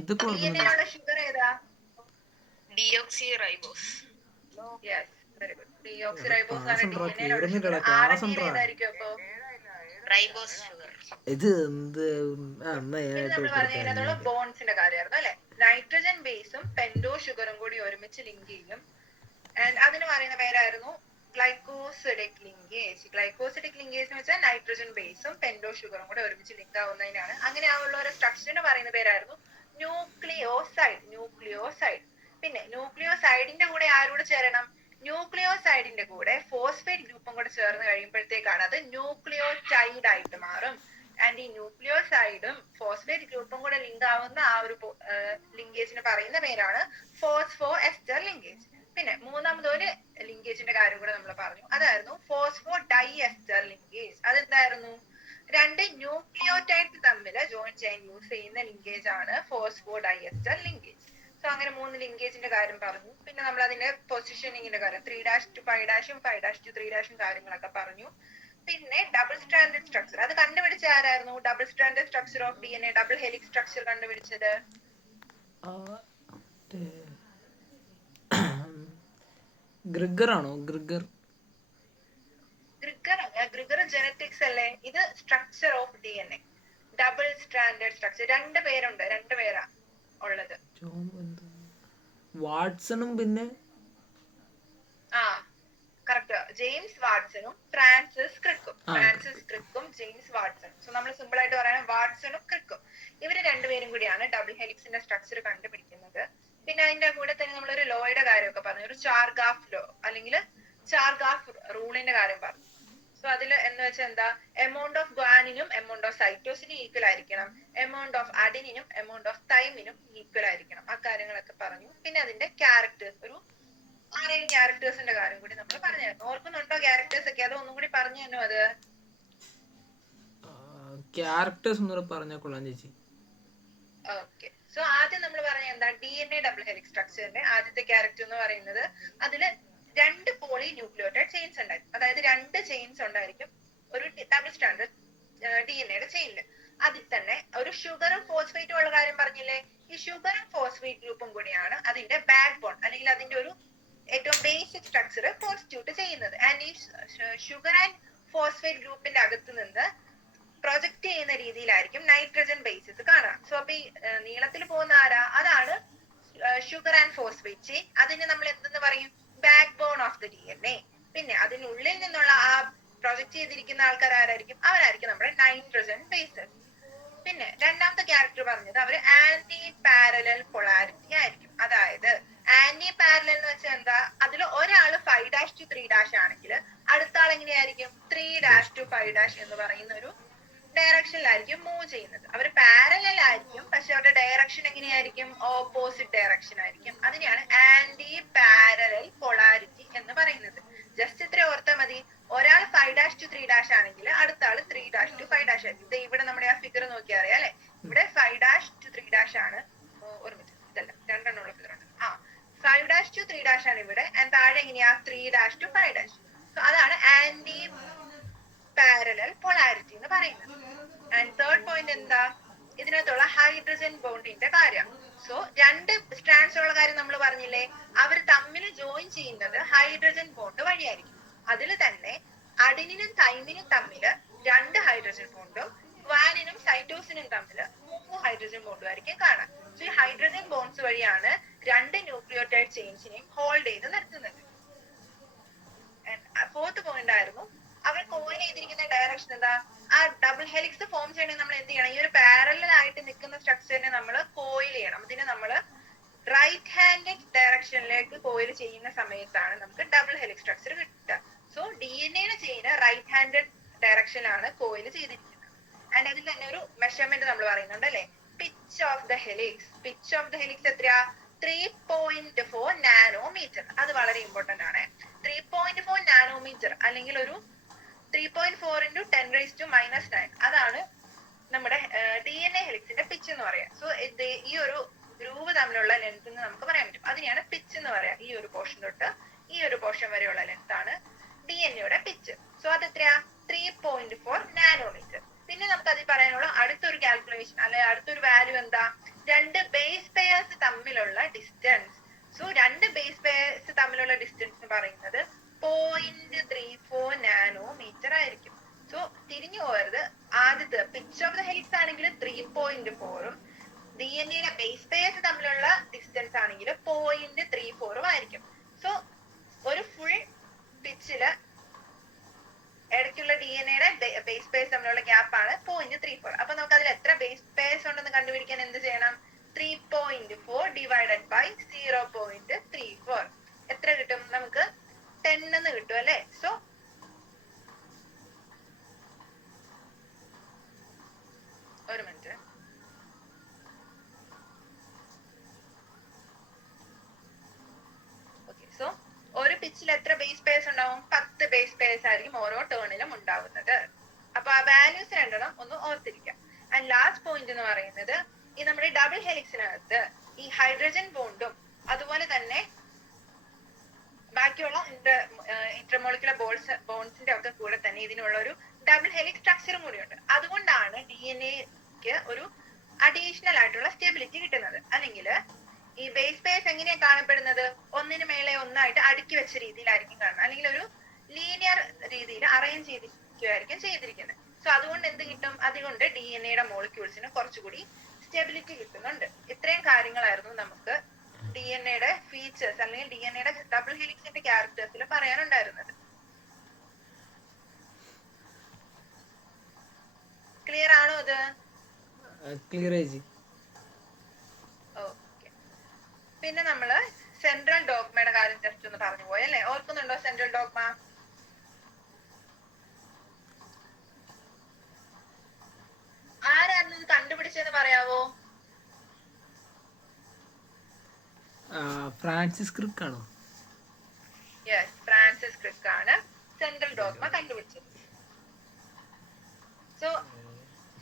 ഇതൊക്കെ ഓർക്കുന്നുണ്ട്. DNA ഉള്ള ഷുഗർ ഏതാ? Deoxyribose. Yes, very good. Deoxyribose ആണ് ക്ലാസ് DNA ഉള്ള ഷുഗർ. കേറുന്നില്ലടാ, ക്ലാസ് RNA ഉണ്ടാ. ഏതായിരിക്കും അപ്പൊ? Ribose sugar. ഇത് എന്ത് പിന്നെ നമ്മൾ പറഞ്ഞ ഇതിനകത്തുള്ള ബോൺസിന്റെ കാര്യമായിരുന്നു അല്ലെ. നൈട്രജൻ ബേസും പെന്റോ ഷുഗറും കൂടി ഒരുമിച്ച് ലിങ്ക് ചെയ്യും. ആൻഡ് അതിന് പറയുന്ന പേരായിരുന്നു ഗ്ലൈക്കോസിഡിക് ലിങ്കേജ്. ഗ്ലൈക്കോസിഡിക് ലിങ്കേജ് എന്ന് വെച്ചാൽ നൈട്രജൻ ബേസും പെന്റോ ഷുഗറും കൂടെ ഒരുമിച്ച് ലിങ്ക് ആവുന്നതിനാണ്. അങ്ങനെ ആവുള്ള ഒരു സ്ട്രക്ചറിന് പറയുന്ന പേരായിരുന്നു ന്യൂക്ലിയോസൈഡ്. ന്യൂക്ലിയോസൈഡ്. പിന്നെ ന്യൂക്ലിയോസൈഡിന്റെ കൂടെ ആരോട് ചേരണം? ന്യൂക്ലിയോസൈഡിന്റെ കൂടെ ഫോസ്ഫേറ്റ് ഗ്രൂപ്പും കൂടെ ചേർന്ന് കഴിയുമ്പോഴത്തേക്കാണ് അത് ന്യൂക്ലിയോടൈഡ് ആയിട്ട് മാറും. ആൻഡ് ഈ ന്യൂക്ലിയോസൈഡും ഫോസ്ഫേറ്റ് ഗ്രൂപ്പും കൂടെ ലിങ്ക് ആവുന്ന ആ ഒരു ലിങ്കേജിന് പറയുന്ന പേരാണ് ഫോസ്ഫോ എസ്റ്റർ ലിങ്കേജ്. പിന്നെ മൂന്നാമത് ഒരു ലിങ്കേജിന്റെ കാര്യം കൂടെ നമ്മൾ പറഞ്ഞു, അതായിരുന്നു ഫോസ്ഫോ ഡൈ എസ്റ്റർ ലിങ്കേജ്. അതെന്തായിരുന്നു? രണ്ട് ന്യൂക്ലിയോടൈഡ് തമ്മിൽ ജോയിൻ ചെയ്യാൻ യൂസ് ചെയ്യുന്ന ലിങ്കേജ് ആണ് phosphodiester linkage. So അങ്ങനെ 3 ലിങ്കേജിന്റെ കാര്യം പറഞ്ഞു. പിന്നെ നമ്മൾ അതിന്റെ പൊസിഷനിങ്ങിന്റെ കാര്യം 3' to 5' 5' to 3' കാര്യങ്ങളൊക്കെ പറഞ്ഞു. പിന്നെ ഡബിൾ സ്റ്റാൻഡേർഡ് സ്ട്രക്ചർ അത് കണ്ടുപിടിച്ച ആരായിരുന്നു? Double standard structure of DNA, double helix structure കണ്ടുപിടിച്ചത് ഗ്രിഗർ ആണോ? ഗ്രിഗർ അല്ല, ഗ്രിഗർ ജെനറ്റിക്സ് അല്ലേ. ഇത് structure of DNA, double standard structure. രണ്ട് പേരാ ഉള്ളത്. വാട്സണും പിന്നെ കറക്റ്റ്, ജെയിംസ് വാട്സണും ഫ്രാൻസിസ് ക്രിക്കും ജെയിംസ് വാട്സണും. സോ നമ്മൾ സിമ്പിൾ ആയിട്ട് പറയാൻ വാട്സണും ക്രിക്കും, ഇവര് രണ്ടുപേരും കൂടിയാണ് ഡബിൾ ഹെലിക്സിന്റെ സ്ട്രക്ചർ കണ്ടുപിടിക്കുന്നത്. പിന്നെ അതിന്റെ കൂടെ തന്നെ നമ്മളൊരു ലോയുടെ കാര്യമൊക്കെ പറഞ്ഞു, ഒരു ചാർഗാഫ് ലോ അല്ലെങ്കിൽ ചാർഗാഫ് റൂളിന്റെ കാര്യം പറഞ്ഞു. സോ അതിൽ എന്ന് വെച്ചാൽ എന്താ, എമൗണ്ട് ഓഫ് ഗ്വാനിനും എമൗണ്ട് ഓഫ് സൈറ്റോസിനും ഈക്വൽ ആയിരിക്കണം, എമൗണ്ട് ഓഫ് അഡിനിനും എമൗണ്ട് ഓഫ് തൈമിനും ഈക്വൽ ആയിരിക്കണം. ആ കാര്യങ്ങളൊക്കെ പറഞ്ഞു. പിന്നെ അതിന്റെ ക്യാരക്ടേഴ്സ്, ഒരു 6 ക്യാരക്ടേഴ്സിന്റെ കാര്യം കൂടി നമ്മൾ പറഞ്ഞായിരുന്നു. ഓർക്കുന്നുണ്ടോ ക്യാരക്ടേഴ്സ് ഒക്കെ? അതോ ഒന്നും കൂടി പറഞ്ഞു തന്നോ? അത് ക്യാരക്ടേഴ്സ് ഒന്നുകൂടെ പറഞ്ഞാൽ കൊള്ളാം ചേച്ചി. ഓക്കെ. സോ ആദ്യം നമ്മൾ പറഞ്ഞ എന്താ, DNA ഡബിൾ ഹെലിക്സ് സ്ട്രക്ചറിന്റെ ആദ്യത്തെ ക്യാരക്ടർ എന്ന് പറയുന്നത് അതില് 2 പോളി ന്യൂക്ലിയോടൈഡ് ചെയിൻസ് ഉണ്ടായിരിക്കും. അതായത് 2 ചെയിൻസ് ഉണ്ടായിരിക്കും ഒരു ഡബിൾ സ്റ്റാൻഡേർഡ് DNAയുടെ ചെയിനില്. അതിൽ തന്നെ ഒരു ഷുഗറും ഫോസ്ഫേറ്റും ഉള്ള കാര്യം പറഞ്ഞില്ലേ. ഈ ഷുഗറും ഫോസ്ഫേറ്റ് ഗ്രൂപ്പും കൂടിയാണ് അതിന്റെ ബാക്ക് ബോൺ അല്ലെങ്കിൽ അതിന്റെ ഒരു ഏറ്റവും ബേസിക് സ്ട്രക്ചർ കോൺസ്റ്റിറ്റ്യൂട്ട് ചെയ്യുന്നത്. ആൻഡ് ഈ ഷുഗർ ആൻഡ് ഫോസ്ഫേറ്റ് ഗ്രൂപ്പിന്റെ അകത്ത് നിന്ന് പ്രൊജക്ട് ചെയ്യുന്ന രീതിയിലായിരിക്കും നൈട്രജൻ ബേസസ് കാണുക. സോ അപ്പൊ ഈ നീളത്തിൽ പോകുന്ന ആരാ? അതാണ് ഷുഗർ ആൻഡ് ഫോസ്ഫേറ്റ് ചെയിൻ. അതിന് നമ്മൾ എന്തെന്ന് പറയും? Backbone of the DNA. പിന്നെ അതിനുള്ളിൽ നിന്നുള്ള ആ പ്രൊജക്ട് ചെയ്തിരിക്കുന്ന ആൾക്കാർ ആരായിരിക്കും? അവരായിരിക്കും നമ്മുടെ നൈട്രജൻ ബേസസ്. പിന്നെ രണ്ടാമത്തെ ക്യാരക്ടർ പറഞ്ഞത് അവര് ആന്റി പാരലൽ പൊളാരിറ്റി ആയിരിക്കും. അതായത് ആന്റി പാരലൽ എന്ന് വെച്ചാൽ എന്താ, അതിൽ ഒരാള് 5' to 3' ആണെങ്കിൽ അടുത്ത ആൾ എങ്ങനെയായിരിക്കും? 3' to 5' എന്ന് പറയുന്ന ഒരു ഡയറക്ഷനിലായിരിക്കും മൂവ് ചെയ്യുന്നത്. അവർ പാരലൽ ആയിരിക്കും, പക്ഷെ അവരുടെ ഡയറക്ഷൻ എങ്ങനെയായിരിക്കും? ഓപ്പോസിറ്റ് ഡയറക്ഷൻ ആയിരിക്കും. അതിനെയാണ് ആന്റി പാരലൽ പൊളാരിറ്റി എന്ന് പറയുന്നത്. ജസ്റ്റ് ഇത്ര ഓർത്താൽ മതി. ഒരാൾ 5' to 3' ആണെങ്കിൽ അടുത്ത ആള് 3' to 5' ആയിരിക്കും. ഇവിടെ നമ്മുടെ ആ ഫിഗർ നോക്കിയാൽ അറിയാം അല്ലെ. ഇവിടെ 5' to 3' ആണ്. ഒരുമിച്ച് ഇതല്ല, രണ്ടെണ്ണമുള്ള ഫിഗർ ഉണ്ട്. 5' to 3' ആണ് ഇവിടെ. ആൻഡ് താഴെ എങ്ങനെയാ? 3' to 5'. സോ അതാണ് ആന്റി പാരലൽ പൊളാരിറ്റി എന്ന് പറയുന്നത്. ആൻഡ് തേർഡ് പോയിന്റ് എന്താ, ഇതിനകത്തുള്ള ഹൈഡ്രജൻ ബോണ്ടിന്റെ കാര്യം. സോ 2 സ്ട്രാൻഡ്സ് ഉള്ള കാര്യം നമ്മൾ പറഞ്ഞില്ലേ, അവർ തമ്മിൽ ജോയിൻ ചെയ്യുന്നത് ഹൈഡ്രജൻ ബോണ്ട് വഴിയായിരിക്കും. അതിൽ തന്നെ അഡിനിനും തൈമിനും തമ്മിൽ 2 ഹൈഡ്രജൻ ബോണ്ടും ഗ്വാനിനും സൈറ്റോസിനും തമ്മിൽ 3 ഹൈഡ്രജൻ ബോണ്ടും ആയിരിക്കും കാണാം. സോ ഈ ഹൈഡ്രജൻ ബോണ്ട്സ് വഴിയാണ് 2 ന്യൂക്ലിയോടൈഡ് ചെയിൻസിനെയും ഹോൾഡ് ചെയ്ത് നിർത്തുന്നത്. ഫോർത്ത് പോയിന്റ് ആയിരുന്നു, അവർ കോയിൽ ചെയ്തിരിക്കുന്ന ഡയറക്ഷൻ എന്താ? ആ ഡബിൾ ഹെലിക്സ് ഫോം ചെയ്യണമെങ്കിൽ നമ്മൾ എന്ത് ചെയ്യണം? ഈ ഒരു പാരലൽ ആയിട്ട് നിൽക്കുന്ന സ്ട്രക്ചറിനെ നമ്മൾ കോയിൽ ചെയ്യണം. ഇതിനെ നമ്മൾ റൈറ്റ് ഹാൻഡഡ് ഡയറക്ഷനിലേക്ക് കോയിൽ ചെയ്യുന്ന സമയത്താണ് നമുക്ക് ഡബിൾ ഹെലിക്സ് സ്ട്രക്ചർ കിട്ടുക. സോ DNA ചെയിന് റൈറ്റ് ഹാൻഡഡ് ഡയറക്ഷനിലാണ് കോയിൽ ചെയ്തിരിക്കുന്നത്. ആൻഡ് അതിൽ തന്നെ ഒരു മെഷർമെന്റ് നമ്മൾ പറയുന്നുണ്ട് അല്ലെ, pitch of the helix. Pitch of the helix എത്രയാ? 3.4 നാനോമീറ്റർ. അത് വളരെ ഇമ്പോർട്ടന്റ് ആണ്. 3.4 നാനോമീറ്റർ അല്ലെങ്കിൽ ഒരു 3.4 into 10⁻⁻⁹ അതാണ് നമ്മുടെ DNA ഹെലിക്സിന്റെ പിച്ച് എന്ന് പറയാം. സോ ഈ ഒരു ഗ്രൂവ് തമ്മിലുള്ള ലെങ്ത് എന്ന് നമുക്ക് പറയാൻ പറ്റും. അതിനെയാണ് പിച്ച് എന്ന് പറയാം. ഈ ഒരു പോർഷൻ തൊട്ട് ഈ ഒരു പോർഷൻ വരെയുള്ള ലെങ്ത് ആണ് DNAയുടെ പിച്ച്. സോ അത് എത്രയാ? 3.4 നാനോമീറ്റർ. പിന്നെ നമുക്ക് അതിൽ പറയാനുള്ള അടുത്തൊരു കാൽക്കുലേഷൻ അല്ലെ അടുത്തൊരു വാല്യൂ എന്താ? രണ്ട് ബേസ് പെയർസ് തമ്മിലുള്ള ഡിസ്റ്റൻസ്. സോ രണ്ട് ബേസ് പെയർസ് തമ്മിലുള്ള ഡിസ്റ്റൻസ് എന്ന് പറയുന്നത് 0.34 നാനോമീറ്റർ ആയിരിക്കും. സോ തിരിഞ്ഞു പോകരുത്. ആദ്യത്തെ പിച്ച് ഓഫ് ദ ഹെലിക്സ് ആണെങ്കിൽ 3.4ഉം DNA ബേസ് പെയർസ് തമ്മിലുള്ള ഡിസ്റ്റൻസ് ആണെങ്കിൽ 0.34ഉം ആയിരിക്കും. സോ ഒരു ഫുൾ പിച്ചില് ഇടയ്ക്കുള്ള DNA ബേസ് പെയർസ് തമ്മിലുള്ള ഗ്യാപ്പ് ആണ് 0.34. അപ്പൊ നമുക്ക് അതിൽ എത്ര ബേസ് പെയർസ് ഉണ്ടെന്ന് കണ്ടുപിടിക്കാൻ എന്ത് ചെയ്യണം? 3.4 ഡിവൈഡഡ് ബൈ 0.34 എത്ര കിട്ടും? നമുക്ക് 10 എന്ന് കിട്ടും അല്ലെ? സോ ഒരു മിനിറ്റ്. ഓക്കെ, സോ ഒരു പിച്ചിൽ എത്ര ബേസ് പെയർസ് ഉണ്ടാവും? 10 ബേസ് പെയർസ് ആയിരിക്കും ഓരോ ടേണിലും ഉണ്ടാവുന്നത്. അപ്പൊ ആ വാല്യൂസ് രണ്ടെണ്ണം ഒന്ന് ഓർത്തിരിക്കാം. ആൻഡ് ലാസ്റ്റ് പോയിന്റ് എന്ന് പറയുന്നത് ഈ നമ്മുടെ ഡബിൾ ഹെലിക്സിനകത്ത് ഈ ഹൈഡ്രജൻ ബോണ്ടും അതുപോലെ തന്നെ ബാക്കിയുള്ള ഇന്റർമോളിക്കുലർ ബോൺസിന്റെ ഒക്കെ കൂടെ തന്നെ ഇതിനുള്ള ഒരു ഡബിൾ ഹെലിക്സ് സ്ട്രക്ചറും കൂടിയുണ്ട്. അതുകൊണ്ടാണ് DNA-ക്ക് ഒരു അഡീഷണൽ ആയിട്ടുള്ള സ്റ്റെബിലിറ്റി കിട്ടുന്നത്. അല്ലെങ്കിൽ ഈ ബേസ് പെയർസ് എങ്ങനെയാണ് കാണപ്പെടുന്നത്? ഒന്നിന് മേലെ ഒന്നായിട്ട് അടുക്കി വെച്ച രീതിയിലായിരിക്കും കാണുന്നത്, അല്ലെങ്കിൽ ഒരു ലീനിയർ രീതിയിൽ അറേഞ്ച് ചെയ്തിരിക്കുകയായിരിക്കും ചെയ്തിരിക്കുന്നത്. സോ അതുകൊണ്ട് എന്ത് കിട്ടും? അതുകൊണ്ട് DNA-യുടെ മോളിക്യൂൾസിന് കുറച്ചുകൂടി സ്റ്റെബിലിറ്റി കിട്ടുന്നുണ്ട്. ഇത്രയും കാര്യങ്ങളായിരുന്നു നമുക്ക് DNA-യുടെ ഫീച്ചേഴ്സ് അല്ലെങ്കിൽ DNA-യുടെ ഡബിൾ ഹെലിക്സിന്റെ ക്യാരക്ടേഴ്സിൽ പറയാനുണ്ടായിരുന്നത്. ക്ലിയർ ആണോ ഇത്? ക്ലിയർ ആയി. ഓക്കെ, പിന്നെ നമ്മള് സെൻട്രൽ ഡോഗ്മയുടെ കാര്യം ജസ്റ്റ് ഒന്ന് പറഞ്ഞു പോയി അല്ലെ? ഓർക്കുന്നുണ്ടോ സെൻട്രൽ ഡോഗ്മ? ആരായിരുന്നു ഇത് കണ്ടുപിടിച്ചതെന്ന് പറയാവോ? ഫ്രാൻസിസ് ക്രിക്ക് ആണോ? യെസ്, ഫ്രാൻസിസ് ക്രിക്ക് ആണ് സെൻട്രൽ ഡോഗ്മ കണ്ടുപിടിച്ചത്. സോ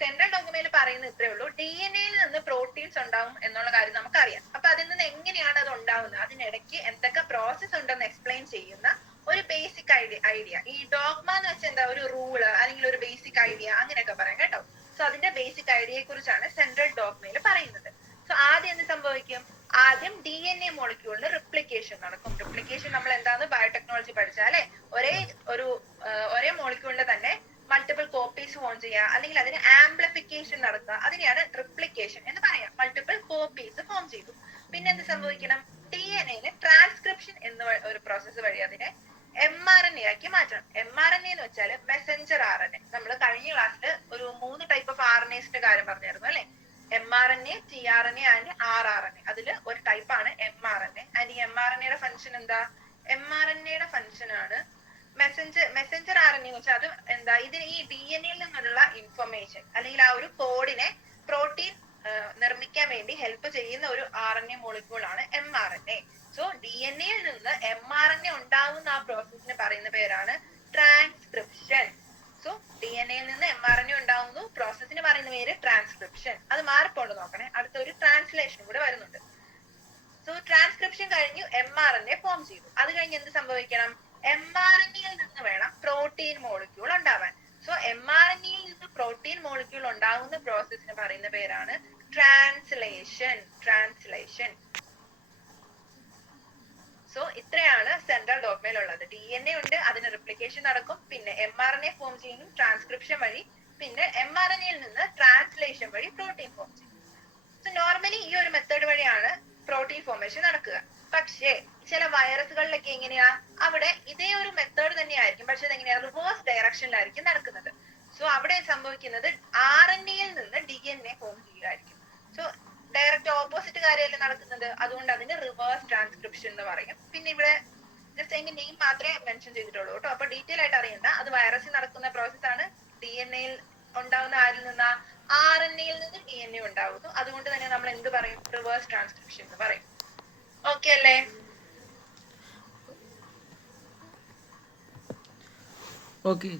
സെൻട്രൽ ഡോഗ്മയിൽ പറയുന്നത് ഇത്രേ ഉള്ളൂ. DNA-യിൽ നിന്ന് പ്രോട്ടീൻസ് ഉണ്ടാവും എന്നുള്ള കാര്യം നമുക്കറിയാം. അപ്പൊ അതിൽ നിന്ന് എങ്ങനെയാണ് അത് ഉണ്ടാവുന്നത്, അതിനിടയ്ക്ക് എന്തൊക്കെ പ്രോസസ് ഉണ്ടെന്ന് എക്സ്പ്ലെയിൻ ചെയ്യുന്ന ഒരു ബേസിക് ഐഡിയ. ഈ ഡോഗ്മ എന്ന് വെച്ചാൽ എന്താ? ഒരു റൂള് അല്ലെങ്കിൽ ഒരു ബേസിക് ഐഡിയ അങ്ങനെയൊക്കെ പറയാം കേട്ടോ. സോ അതിന്റെ ബേസിക് ഐഡിയയെ കുറിച്ചാണ് സെൻട്രൽ ഡോഗ്മയിൽ പറയുന്നത്. സോ ആദ്യം എന്ത് സംഭവിക്കും? ആദ്യം DNA മോളിക്യൂളിന് റിപ്ലിക്കേഷൻ നടക്കും. റിപ്ലിക്കേഷൻ നമ്മൾ എന്താന്ന് ബയോടെക്നോളജി പഠിച്ചാലേ, ഒരേ മോളിക്യൂളിന്റെ തന്നെ മൾട്ടിപ്പിൾ കോപ്പീസ് ഫോം ചെയ്യുക, അല്ലെങ്കിൽ അതിന് ആംപ്ലിഫിക്കേഷൻ നടക്കുക, അതിനെയാണ് റിപ്ലിക്കേഷൻ എന്ന് പറയാം. മൾട്ടിപ്പിൾ കോപ്പീസ് ഫോം ചെയ്തു. പിന്നെ എന്ത് സംഭവിക്കണം? DNA-നെ ട്രാൻസ്ക്രിപ്ഷൻ എന്ന ഒരു പ്രോസസ്സ് വഴി അതിനെ mRNA ആക്കി മാറ്റണം. mRNA എന്ന് വെച്ചാൽ മെസഞ്ചർ RNA. നമ്മൾ കഴിഞ്ഞ ക്ലാസ്സിൽ ഒരു 3 ടൈപ്പ് ഓഫ് RNAസിന്റെ കാര്യം പറഞ്ഞായിരുന്നു അല്ലെ? mRNA, tRNA and rRNA. അതിൽ ഒരു ടൈപ്പാണ് mRNA. ആൻഡ് ഈ mRNA-യുടെ ഫംഗ്ഷൻ എന്താ? mRNA-യുടെ ഫംഗ്ഷൻ ആണ് മെസഞ്ചർ RNA എന്ന് വെച്ചാൽ അത് എന്താ? ഇതിന് ഈ DNA-യിൽ നിന്നുള്ള ഇൻഫർമേഷൻ അല്ലെങ്കിൽ ആ ഒരു കോഡിനെ പ്രോട്ടീൻ നിർമ്മിക്കാൻ വേണ്ടി ഹെൽപ്പ് ചെയ്യുന്ന ഒരു RNA മോളിക്യൂൾ ആണ് mRNA. സോ DNA-യിൽ നിന്ന് mRNA ഉണ്ടാവുന്ന ആ പ്രോസസ്സിന് പറയുന്ന പേരാണ് ട്രാൻസ്ക്രിപ്ഷൻ. സോ DNA-യിൽ നിന്ന് mRNA ഉണ്ടാവുന്നു, പ്രോസസ്സിന് പറയുന്ന പേര് ട്രാൻസ്ക്രിപ്ഷൻ. അത് മാറിപ്പോണ്ട് നോക്കണേ, അടുത്ത ഒരു ട്രാൻസ്ലേഷൻ കൂടെ വരുന്നുണ്ട്. സോ ട്രാൻസ്ക്രിപ്ഷൻ കഴിഞ്ഞു mRNA ഫോം ചെയ്തു. അത് കഴിഞ്ഞ് എന്ത് സംഭവിക്കണം? mRNA-യിൽ നിന്ന് വേണം പ്രോട്ടീൻ മോളിക്യൂൾ ഉണ്ടാവാൻ. സോ mRNA-യിൽ നിന്ന് പ്രോട്ടീൻ മോളിക്യൂൾ ഉണ്ടാവുന്ന പ്രോസസ്സിന് പറയുന്ന പേരാണ് ട്രാൻസ്ലേഷൻ. സോ ഇത്രയാണ് സെൻട്രൽ ഡോഗ്മയിലുള്ളത്. DNA ഉണ്ട്, അതിന് റിപ്ലിക്കേഷൻ നടക്കും, പിന്നെ mRNA ഫോം ചെയ്യും ട്രാൻസ്ക്രിപ്ഷൻ വഴി, പിന്നെ mRNA-യിൽ നിന്ന് ട്രാൻസ്ലേഷൻ വഴി പ്രോട്ടീൻ ഫോം ചെയ്യും. സോ നോർമലി ഈ ഒരു മെത്തേഡ് വഴിയാണ് പ്രോട്ടീൻ ഫോർമേഷൻ നടക്കുക. പക്ഷേ ചില വൈറസുകളിലൊക്കെ എങ്ങനെയാ? അവിടെ ഇതേ ഒരു മെത്തേഡ് തന്നെയായിരിക്കും, പക്ഷെ അതെങ്ങനെയാ? റിവേഴ്സ് ഡയറക്ഷനിലായിരിക്കും നടക്കുന്നത്. സോ അവിടെ സംഭവിക്കുന്നത് RNA-യിൽ നിന്ന് DNA ഫോം ചെയ്യുകയായിരിക്കും. സോ ഡയറക്റ്റ് ഓപ്പോസിറ്റ് കാര്യമല്ലേ നടക്കുന്നത്, അതുകൊണ്ട് അതിന് റിവേഴ്സ് ട്രാൻസ്ക്രിപ്ഷൻ എന്ന് പറയും. പിന്നെ ഇവിടെ ജസ്റ്റ് അതിന്റെ നെയിം മാത്രമേ മെൻഷൻ ചെയ്തിട്ടുള്ളൂ കേട്ടോ. അപ്പൊ ഡീറ്റെയിൽ ആയിട്ട് അറിയണ്ട, അത് വൈറസിൽ നടക്കുന്ന പ്രോസസ് ആണ്. DNA-യിൽ ഉണ്ടാവുന്ന ആരിൽ നിന്നാ? RNA-യിൽ നിന്ന് DNA ഉണ്ടാവുന്നു. അതുകൊണ്ട് തന്നെ നമ്മൾ എന്ത് പറയും? റിവേഴ്സ് ട്രാൻസ്ക്രിപ്ഷൻ എന്ന് പറയും. ഓക്കെ അല്ലേ? ഓക്കെ.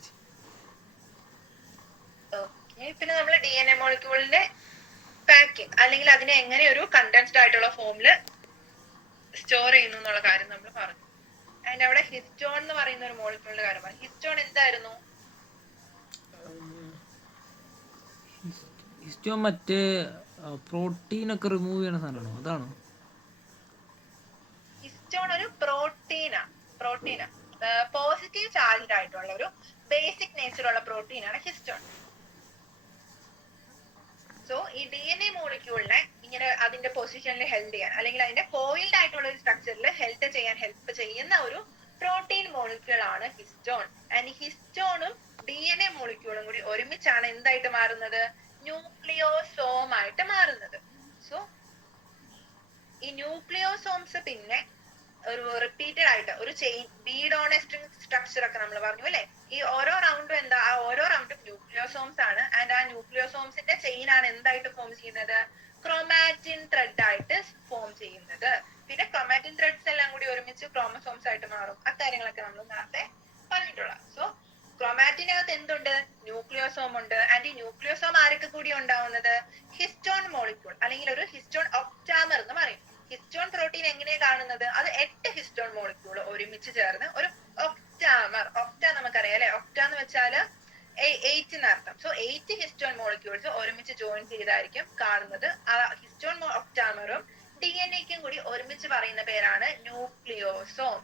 പിന്നെ നമ്മൾ DNA മോളിക്യൂളിന്റെ പാക്കിംഗ് അല്ലെങ്കിൽ അതിനെ എങ്ങനെ ഒരു കണ്ടൻസ്ഡ് ആയിട്ടുള്ള ഫോമിൽ സ്റ്റോർ ചെയ്യുന്നു എന്നുള്ള കാര്യം നമ്മൾ പറഞ്ഞു. അതിന്റെ അവിടെ ഹിസ്റ്റോൺ എന്ന് പറയുന്ന ഒരു മോളിക്യൂളിന്റെ കാര്യം പറഞ്ഞു. ഹിസ്റ്റോൺ എന്തായിരുന്നു? ഹിസ്റ്റോൺ മറ്റേ പ്രോട്ടീനൊക്കെ റിമൂവ് ചെയ്യണ സാധനമാണോ? അതാണോ? ഹിസ്റ്റോൺ ഒരു പ്രോട്ടീനാ. പോസിറ്റീവ് ചാർജ്ഡ് ആയിട്ടുള്ള ഒരു ബേസിക് നേച്ചർ ഉള്ള പ്രോട്ടീനാണ് ഹിസ്റ്റോൺ. സോ ഈ DNA മോളിക്യൂളിനെ ഇങ്ങനെ അതിന്റെ പൊസിഷനിൽ ഹെൽഡ് ചെയ്യാൻ, അല്ലെങ്കിൽ അതിന്റെ കോയിൽഡ് ആയിട്ടുള്ള ഒരു സ്ട്രക്ചറിൽ ഹെൽപ്പ് ചെയ്യുന്ന ഒരു പ്രോട്ടീൻ മോളിക്യൂൾ ആണ് ഹിസ്റ്റോൺ. ആൻഡ് ഹിസ്റ്റോണും DNA മോളിക്യൂളും കൂടി ഒരുമിച്ചാണ് എന്തായിട്ട് മാറുന്നത്? ന്യൂക്ലിയോസോം ആയിട്ട് മാറുന്നത്. സോ ഈ ന്യൂക്ലിയോസോംസ് പിന്നെ ഒരു റിപ്പീറ്റഡ് ആയിട്ട് ഒരു chain bead on a structure ഒക്കെ നമ്മൾ പറഞ്ഞു അല്ലെ. ഈ ഓരോ റൗണ്ടും എന്താ, ആ ഓരോ റൗണ്ടും ന്യൂക്ലിയോസോംസ് ആണ്. ആൻഡ് ആ ന്യൂക്ലിയോസോംസിന്റെ ചെയിൻ ആണ് എന്തായിട്ട് ഫോം ചെയ്യുന്നത്? ക്രോമാറ്റിൻ ത്രെഡ് ആയിട്ട് ഫോം ചെയ്യുന്നത്. പിന്നെ ക്രോമാറ്റിൻ ത്രെഡ്സ് എല്ലാം കൂടി ഒരുമിച്ച് ക്രോമസോംസ് ആയിട്ട് മാറും. അക്കാര്യങ്ങളൊക്കെ നമ്മൾ നേരത്തെ പറഞ്ഞിട്ടുള്ള. സോ ക്രോമാറ്റിനകത്ത് എന്തുണ്ട്? ന്യൂക്ലിയോസോം ഉണ്ട്. ആൻഡ് ഈ ന്യൂക്ലിയോസോം ആരൊക്കെ കൂടി ഉണ്ടാവുന്നത്? ഹിസ്റ്റോൺ മോളിക്യൂൾ അല്ലെങ്കിൽ ഒരു ഹിസ്റ്റോൺ ഒക്ടാമർ എന്ന് പറയും. ഹിസ്റ്റോൺ പ്രോട്ടീൻ എങ്ങനെയാ കാണുന്നത്? അത് 8 ഹിസ്റ്റോൺ മോളിക്യൂൾ ഒരുമിച്ച് ചേർന്ന് ഒരു ഒക്ടാമർ. ഒക്ട നമുക്കറിയാം അല്ലെ. ഒക്ട എന്ന് വെച്ചാല് 8 എന്നർത്ഥം. സോ 8 ഹിസ്റ്റോൺ മോളിക്യൂൾസ് ഒരുമിച്ച് ജോയിൻ ചെയ്തായിരിക്കും കാണുന്നത്. ആ ഹിസ്റ്റോൺ ഒക്ടാമറും DNA-ക്കും കൂടി ഒരുമിച്ച് പറയുന്ന പേരാണ് ന്യൂക്ലിയോസോം.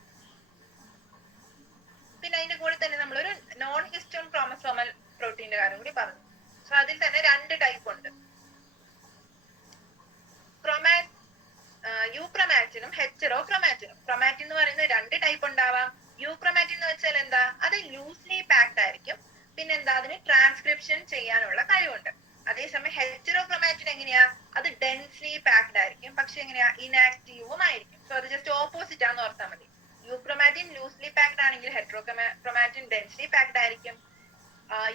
പിന്നെ അതിന്റെ കൂടെ തന്നെ നമ്മളൊരു നോൺ ഹിസ്റ്റോൺ ക്രോമസോമൽ പ്രോട്ടീന്റെ കാര്യം കൂടി പറഞ്ഞു. സോ അതിൽ തന്നെ 2 ടൈപ്പ് ഉണ്ട്. യൂക്രമാറ്റിനും ഹെറ്ററോക്രൊമാറ്റിനും. ക്രൊമാറ്റിൻ എന്ന് പറയുന്ന 2 ടൈപ്പ് ഉണ്ടാവാം. യൂക്രമാറ്റിൻ എന്ന് വെച്ചാൽ എന്താ? അത് ലൂസ്ലി പാക്ഡ് ആയിരിക്കും. പിന്നെ എന്താ, അതിന് ട്രാൻസ്ക്രിപ്ഷൻ ചെയ്യാനുള്ള കഴിവുണ്ട്. അതേസമയം ഹെറ്ററോക്രൊമാറ്റിൻ എങ്ങനെയാ? അത് ഡെൻസ്ലി പാക്ഡ് ആയിരിക്കും, പക്ഷെ എങ്ങനെയാ? ഇനാക്റ്റീവും ആയിരിക്കും. സോ അത് ജസ്റ്റ് ഓപ്പോസിറ്റ് ആണെന്ന് ഓർത്താൽ മതി. യൂക്രമാറ്റിൻ ലൂസ്ലി പാക്ഡ് ആണെങ്കിൽ ഹെറ്ററോക്രൊമാറ്റിൻ ഡെൻസ്ലി പാക്ഡ് ആയിരിക്കും.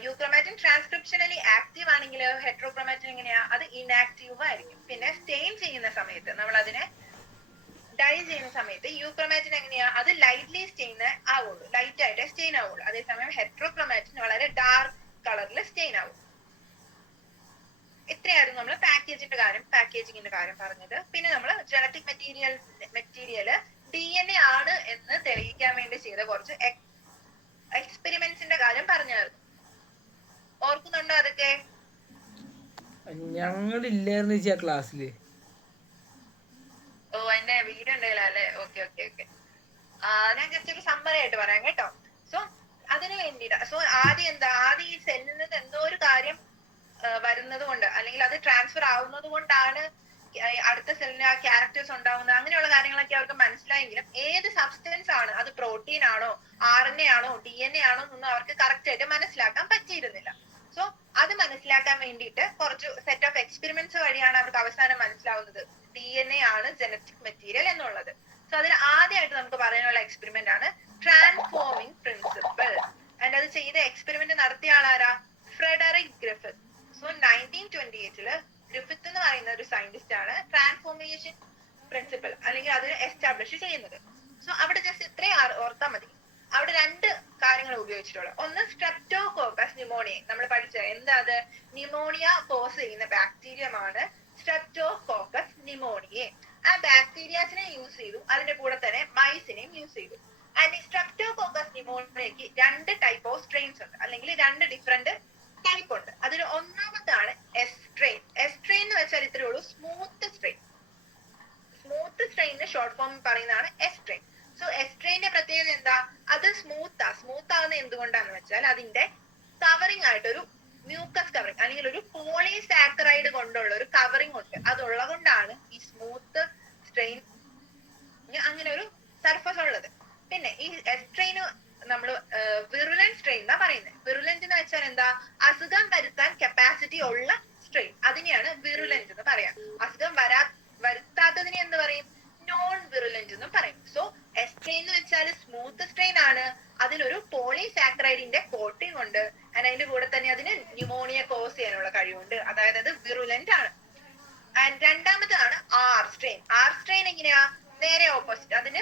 യൂക്രമാറ്റിൻ ട്രാൻസ്ക്രിപ്ഷനലി ആക്റ്റീവ് ആണെങ്കിൽ ഹെറ്ററോക്രൊമാറ്റിൻ എങ്ങനെയാ? അത് ഇനാക്റ്റീവ് ആയിരിക്കും. പിന്നെ സ്റ്റെയിൻ ചെയ്യുന്ന സമയത്ത്, നമ്മൾ അതിനെ ഡൈ ചെയ്യുന്ന സമയത്ത് യൂക്രമാറ്റിൻ എങ്ങനെയാ? അത് ലൈറ്റ്ലി സ്റ്റെയിൻ ആവുള്ളൂ, ലൈറ്റ് ആയിട്ട് സ്റ്റെയിൻ ആവുള്ളൂ. അതേസമയം ഹെറ്ററോക്രൊമാറ്റിൻ വളരെ ഡാർക്ക് കളറിൽ സ്റ്റെയിൻ ആവും. ഇത്രയായിരുന്നു നമ്മൾ പാക്കേജിങ്ങിന്റെ കാര്യം പറഞ്ഞത്. പിന്നെ നമ്മൾ ജനറ്റിക് മെറ്റീരിയല് DNA ആണ് എന്ന് തെളിയിക്കാൻ വേണ്ടി ചെയ്ത കുറച്ച് എക്സ്പെരിമെന്റ്സിന്റെ കാര്യം പറഞ്ഞായിരുന്നു. ഓർക്കുന്നുണ്ടോ അതൊക്കെ? ഞങ്ങളില്ലായിരുന്നു ചേച്ചി ആ ക്ലാസ്സില്. ഓ, എന്റെ വീഡിയോ ഉണ്ടല്ലേ? ഓക്കെ. ഞാൻ ജസ്റ്റ് ഒരു സമ്മറി ആയിട്ട് പറയാം കേട്ടോ. സോ അതിന് വേണ്ടിട്ട് ആദ്യം ഈ സെല്ലിൽ നിന്ന് എന്തോ ഒരു കാര്യം വരുന്നത് കൊണ്ട്, അല്ലെങ്കിൽ അത് ട്രാൻസ്ഫർ ആവുന്നത് കൊണ്ടാണ് അടുത്ത സെല്ലിന് ആ ക്യാരക്ടേഴ്സ് ഉണ്ടാവുന്നത്. അങ്ങനെയുള്ള കാര്യങ്ങളൊക്കെ അവർക്ക് മനസ്സിലായെങ്കിലും ഏത് സബ്സ്റ്റൻസ് ആണ്, അത് പ്രോട്ടീൻ ആണോ, RNA ആണോ, DNA ആണോ എന്നൊന്നും അവർക്ക് കറക്റ്റ് ആയിട്ട് മനസ്സിലാക്കാൻ പറ്റിയിരുന്നില്ല. സോ അത് മനസ്സിലാക്കാൻ വേണ്ടിയിട്ട് കുറച്ച് സെറ്റ് ഓഫ് എക്സ്പെരിമെന്റ്സ് വഴിയാണ് അവർക്ക് അവസാനം മനസ്സിലാവുന്നത് DNA ആണ് ജനറ്റിക് മെറ്റീരിയൽ എന്നുള്ളത്. സോ അതിൽ ആദ്യമായിട്ട് നമുക്ക് പറയാനുള്ള എക്സ്പെരിമെന്റ് ആണ് ട്രാൻസ്ഫോമിംഗ് പ്രിൻസിപ്പിൾ. ആൻഡ് അത് ചെയ്ത എക്സ്പെരിമെന്റ് നടത്തിയ ആളാരാ? Frederick Griffith. സോ 1928 ഗ്രിഫിത്ത് എന്ന് പറയുന്ന ഒരു സയന്റിസ്റ്റ് ആണ് ട്രാൻസ്ഫോർമേഷൻ പ്രിൻസിപ്പിൾ അല്ലെങ്കിൽ അത് എസ്റ്റാബ്ലിഷ് ചെയ്യുന്നത്. സോ അവിടെ ജസ്റ്റ് ഇത്രയും ഓർത്താൽ മതി. അവിടെ 2 കാര്യങ്ങൾ ഉപയോഗിച്ചിട്ടുള്ളത്. ഒന്ന് സ്ട്രെപ്റ്റോകോക്കസ് ന്യൂമോണിയ. നമ്മൾ പഠിച്ച എന്താ അത്? ന്യൂമോണിയ കോസ് ചെയ്യുന്ന ബാക്ടീരിയമാണ് സ്ട്രെപ്റ്റോകോക്കസ് ന്യൂമോണിയെ. ആ ബാക്ടീരിയാസിനെ യൂസ് ചെയ്തു, അതിന്റെ കൂടെ തന്നെ മൈസിനെയും യൂസ് ചെയ്തു. ആൻഡ് ഈ സ്ട്രെപ്റ്റോകോക്കസ് ന്യൂമോണിയക്ക് 2 ടൈപ്പ് ഓഫ് സ്ട്രെയിൻസ് ഉണ്ട്, അല്ലെങ്കിൽ 2 ഡിഫറെന്റ് ടൈപ്പ് ഉണ്ട്. അതിൽ ഒന്നാമത്താണ് എസ്ട്രെയിൻ. എസ്ട്രെയിൻ എന്ന് വെച്ചാൽ ഇത്രയേ ഉള്ളൂ, സ്മൂത്ത് സ്ട്രെയിൻ. സ്മൂത്ത് സ്ട്രെയിനിന് ഷോർട്ട് ഫോം പറയുന്നതാണ് എസ്ട്രെയിൻ. സോ എസ്ട്രെയിന്റെ പ്രത്യേകത എന്താ? അത് സ്മൂത്ത് ആവുന്നത് എന്തുകൊണ്ടാന്ന് വെച്ചാൽ അതിന്റെ കവറിംഗ് ആയിട്ട് ഒരു മ്യൂക്കസ് കവറിംഗ് അല്ലെങ്കിൽ ഒരു പോളിസാക്കറൈഡ് കൊണ്ടുള്ള ഒരു കവറിംഗ് ഉണ്ട്. അതുള്ളത് കൊണ്ടാണ് ഈ സ്മൂത്ത് സ്ട്രെയിൻ അങ്ങനെ ഒരു സർഫസ് ഉള്ളത്. പിന്നെ ഈ എസ്ട്രെയിന് നമ്മൾ വിറുലന്റ് സ്ട്രെയിൻ എന്നാ പറയുന്നത്. വിറുലന്റ് എന്ന് വെച്ചാൽ എന്താ? അസുഖം വരുത്താൻ കപ്പാസിറ്റി ഉള്ള സ്ട്രെയിൻ, അതിനെയാണ് വിറുലന്റ് എന്ന് പറയാം. അസുഖം വരുത്താത്തതിനെ എന്ത് പറയും? നോൺ വിറുലന്റ് എന്നും പറയും. സോ എസ്ട്രെയിൻ എന്ന് വെച്ചാൽ സ്മൂത്ത് സ്ട്രെയിൻ ആണ്, അതിലൊരു പോളിസാക്കറൈഡിന്റെ കോട്ടിംഗ് ഉണ്ട്. അതിന്റെ കൂടെ തന്നെ അതിന് ന്യൂമോണിയ കോസ് ചെയ്യാനുള്ള കഴിവുണ്ട്, അതായത് അത് വിറുലന്റ് ആണ്. ആൻഡ് രണ്ടാമതാണ് ആർ സ്ട്രെയിൻ. ആർ സ്ട്രെയിൻ എങ്ങനെയാ? നേരെ ഓപ്പോസിറ്റ്. അതിന്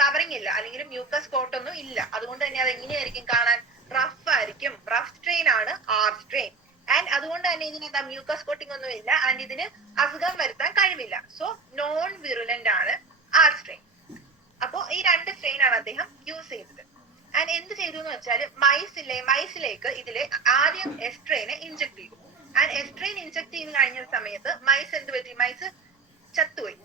കവറിംഗ് ഇല്ല, അല്ലെങ്കിൽ മ്യൂക്കസ് കോട്ട് ഒന്നും ഇല്ല. അതുകൊണ്ട് തന്നെ അത് എങ്ങനെയായിരിക്കും കാണാൻ? റഫ് ആയിരിക്കും. റഫ് സ്ട്രെയിൻ ആണ് ആർ സ്ട്രെയിൻ. ആൻഡ് അതുകൊണ്ട് തന്നെ ഇതിന് എന്താ? മ്യൂക്കസ് കോട്ടിംഗ് ഒന്നും ഇല്ല. ആൻഡ് ഇതിന് അസുഖം വരുത്താൻ കഴിവില്ല. സോ നോൺ വിറുലന്റ് ആണ് ആർ സ്ട്രെയിൻ. അപ്പോ ഈ 2 സ്ട്രെയിൻ ആണ് അദ്ദേഹം യൂസ് ചെയ്തത്. ആൻഡ് എന്ത് ചെയ്തു എന്ന് വെച്ചാൽ മൈസിലേക്ക് ഇതിലെ ആദ്യം എസ്ട്രെയിനെ ഇഞ്ചക്ട് ചെയ്തു. ആൻഡ് എസ്ട്രെയിൻ ഇൻജെക്ട് ചെയ്ത് കഴിഞ്ഞ സമയത്ത് മൈസ് എന്ത് പറ്റി? മൈസ് ചത്തുപോയി.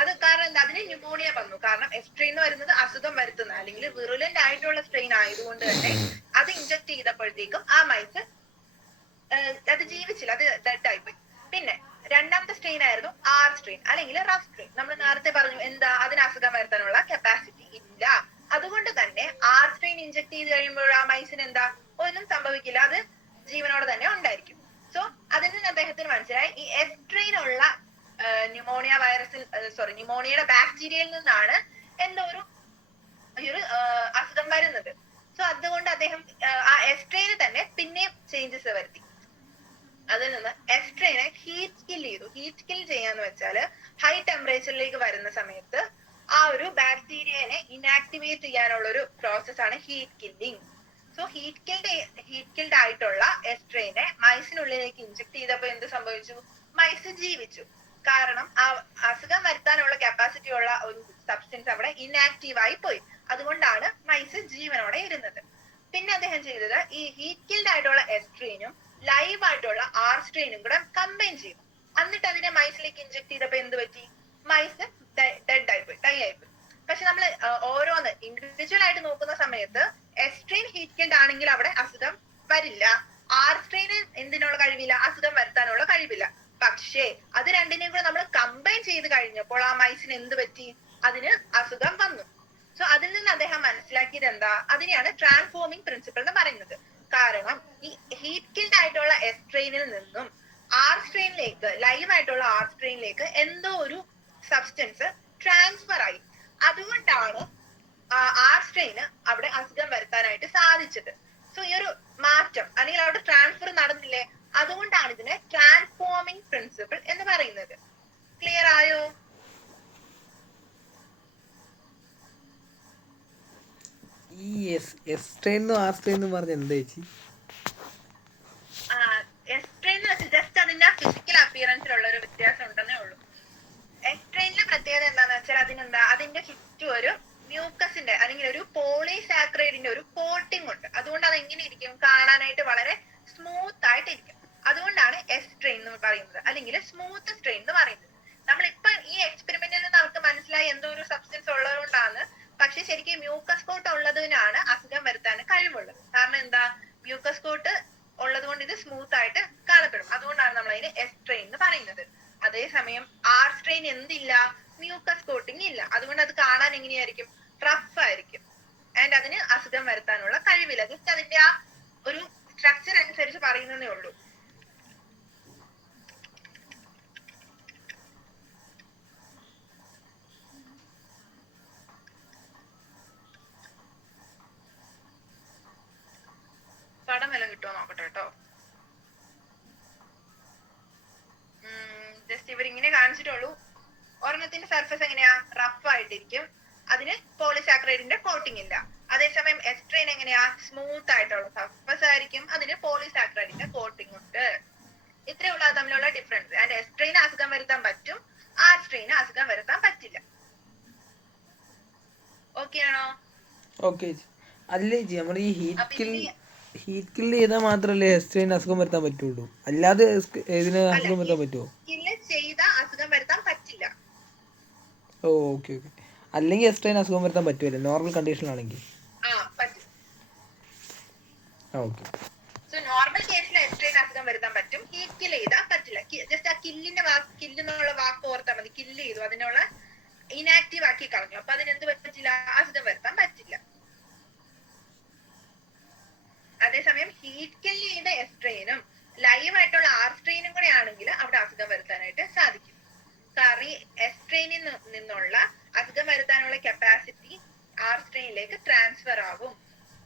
അത് കാരണം എന്താ? അതിന് ന്യൂമോണിയ വന്നു. കാരണം എസ്ട്രെയിൻ എന്ന് പറയുന്നത് അസുഖം വരുത്തുന്ന അല്ലെങ്കിൽ വിറുലന്റ് ആയിട്ടുള്ള സ്ട്രെയിൻ ആയതുകൊണ്ട് തന്നെ അത് ഇൻജെക്ട് ചെയ്തപ്പോഴത്തേക്കും ആ മൈസ് അത് ജീവിച്ചില്ല, അത് ഡെഡ് ആയിപ്പോയി. പിന്നെ രണ്ടാമത്തെ സ്ട്രെയിൻ ആയിരുന്നു ആർ സ്ട്രെയിൻ അല്ലെങ്കിൽ റഫ് സ്ട്രെയിൻ. നമ്മൾ നേരത്തെ പറഞ്ഞു എന്താ, അതിന് അസുഖം വരുത്താനുള്ള കപ്പാസിറ്റി ഇല്ല. അതുകൊണ്ട് തന്നെ ആർ സ്ട്രെയിൻ ഇൻജെക്ട് ചെയ്ത് കഴിയുമ്പോൾ ആ മൈസിന് എന്താ, ഒന്നും സംഭവിക്കില്ല, അത് ജീവനോടെ തന്നെ ഉണ്ടായിരിക്കും. സോ അതിൽ നിന്ന് അദ്ദേഹത്തിന് മനസ്സിലായി ഈ എസ്ട്രെയിൻ ഉള്ള ന്യൂമോണിയ വൈറസിൽ ന്യൂമോണിയയുടെ ബാക്ടീരിയയിൽ നിന്നാണ് എന്തോ ഒരു അസുഖം വരുന്നത്. സോ അതുകൊണ്ട് അദ്ദേഹം ആ എസ്ട്രെയിന് തന്നെ പിന്നെയും ചേഞ്ചസ് വരുത്തി. അതിൽ നിന്ന് എസ്ട്രെയിനെ ഹീറ്റ് കിൽ ചെയ്തു. ഹീറ്റ് കിൽ ചെയ്യാന്ന് വെച്ചാല് ഹൈ ടെമ്പറേച്ചറിലേക്ക് വരുന്ന സമയത്ത് ആ ഒരു ബാക്ടീരിയനെ ഇനാക്ടിവേറ്റ് ചെയ്യാനുള്ള ഒരു പ്രോസസ് ആണ് heat killing. So heat killed ആയിട്ടുള്ള എസ്ട്രെയിനെ മൈസിനുള്ളിലേക്ക് ഇൻജെക്ട് ചെയ്തപ്പോ എന്ത് സംഭവിച്ചു? മൈസ് ജീവിച്ചു. കാരണം ആ അസുഖം വരുത്താനുള്ള കപ്പാസിറ്റി ഉള്ള ഒരു സബ്സ്റ്റൻസ് അവിടെ ഇനാക്റ്റീവ് ആയി പോയി. അതുകൊണ്ടാണ് മൈസ് ജീവനോടെ ഇരുന്നത്. പിന്നെ അദ്ദേഹം ചെയ്തത് ഈ ഹീറ്റ് കിൽഡ് ആയിട്ടുള്ള എസ്ട്രെയിനും ലൈവ് ആയിട്ടുള്ള ആർ സ്ട്രെയിനും കൂടെ കമ്പൈൻ ചെയ്തു. എന്നിട്ട് അതിനെ മൈസിലേക്ക് ഇൻജെക്ട് ചെയ്തപ്പോ എന്ത് പറ്റി? മൈസ് ഡെഡ് ആയിപ്പോയി, ഡൈ ആയിപ്പോയി. പക്ഷെ നമ്മൾ ഓരോന്ന് ഇൻഡിവിജ്വൽ ആയിട്ട് നോക്കുന്ന സമയത്ത് എസ്ട്രെയിൻ ഹീറ്റ് കിൽഡ് ആണെങ്കിൽ അവിടെ അസുഖം വരില്ല, ആർ സ്ട്രെയിന് എന്തിനുള്ള കഴിവില്ല, അസുഖം വരുത്താനുള്ള കഴിവില്ല. പക്ഷേ അത് രണ്ടിനെയും കൂടെ നമ്മൾ കമ്പൈൻ ചെയ്ത് കഴിഞ്ഞപ്പോൾ ആ മൈസിന് എന്ത് പറ്റി? അതിന് അസുഖം വന്നു. സോ അതിൽ നിന്ന് അദ്ദേഹം മനസ്സിലാക്കിയത് എന്താ? അതിനെയാണ് ട്രാൻസ്ഫോമിംഗ് പ്രിൻസിപ്പിൾ എന്ന് പറയുന്നത്. കാരണം ഈ ഹീറ്റ് കിൽഡ് ആയിട്ടുള്ള എസ്ട്രെയിനിൽ നിന്നും ആർ സ്ട്രെയിനിലേക്ക്, ലൈവ് ആയിട്ടുള്ള ആർ സ്ട്രെയിനിലേക്ക് എന്തോ ഒരു സബ്സ്റ്റൻസ് ട്രാൻസ്ഫർ ആയി. അതുകൊണ്ടാണ് ആർ സ്ട്രെയിന് അവിടെ അസുഖം വരുത്താനായിട്ട് സാധിച്ചത്. സോ ഈ ഒരു മാറ്റം അല്ലെങ്കിൽ അവിടെ ട്രാൻസ്ഫർ നടന്നില്ലേ, അതുകൊണ്ടാണ് ഇതിനെ ട്രാൻസ്ഫോമിംഗ് പ്രിൻസിപ്പിൾ എന്ന് പറയുന്നത്. ക്ലിയർ ആയോ? ഈ എസ്ട്രെയിനും ആർ സ്ട്രെയിനും പറഞ്ഞ എന്താ ചേച്ചി? എസ്ട്രെയിൻ ജസ്റ്റ് അതിന്റെ ഫിസിക്കൽ അപ്പിയറൻസിലുള്ള ഒരു വ്യത്യാസം ഉണ്ടെന്നേ ഉള്ളൂ. എസ്ട്രെയിനിലെ പ്രത്യേകത എന്താന്ന് വെച്ചാൽ അതിന്റെ ചുറ്റും ഒരു മ്യൂക്കസിന്റെ അല്ലെങ്കിൽ ഒരു പോളിസാക്രൈഡിന്റെ ഒരു കോട്ടിംഗ് ഉണ്ട്. അതുകൊണ്ട് അത് എങ്ങനെ ഇരിക്കും? കാണാനായിട്ട് വളരെ സ്മൂത്ത് ആയിട്ടിരിക്കും. അതുകൊണ്ടാണ് എസ്ട്രെയിൻ എന്ന് പറയുന്നത്, അല്ലെങ്കിൽ സ്മൂത്ത് സ്ട്രെയിൻ എന്ന് പറയുന്നത്. നമ്മളിപ്പോ ഈ എക്സ്പെരിമെന്റിൽ നിന്ന് നമുക്ക് മനസ്സിലായി എന്തോ ഒരു സബ്സ്റ്റൻസ് ഉള്ളതുകൊണ്ടാണ്. പക്ഷെ ശരിക്കും മ്യൂക്കസ് കോട്ട് ഉള്ളതിനാണ് അസുഖം വരുത്താൻ കഴിവുള്ളത്. കാരണം എന്താ? മ്യൂക്കസ് കോട്ട് ഉള്ളത് കൊണ്ട് ഇത് സ്മൂത്ത് ആയിട്ട് കാണപ്പെടും. അതുകൊണ്ടാണ് നമ്മൾ അതിന് എസ്ട്രെയിൻ എന്ന് പറയുന്നത്. അതേസമയം ആർ സ്ട്രെയിൻ എന്തില്ല? മ്യൂക്കസ് കോട്ടിംഗ് ഇല്ല. അതുകൊണ്ട് അത് കാണാൻ എങ്ങനെയായിരിക്കും? റഫ് ആയിരിക്കും. ആൻഡ് അതിന് അസുഖം വരുത്താനുള്ള കഴിവില്ല. ജസ്റ്റ് അതിന്റെ ആ ഒരു സ്ട്രക്ചർ അനുസരിച്ച് പറയുന്നതേ ഉള്ളൂ. പടം എല്ലാം കിട്ടുമോ നോക്കട്ടെ കേട്ടോ. ജസ്റ്റ് ഇവരിങ്ങനെ കാണിച്ചിട്ടുള്ളൂ. ഒരെണ്ണത്തിന്റെ സർഫസ് എങ്ങനെയാ? റഫ് ആയിട്ടിരിക്കും. അതിന് പോളിസാക്രൈഡിന്റെ കോട്ടിംഗ് ഇല്ല. അതേസമയം എസ്ട്രെയിൻ എങ്ങനെയാ? സ്മൂത്ത് ആയിട്ടുള്ള സർഫസ് ആയിരിക്കും, അതിന് പോളിസാക്രൈഡിന്റെ കോട്ടിംഗ് ഉണ്ട്. ഇത്രയേ ഉള്ളൂ തമ്മിലുള്ള ഡിഫറൻസ്. ആൻഡ് എസ്ട്രെയിന് അസുഖം വരുത്താൻ പറ്റും, ആർ സ്ട്രെയിന് അസുഖം വരുത്താൻ പറ്റില്ല. ഓക്കെ ആണോ? ഓക്കെ ചേച്ചി. അല്ലേ ചേച്ചി, നമ്മൾ ഈ ഹീറ്റ് കില്ല് ചെയ്താൽ മാത്രമല്ലേ എസ്ട്രെയിന് അസുഖം വരുത്താൻ പറ്റുള്ളൂ, അല്ലാതെ ഇതിന് അസുഖം വരുത്താൻ പറ്റുമോ? കില്ല് ചെയ്താ അസുഖം വരുത്താൻ പറ്റില്ല. ഓ ഓക്കെ ഓക്കെ. അല്ലെങ്കിൽ എസ്ട്രെയിന് അസുഖം വരുത്താൻ പറ്റുമല്ലേ നോർമൽ കണ്ടീഷനിലാണെങ്കിൽ? പറ്റും. ഓക്കെ. സോ നോർമൽ കേസിൽ എസ്ട്രെയിൻ അസുഖം വരുത്താൻ പറ്റും, ഹീറ്റ് കില്ല് ചെയ്താൽ പറ്റില്ല. ജസ്റ്റ് ആ കില്ലെന്നുള്ള വാക്ക് ഓർത്താൽ മതി. കില്ല് ചെയ്തു, അതിനുള്ള ഇനാക്റ്റീവ് ആക്കി കളഞ്ഞു. അപ്പൊ അതിനെന്ത് പറ്റില്ല? അസുഖം വരുത്താൻ പറ്റില്ല. അതേസമയം ഹീറ്റ് കില്ല് ചെയ്ത എസ്ട്രെയിനും ലൈവ് ആയിട്ടുള്ള ആർ സ്ട്രെയിനും കൂടെ ആണെങ്കിൽ അവിടെ അസുഖം വരുത്താനായിട്ട് സാധിക്കും. കാരണം എസ്ട്രെയിനിൽ നിന്നുള്ള അസുഖം വരുത്താനുള്ള കപ്പാസിറ്റി ആർ സ്ട്രെയിനിലേക്ക് ട്രാൻസ്ഫർ ആകും.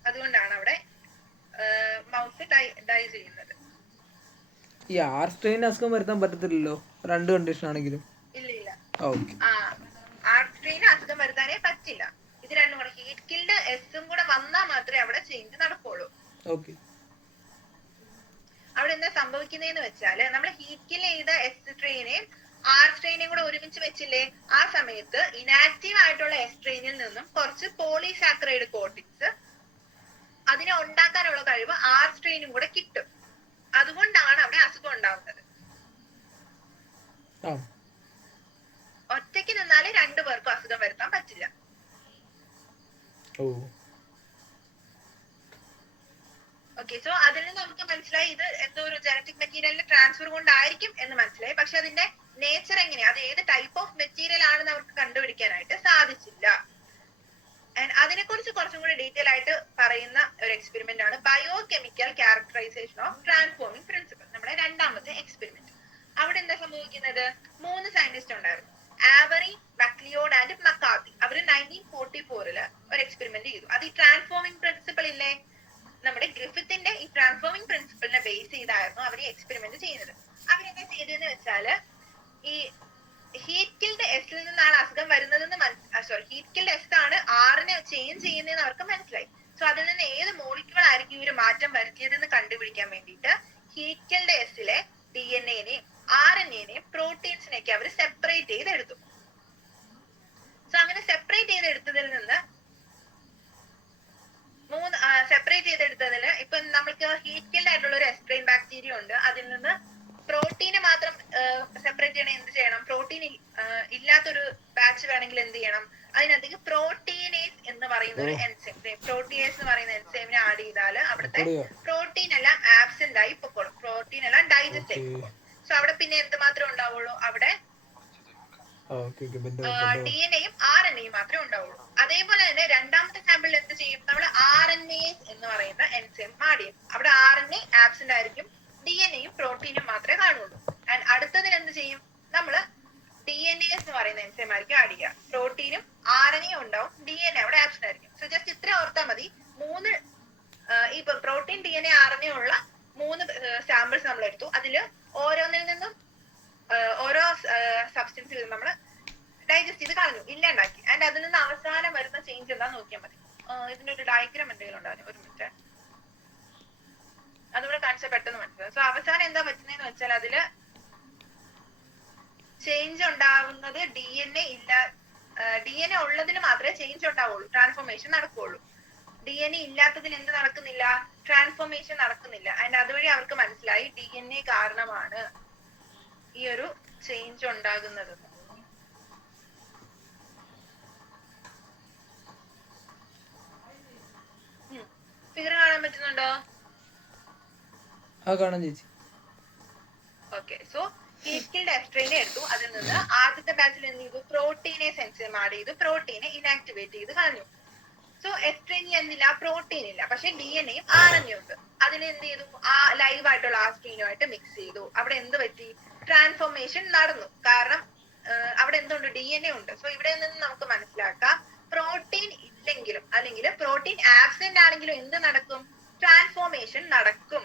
അതുകൊണ്ടാണ് അവിടെ മൗസ് ഡൈ ചെയ്യുന്നത്. ഈ ആർ സ്ട്രെയിന് അസുഖം വരുത്താൻ പറ്റത്തില്ലല്ലോ രണ്ട് കണ്ടീഷൻ ആണെങ്കിലും? ഇല്ല. ഓക്കെ. ആർ സ്ട്രെയിന് അസുഖം വരുത്താനേ പറ്റില്ല. ഇത് രണ്ടും കൂടെ ഹീറ്റ് കിൽഡ് എസും കൂടെ വന്നാൽ മാത്രമേ അവിടെ ചേഞ്ച് നടക്കുള്ളൂ. ഓക്കെ. അവിടെ എന്താ സംഭവിക്കുന്നതെന്ന് വെച്ചാല് നമ്മൾ ഹീറ്റ് കിൽ ചെയ്ത എസ്ട്രെയിനെയും ആർ സ്ട്രെയിനെയും കൂടെ ഒരുമിച്ച് വെച്ചില്ലേ, ആ സമയത്ത് ഇനാക്റ്റീവ് ആയിട്ടുള്ള എസ്ട്രെയിനിൽ നിന്നും കുറച്ച് പോളിസാക്രൈഡ് കോട്ടിങ്സ് അതിനെ ഉണ്ടാക്കാനുള്ള കഴിവ് ആർ സ്ട്രെയിനും കൂടെ കിട്ടും. അതുകൊണ്ടാണ് അവിടെ അസുഖം ഉണ്ടാവുന്നത്. ആ ഒറ്റയ്ക്ക് നിന്നാല് രണ്ടുപേർക്കും അസുഖം വരുത്താൻ പറ്റില്ല. ഓ ഓക്കെ, സോ അതിൽ നിന്ന് നമുക്ക് മനസ്സിലായി ഇത് എന്തോ ഒരു ജനറ്റിക് മെറ്റീരിയലിന്റെ ട്രാൻസ്ഫർ കൊണ്ടായിരിക്കും എന്ന് മനസ്സിലായി. പക്ഷെ അതിന്റെ നേച്ചർ എങ്ങനെയാ, അത് ഏത് ടൈപ്പ് ഓഫ് മെറ്റീരിയൽ ആണെന്ന് അവർക്ക് കണ്ടുപിടിക്കാനായിട്ട് സാധിച്ചില്ല. അതിനെക്കുറിച്ച് കുറച്ചും കൂടി ഡീറ്റെയിൽ ആയിട്ട് പറയുന്ന ഒരു എക്സ്പെരിമെന്റ് ആണ് biochemical characterisation of transforming principle, നമ്മുടെ രണ്ടാമത്തെ എക്സ്പെരിമെന്റ്. അവിടെ എന്താ സംഭവിക്കുന്നത്, 3 സയന്റിസ്റ്റ് ഉണ്ടായിരുന്നു, ആവറി, മക്ലിയോഡ് ആൻഡ് മക്കാർത്തി. അവര് 1944 ഒരു എക്സ്പെരിമെന്റ് ചെയ്തു. അത് ഈ ട്രാൻസ്ഫോമിംഗ് പ്രിൻസിപ്പിൾ ഇല്ലേ, നമ്മുടെ ഗ്രിഫിത്തിന്റെ ഈ ട്രാൻസ്ഫോമിംഗ് പ്രിൻസിപ്പിളിനെ ബേസ് ചെയ്തായിരുന്നു അവർ ഈ എക്സ്പെരിമെന്റ് ചെയ്യുന്നത്. അവരെന്താ ചെയ്തതെന്ന് വെച്ചാല്, ഈ ഹീറ്റ് കിൽഡ് എസിൽ നിന്നാണ് അസുഖം വരുന്നതെന്ന് ഹീറ്റ് കിൽഡ് എസ് ആണ് ആറിനെ ചേഞ്ച് ചെയ്യുന്നതെന്ന് അവർക്ക് മനസ്സിലായി. സോ അതിൽ നിന്ന് ഏത് മോളിക്യൂൾ ആയിരിക്കും ഇവര് മാറ്റം വരുത്തിയതെന്ന് കണ്ടുപിടിക്കാൻ വേണ്ടിയിട്ട് ഹീറ്റ് കിൽഡ് എസിലെ DNA-നെയും RNA-നെയും പ്രോട്ടീൻസിനെയൊക്കെ അവർ സെപ്പറേറ്റ് ചെയ്തെടുത്തു. സോ അങ്ങനെ സെപ്പറേറ്റ് ചെയ്തെടുത്തതിൽ നിന്ന് സെപ്പറേറ്റ് ചെയ്തെടുത്തതിൽ ഇപ്പൊ നമുക്ക് ഹീറ്റ് കിൽഡ് ആയിട്ടുള്ള ഒരു എസ്ട്രെയിൻ ബാക്ടീരിയ ഉണ്ട്. അതിൽ നിന്ന് പ്രോട്ടീനെ മാത്രം സെപ്പറേറ്റ് ചെയ്യണം. എന്ത് ചെയ്യണം, പ്രോട്ടീൻ ഇല്ലാത്തൊരു ബാച്ച് വേണമെങ്കിൽ എന്ത് ചെയ്യണം, അതിനകത്തേക്ക് പ്രോട്ടീനേസ് എന്ന് പറയുന്ന ഒരു എൻസൈം, പ്രോട്ടീനേസ് എന്ന് പറയുന്ന എൻസൈമിനെ ആഡ് ചെയ്താൽ അവിടുത്തെ പ്രോട്ടീൻ എല്ലാം ആബ്സെന്റ് ആയി പൊക്കോളും, പ്രോട്ടീൻ എല്ലാം ഡൈജസ്റ്റ് ആയി പൊക്കോളും. സോ അവിടെ പിന്നെ എന്ത് മാത്രമേ ഉണ്ടാവുള്ളൂ, അവിടെ DNA-യും RNA-യും മാത്രമേ ഉണ്ടാവുള്ളൂ. അതേപോലെ തന്നെ രണ്ടാമത്തെ സാമ്പിളിൽ എന്ത് ചെയ്യും, നമ്മൾ RNase എന്ന് പറയുന്ന എൻസൈം ആഡ് ചെയ്യും. അവിടെ RNA ആബ്സെന്റ് ആയിരിക്കും, DNA-യും പ്രോട്ടീനും മാത്രമേ കാണുള്ളൂ. ആൻഡ് അടുത്തതിൽ എന്ത് ചെയ്യും, നമ്മള് DNA എന്ന് പറയുന്ന എൻസൈം ആയിരിക്കും ആഡ് ചെയ്യുക. പ്രോട്ടീനും RNA-യും ഉണ്ടാവും, DNA അവിടെ ആബ്സെന്റ് ആയിരിക്കും. സോ ജസ്റ്റ് ഇത്ര ഓർത്താൽ മതി. ഈ പ്രോട്ടീൻ, DNA, RNA ഉള്ള 3 സാമ്പിൾസ് നമ്മൾ എടുത്തു. അതിൽ ഓരോന്നിൽ നിന്നും ഓരോ സബ്സ്റ്റൻസ് നമ്മൾ ഡൈജസ്റ്റ് ചെയ്ത് കളഞ്ഞു, ഇല്ലാണ്ടാക്കി. ആൻഡ് അതിൽ നിന്ന് അവസാനം വരുന്ന ചേഞ്ച് എന്താന്ന് നോക്കിയാൽ മതി. ഇതിന്റെ ഒരു ഡയഗ്രാം എന്തെങ്കിലും ഉണ്ടായിരുന്നു, ഒരു മിനിറ്റ്, അതുകൂടെ കാണിച്ചാൽ പെട്ടെന്ന് മനസ്സിലാവും. സോ അവസാനം എന്താ പറ്റുന്നതെന്ന് വെച്ചാൽ അതില് ചേഞ്ച് ഉണ്ടാവുന്നത് DNA ഉള്ളതിന് മാത്രമേ ചേഞ്ച് ഉണ്ടാവുള്ളൂ, ട്രാൻസ്ഫോർമേഷൻ നടക്കുകയുള്ളൂ. DNA ഇല്ലാത്തതിൽ എന്ത് നടക്കുന്നില്ല, ട്രാൻസ്ഫോർമേഷൻ നടക്കുന്നില്ല. ആൻഡ് അതുവഴി അവർക്ക് മനസ്സിലായി DNA കാരണമാണ് ഈ ഒരു ചേഞ്ച് ഉണ്ടാകുന്നത്. ഫിഗർ കാണാൻ പറ്റുന്നുണ്ടോ? കാണാം ചേച്ചി. ഓക്കെ, സോ ഹീറ്റ് കിൽഡ് എസ്ട്രെയിനെ എടുത്തു. അതിൽ നിന്ന് ആദ്യത്തെ ബാച്ചിൽ എന്ത് ചെയ്തു, പ്രോട്ടീനെ എൻസൈം ആഡ് ചെയ്തു, പ്രോട്ടീനെ ഇനാക്ടിവേറ്റ് ചെയ്ത് കളഞ്ഞു. സോ എസ്ട്രെയിൻ എന്നില്ല, പ്രോട്ടീൻ ഇല്ല, പക്ഷെ DNA-യും RNA-യും ഉണ്ട്. അതിന് എന്ത് ചെയ്തു, ആ ലൈവ് ആയിട്ടുള്ള ആ സ്ട്രെയിനുമായിട്ട് മിക്സ് ചെയ്തു. അവിടെ എന്ത് പറ്റി, ട്രാൻസ്ഫോർമേഷൻ നടന്നു. കാരണം അവിടെ എന്തുണ്ട്, DNA ഉണ്ട്. സോ ഇവിടെ നിന്ന് നമുക്ക് മനസ്സിലാക്കാം, പ്രോട്ടീൻ ഇല്ലെങ്കിലും അല്ലെങ്കിൽ പ്രോട്ടീൻ ആബ്സെന്റ് ആണെങ്കിലും എന്ത് നടക്കും, ട്രാൻസ്ഫോർമേഷൻ നടക്കും.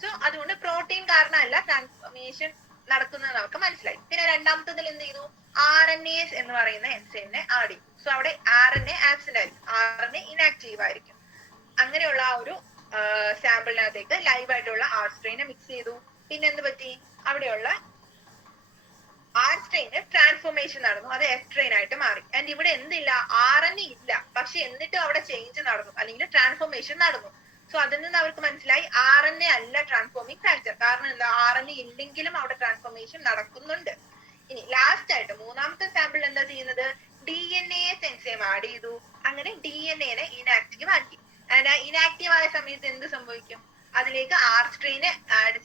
സോ അതുകൊണ്ട് പ്രോട്ടീൻ കാരണമല്ല ട്രാൻസ്ഫോർമേഷൻ നടക്കുന്നത് നമുക്ക് മനസ്സിലായി. പിന്നെ രണ്ടാമത്തതിൽ എന്ത് ചെയ്തു, RNase എന്ന് പറയുന്ന എൻസൈമിനെ ആഡ് ചെയ്തു. സോ അവിടെ RNA ആബ്സെന്റ് ആയിരിക്കും, RNA ഇനാക്റ്റീവ് ആയിരിക്കും. അങ്ങനെയുള്ള ആ ഒരു സാമ്പിളിനകത്തേക്ക് ലൈവ് ആയിട്ടുള്ള ആർ സ്ട്രെയിനെ മിക്സ് ചെയ്തു. പിന്നെ എന്ത് പറ്റി, അവിടെയുള്ള ആർ സ്ട്രെയിന് ട്രാൻസ്ഫോർമേഷൻ നടന്നു, അത് എസ് സ്ട്രെയിൻ ആയിട്ട് മാറി. ആൻഡ് ഇവിടെ എന്തില്ല, RNA ഇല്ല, പക്ഷെ എന്നിട്ടും അവിടെ ചേഞ്ച് നടന്നു അല്ലെങ്കിൽ ട്രാൻസ്ഫോർമേഷൻ നടന്നു. സോ അതിൽ നിന്ന് അവർക്ക് മനസ്സിലായി RNA അല്ല ട്രാൻസ്ഫോമിംഗ് ഫാക്ടർ. കാരണം എന്താ, RNA ഇല്ലെങ്കിലും അവിടെ ട്രാൻസ്ഫോർമേഷൻ നടക്കുന്നുണ്ട്. ഇനി ലാസ്റ്റ് ആയിട്ട് മൂന്നാമത്തെ സാമ്പിൾ എന്താ ചെയ്യുന്നത്, DNA എൻസൈം ആഡ് ചെയ്തു. അങ്ങനെ DNA-നെ ഇനാക്റ്റീവ് ആക്കി. ആൻഡ് ആ ഇനാക്റ്റീവ് ആയ സമയത്ത് എന്ത് സംഭവിക്കും, അതിലേക്ക് ആർ സ്ട്രെയിനെ ആഡ്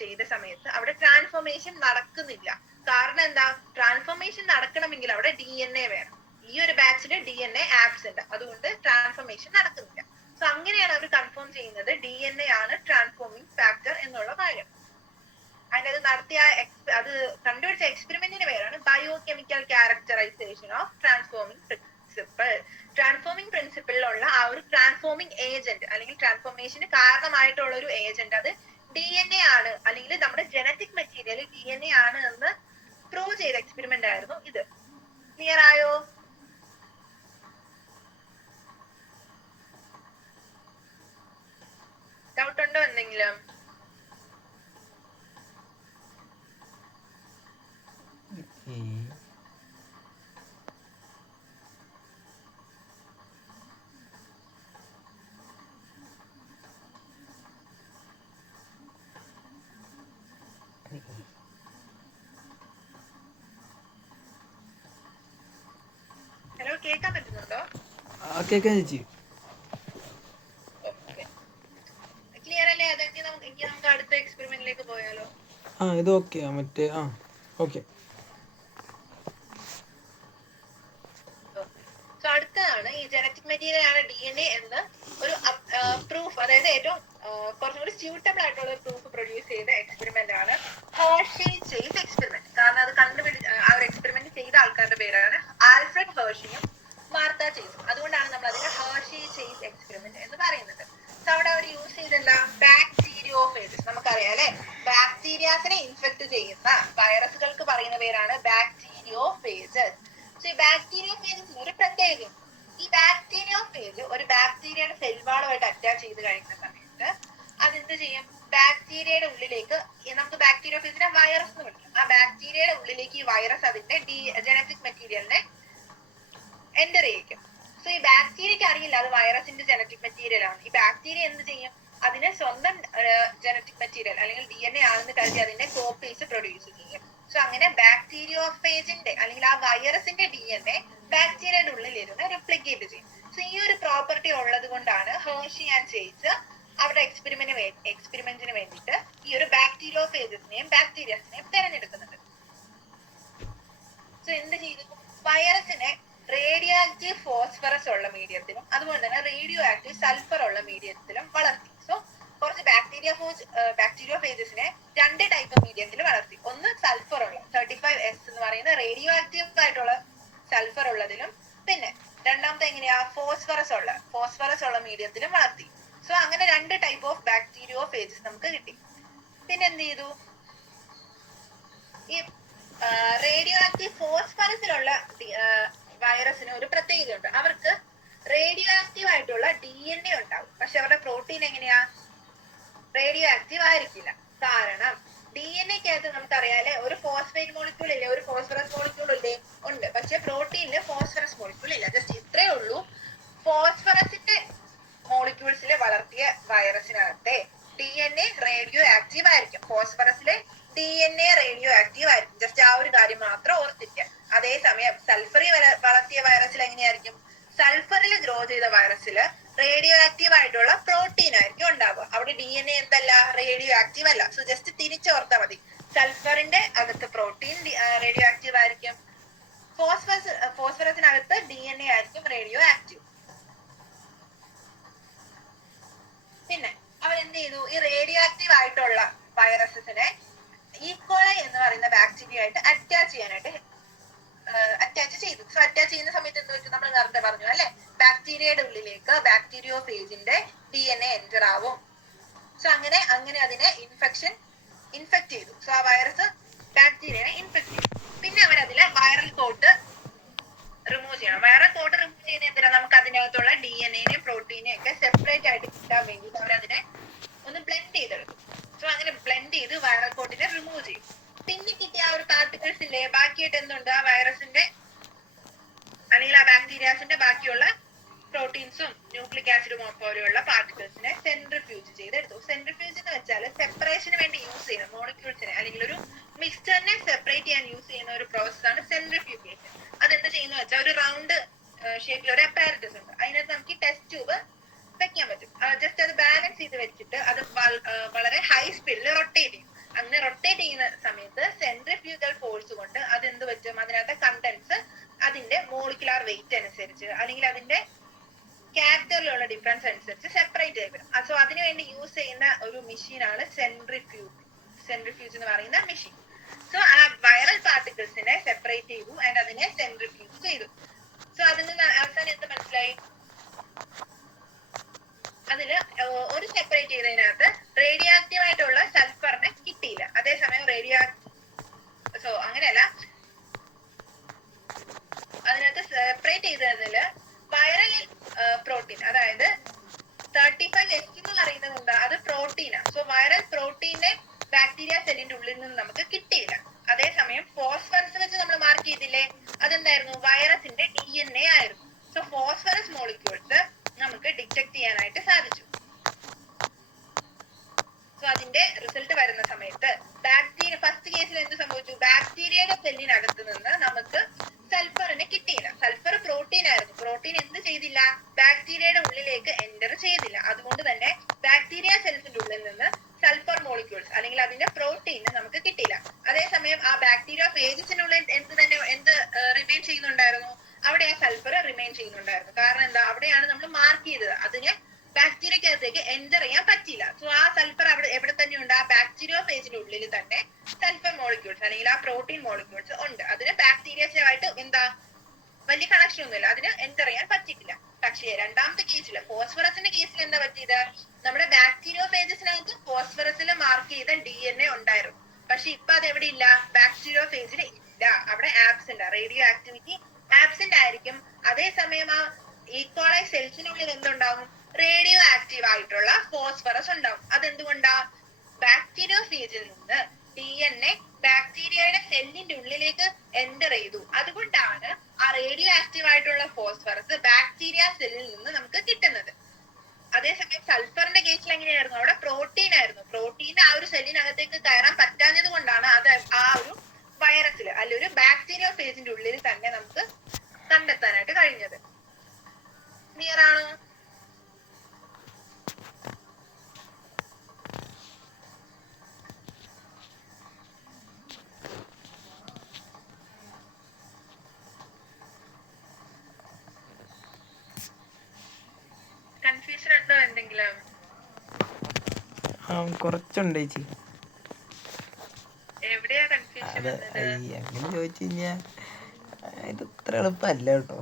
ചെയ്ത സമയത്ത് അവിടെ ട്രാൻസ്ഫോർമേഷൻ നടക്കുന്നില്ല. കാരണം എന്താ, ട്രാൻസ്ഫോർമേഷൻ നടക്കണമെങ്കിൽ അവിടെ DNA വേണം. ഈ ഒരു ബാച്ചില് DNA ആബ്സെന്റ്, അതുകൊണ്ട് ട്രാൻസ്ഫോർമേഷൻ നടക്കുന്നില്ല. സോ അങ്ങനെയാണ് അവർ കൺഫേം ചെയ്യുന്നത് DNA ആണ് ട്രാൻസ്ഫോമിംഗ് ഫാക്ടർ എന്നുള്ള കാര്യം. അതിന് അത് കണ്ടുപിടിച്ച എക്സ്പെരിമെന്റിന്റെ പേരാണ് biochemical characterisation of transforming principle. Transforming പ്രിൻസിപ്പിളിലുള്ള ആ ഒരു ട്രാൻസ്ഫോമിംഗ് ഏജന്റ് അല്ലെങ്കിൽ ട്രാൻസ്ഫോർമേഷന് കാരണമായിട്ടുള്ള ഒരു ഏജന്റ് അത് DNA ആണ്, അല്ലെങ്കിൽ നമ്മുടെ ജനറ്റിക് മെറ്റീരിയൽ DNA ആണ് എന്ന് പ്രൂവ് ചെയ്ത എക്സ്പെരിമെന്റ് ആയിരുന്നു ഇത്. ക്ലിയർ ആയോ? ഡൗട്ട് ഉണ്ടോ എന്തെങ്കിലും? കേൾക്കാൻ പറ്റുന്നുണ്ടോ? കേൾക്കാൻ ചേച്ചി. ക്ലിയർ അല്ലേ? അതെങ്കിൽ നമുക്ക് അടുത്ത എക്സ്പെരിമെന്റിലേക്ക് പോയാലോ? ഇത് ഓക്കെ. മറ്റേ ഓക്കെ. സോ അടുത്തതാണ് ഈ ജനറ്റിക് മെറ്റീരിയൽ ആണ് DNA എന്ന് ഒരു പ്രൂഫ്, അതായത് ഏറ്റവും കുറച്ചും കൂടി സ്യൂട്ടബിൾ ആയിട്ടുള്ള പ്രൂഫ് പ്രൊഡ്യൂസ് ചെയ്ത എക്സ്പെരിമെന്റ് ആണ് ഹേർഷി ചേസ് എക്സ്പെരിമെന്റ്. കാരണം അത് ആ ഒരു എക്സ്പെരിമെന്റ് ചെയ്ത ആൾക്കാരുടെ പേരാണ് ആൽഫ്രഡ് ഹേർഷിയും മാർത്ത ചേസും. അതുകൊണ്ടാണ് നമ്മൾ അതിനെ ഹേർഷി ചേസ് എക്സ്പെരിമെന്റ് എന്ന് പറയുന്നത്. സോ അവിടെ അവർ യൂസ് ചെയ്തെന്താ, ബാക്ടീരിയോഫേജസ്. നമുക്കറിയാം അല്ലെ, ബാക്ടീരിയാസിനെ ഇൻഫെക്ട് ചെയ്യുന്ന വൈറസുകൾക്ക് പറയുന്ന പേരാണ് ബാക്ടീരിയോഫേജസ്. സോ ഈ ബാക്ടീരിയോഫേജസിന് ഒരു പ്രത്യേകത, ഈ ബാക്ടീരിയോഫേജ് ഒരു ബാക്ടീരിയയുടെ സെൽവാളുമായിട്ട് അറ്റാച്ച് ചെയ്ത് കഴിയുന്ന സമയത്ത് അതെന്ത് ചെയ്യും, ബാക്ടീരിയയുടെ ഉള്ളിലേക്ക്, നമുക്ക് ബാക്ടീരിയോഫേജിനെ വൈറസ് എന്ന് വിളിക്കും, ആ ബാക്ടീരിയയുടെ ഉള്ളിലേക്ക് ഈ വൈറസ് അതിന്റെ ജനറ്റിക് മെറ്റീരിയലിനെ എൻ്റർ ചെയ്യിക്കും. സോ ഈ ബാക്ടീരിയക്ക് അറിയില്ല അത് വൈറസിന്റെ ജനറ്റിക് മെറ്റീരിയൽ ആണ്. ഈ ബാക്ടീരിയ എന്ത് ചെയ്യും, അതിന് സ്വന്തം ജനറ്റിക് മെറ്റീരിയൽ അല്ലെങ്കിൽ DNA ആണെന്ന് കരുതി അതിന്റെ കോപ്പീസ് പ്രൊഡ്യൂസ് ചെയ്യും. സോ അങ്ങനെ ബാക്ടീരിയോഫേജിന്റെ അല്ലെങ്കിൽ ആ വൈറസിന്റെ DNA ബാക്ടീരിയയുടെ ഉള്ളിലിരുന്ന് റിപ്ലിക്കേറ്റ് ചെയ്യും. സോ ഈ ഒരു പ്രോപ്പർട്ടി ഉള്ളത് കൊണ്ടാണ് ഹേർഷി ആൻഡ് ചേസ് അവരുടെ എക്സ്പെരിമെന്റിന് വേണ്ടിയിട്ട് ഈ ഒരു ബാക്ടീരിയോഫേജസിനെയും ബാക്ടീരിയസിനെയും തിരഞ്ഞെടുക്കുന്നുണ്ട്. സോ എന്ത് ചെയ്തു, വൈറസിനെ റേഡിയോ ആക്റ്റീവ് ഫോസ്ഫറസ് ഉള്ള മീഡിയത്തിലും അതുപോലെ തന്നെ റേഡിയോ ആക്റ്റീവ് സൾഫർ ഉള്ള മീഡിയത്തിലും വളർത്തി. സോ കുറച്ച് ബാക്ടീരിയോഫേജസിനെ രണ്ട് ടൈപ്പ് മീഡിയത്തിൽ വളർത്തി. ഒന്ന് സൾഫർ ഉള്ള 35S എന്ന് പറയുന്ന റേഡിയോ ആക്റ്റീവ് ആയിട്ടുള്ള സൾഫർ ഉള്ളതിലും, പിന്നെ രണ്ടാമത്തെ എങ്ങനെയാ, ഫോസ്ഫറസ് ഉള്ള മീഡിയത്തിലും വളർത്തി. സോ അങ്ങനെ രണ്ട് ടൈപ്പ് ഓഫ് ബാക്ടീരിയോഫേജസ് നമുക്ക് കിട്ടി. പിന്നെ എന്ത് ചെയ്തു, ഈ റേഡിയോ ആക്റ്റീവ് ഫോസ്ഫറസിലുള്ള വൈറസിന് ഒരു പ്രത്യേകതയുണ്ട്. അവർക്ക് റേഡിയോ ആക്റ്റീവ് ആയിട്ടുള്ള DNA ഉണ്ടാവും, പക്ഷെ അവരുടെ പ്രോട്ടീൻ എങ്ങനെയാ, റേഡിയോ ആക്റ്റീവ് ആയിരിക്കില്ല. കാരണം DNA-ക്കകത്ത് നമുക്കറിയാലേ ഒരു ഫോസ്ഫേറ്റ് മോളിക്യൂൾ ഇല്ലേ, ഒരു ഫോസ്ഫറസ് മോളിക്യൂൾ ഇല്ലേ, ഉണ്ട്. പക്ഷെ പ്രോട്ടീനില് ഫോസ്ഫറസ് മോളിക്യൂൾ ഇല്ല. ജസ്റ്റ് ഇത്രേ ഉള്ളൂ. ഫോസ്ഫറസിന്റെ മോളിക്യൂൾസിൽ വളർത്തിയ വൈറസിനകത്തെ DNA റേഡിയോ ആക്റ്റീവ് ആയിരിക്കും. ഫോസ്ഫറസിലെ DNA റേഡിയോ ആക്റ്റീവ് ആയിരിക്കും. ജസ്റ്റ് ആ ഒരു കാര്യം മാത്രം ഓർത്തിരിക്കുക. അതേസമയം സൾഫറിൽ വളർത്തിയ വൈറസിൽ എങ്ങനെയായിരിക്കും, സൾഫറിൽ ഗ്രോ ചെയ്ത വൈറസിൽ റേഡിയോ ആക്റ്റീവ് ആയിട്ടുള്ള പ്രോട്ടീൻ ആയിരിക്കും ഉണ്ടാവുക. അവിടെ DNA എന്തല്ല, റേഡിയോ ആക്റ്റീവ് അല്ല. സോ ജസ്റ്റ് തിരിച്ചോർത്താൽ മതി, സൾഫറിന്റെ അകത്ത് പ്രോട്ടീൻ റേഡിയോ ആക്റ്റീവ് ആയിരിക്കും, ഫോസ്ഫറസിനകത്ത് DNA ആയിരിക്കും റേഡിയോ ആക്റ്റീവ്. പിന്നെ അവരെന്ത് ചെയ്തു, ഈ റേഡിയോ ആക്റ്റീവ് ആയിട്ടുള്ള വൈറസസിനെ ഈക്കോളൈ എന്ന് പറയുന്ന ബാക്ടീരിയ ആയിട്ട് അറ്റാച്ച് ചെയ്തു. സോ അറ്റാച്ച് ചെയ്യുന്ന സമയത്ത് എന്ത് വെച്ചു, നമ്മൾ നേരത്തെ പറഞ്ഞു അല്ലെ, ബാക്ടീരിയയുടെ ഉള്ളിലേക്ക് ബാക്ടീരിയോഫേജിന്റെ DNA എൻ്റർ ആവും. സോ അങ്ങനെ അതിനെ ഇൻഫെക്ട് ചെയ്തു. സോ ആ വൈറസ് ബാക്ടീരിയനെ ഇൻഫെക്ട് ചെയ്തു. പിന്നെ അവരതിലെ വൈറൽ കോട്ട് റിമൂവ് ചെയ്യണം. വൈറൽ കോട്ട് റിമൂവ് ചെയ്യുന്ന എന്തിനാ, നമുക്ക് അതിനകത്തുള്ള DNA-നെയും പ്രോട്ടീനെയും ഒക്കെ സെപ്പറേറ്റ് ആയിട്ട് കിട്ടാൻ വേണ്ടിയിട്ട് അവരതിനെ ഒന്ന് ബ്ലെൻഡ് ചെയ്തെടുക്കും. സോ അങ്ങനെ ബ്ലെൻഡ് ചെയ്ത് വൈറൽ കോട്ടിനെ റിമൂവ് ചെയ്യും. പിന്നെ കിട്ടിയ ആ ഒരു പാർട്ടിക്കിൾസ് ഇല്ലേ, ബാക്കിയായിട്ട് എന്തുണ്ട്, ആ വൈറസിന്റെ അല്ലെങ്കിൽ ആ ബാക്ടീരിയാസിന്റെ ബാക്കിയുള്ള പ്രോട്ടീൻസും ന്യൂക്ലിക് ആസിഡും പോലെയുള്ള പാർട്ടിക്കിൾസിനെ സെൻട്രിഫ്യൂജ് ചെയ്തെടുത്തു. സെൻട്രിഫ്യൂജ് എന്ന് വെച്ചാൽ സെപ്പറേഷന് വേണ്ടി യൂസ് ചെയ്യുന്ന മോളിക്യൂൾസിനെ അല്ലെങ്കിൽ ഒരു മിക്സ്ചറിനെ സെപ്പറേറ്റ് ചെയ്യാൻ യൂസ് ചെയ്യുന്ന ഒരു പ്രോസസ്സാണ് സെൻട്രിഫ്യൂഗേഷൻ. അതെന്ത് ചെയ്യുന്ന വെച്ചാൽ ഒരു റൗണ്ട് ഷേപ്പിൽ ഒരു അപ്പാരറ്റസ് ഉണ്ട്, അതിനകത്ത് നമുക്ക് ഈ ടെസ്റ്റ് ട്യൂബ് വെക്കാൻ പറ്റും. ജസ്റ്റ് അത് ബാലൻസ് ചെയ്ത് വെച്ചിട്ട് അത് വളരെ ഹൈ സ്പീഡിൽ റൊട്ടേറ്റ് ചെയ്യും. അങ്ങനെ റൊട്ടേറ്റ് ചെയ്യുന്ന സമയത്ത് സെൻട്രിഫ്യൂഗൽ ഫോഴ്സ് കൊണ്ട് അതെന്ത് പറ്റും, അതിനകത്തെ കണ്ടൻസ് അതിന്റെ മോളിക്കുലാർ വെയിറ്റ് അനുസരിച്ച് അല്ലെങ്കിൽ അതിന്റെ ക്യാരക്ടറിലുള്ള ഡിഫറൻസ് അനുസരിച്ച് സെപ്പറേറ്റ് ചെയ്യപ്പെടും. സോ അതിനുവേണ്ടി യൂസ് ചെയ്യുന്ന ഒരു മെഷീനാണ് സെൻട്രിഫ്യൂജ് എന്ന് പറയുന്ന മെഷീൻ. സോ ആ വൈറൽ പാർട്ടിക്കിൾസിനെ സെപ്പറേറ്റ് ചെയ്തു ആൻഡ് അതിനെ സെൻട്രിഫ്യൂജ് ചെയ്തു. സോ അതിൽ നിന്ന് അവസാനം എന്ത് മനസ്സിലായി, അതില് ഒരു സെപ്പറേറ്റ് ചെയ്തതിനകത്ത് റേഡിയോ ആക്റ്റീവ് ആയിട്ടുള്ള സൾഫറിനെ കിട്ടിയില്ല. അതേസമയം സോ അങ്ങനെയല്ല, അതിനകത്ത് സെപ്പറേറ്റ് ചെയ്തതില് വൈറൽ പ്രോട്ടീൻ, അതായത് 35S എന്ന് പറയുന്നത് എന്താ, അത് പ്രോട്ടീനാണ്. സോ വൈറൽ പ്രോട്ടീനെ ബാക്ടീരിയ സെല്ലിന്റെ ഉള്ളിൽ നിന്ന് നമുക്ക് കിട്ടിയില്ല. അതേസമയം ഫോസ്ഫറസ് വെച്ച് നമ്മൾ മാർക്ക് ചെയ്തില്ലേ, അതെന്തായിരുന്നു, വൈറസിന്റെ DNA ആയിരുന്നു. സോ ഫോസ്ഫറസ് മോളിക്യൂൾസ് നമുക്ക് ഡിറ്റക്ട് ചെയ്യാനായിട്ട് സാധിച്ചു. സോ അതിന്റെ റിസൾട്ട് വരുന്ന സമയത്ത് ഫസ്റ്റ് കേസിൽ എന്ത് സംഭവിച്ചു, ബാക്ടീരിയയുടെ സെല്ലിനകത്ത് നിന്ന് നമുക്ക് സൾഫറിനെ കിട്ടിയില്ല. സൾഫർ പ്രോട്ടീൻ ആയിരുന്നു. അതേസമയം ആ ബാക്ടീരിയ ഫേജസിനുള്ളിൽ എന്ത് റിമെയിൻ ചെയ്യുന്നുണ്ടായിരുന്നു? അവിടെ ആ സൾഫർ റിമെയിൻ ചെയ്യുന്നുണ്ടായിരുന്നു. കാരണം എന്താ? അവിടെയാണ് നമ്മൾ മാർക്ക് ചെയ്തത്. അതിന് ബാക്ടീരിയക്കകത്തേക്ക് എൻ്റർ ചെയ്യാൻ പറ്റില്ല. സോ ആ സൾഫർ അവിടെ എവിടെ തന്നെ ഉണ്ട്? ആ ബാക്ടീരിയ ഫേജിന്റെ ഉള്ളിൽ തന്നെ സൾഫർ മോളിക്യൂൾസ് അല്ലെങ്കിൽ ആ പ്രോട്ടീൻ മോളിക്യൂൾസ് ഉണ്ട്. അതിന് ബാക്ടീരിയസുമായിട്ട് എന്താ വലിയ കണക്ഷൻ ഒന്നുമില്ല, അതിന് എൻ്റർ ചെയ്യാൻ പറ്റിയിട്ടില്ല. പക്ഷേ രണ്ടാമത്തെ കേസിൽ ഫോസ്ഫറസിന്റെ കേസിൽ എന്താ പറ്റിയത്? നമ്മുടെ ബാക്ടീരിയ ഫേജസിനകത്ത് ഫോസ്ഫറസിൽ മാർക്ക് ചെയ്ത DNA ഉണ്ടായിരുന്നു. പക്ഷെ ഇപ്പൊ അത് എവിടെ ഇല്ല? ബാക്ടീരിയ ഫേജിൽ ഇല്ല. അവിടെ ആബ്സെന്റ്, റേഡിയോ ആക്ടിവിറ്റി ആബ്സെന്റ് ആയിരിക്കും. അതേസമയം ആ ഈക്വളൈ സെൽസിനുള്ളിൽ എന്തുണ്ടാവും? റേഡിയോ ആക്റ്റീവ് ആയിട്ടുള്ള ഫോസ്ഫറസ് ഉണ്ടാവും. അതെന്തുകൊണ്ടാ? ബാക്ടീരിയ ഫേജിൽ നിന്ന് DNA ബാക്ടീരിയയുടെ സെല്ലിന്റെ ഉള്ളിലേക്ക് എൻ്റർ ചെയ്തു. അതുകൊണ്ടാണ് ആ റേഡിയോ ആക്റ്റീവ് ആയിട്ടുള്ള ഫോസ്ഫറസ് ബാക്ടീരിയ സെല്ലിൽ നിന്ന് നമുക്ക് കിട്ടുന്നത്. അതേസമയം സൾഫറിന്റെ കേസിൽ എങ്ങനെയായിരുന്നു? അവിടെ പ്രോട്ടീൻ ആയിരുന്നു. പ്രോട്ടീൻ ആ ഒരു സെല്ലിനകത്തേക്ക് കയറാൻ പറ്റാഞ്ഞത് കൊണ്ടാണ് അത് ആ ഒരു വൈറസിൽ അല്ല ഒരു ബാക്ടീരിയ ഫേജിന്റെ ഉള്ളിൽ തന്നെ നമുക്ക് കണ്ടെത്താനായിട്ട് കഴിഞ്ഞത്. ക്ലിയർ ആണോ? കൺഫ്യൂഷൻ ഉണ്ടോ എന്തെങ്കിലും? കുറച്ചുണ്ട് ചേച്ചി. എവിടെയാ കൺഫ്യൂഷൻ അത് വന്നത്? അങ്ങനെ ചോദിച്ചു കഴിഞ്ഞാ ഇത് ഇത്ര എളുപ്പമല്ല കേട്ടോ.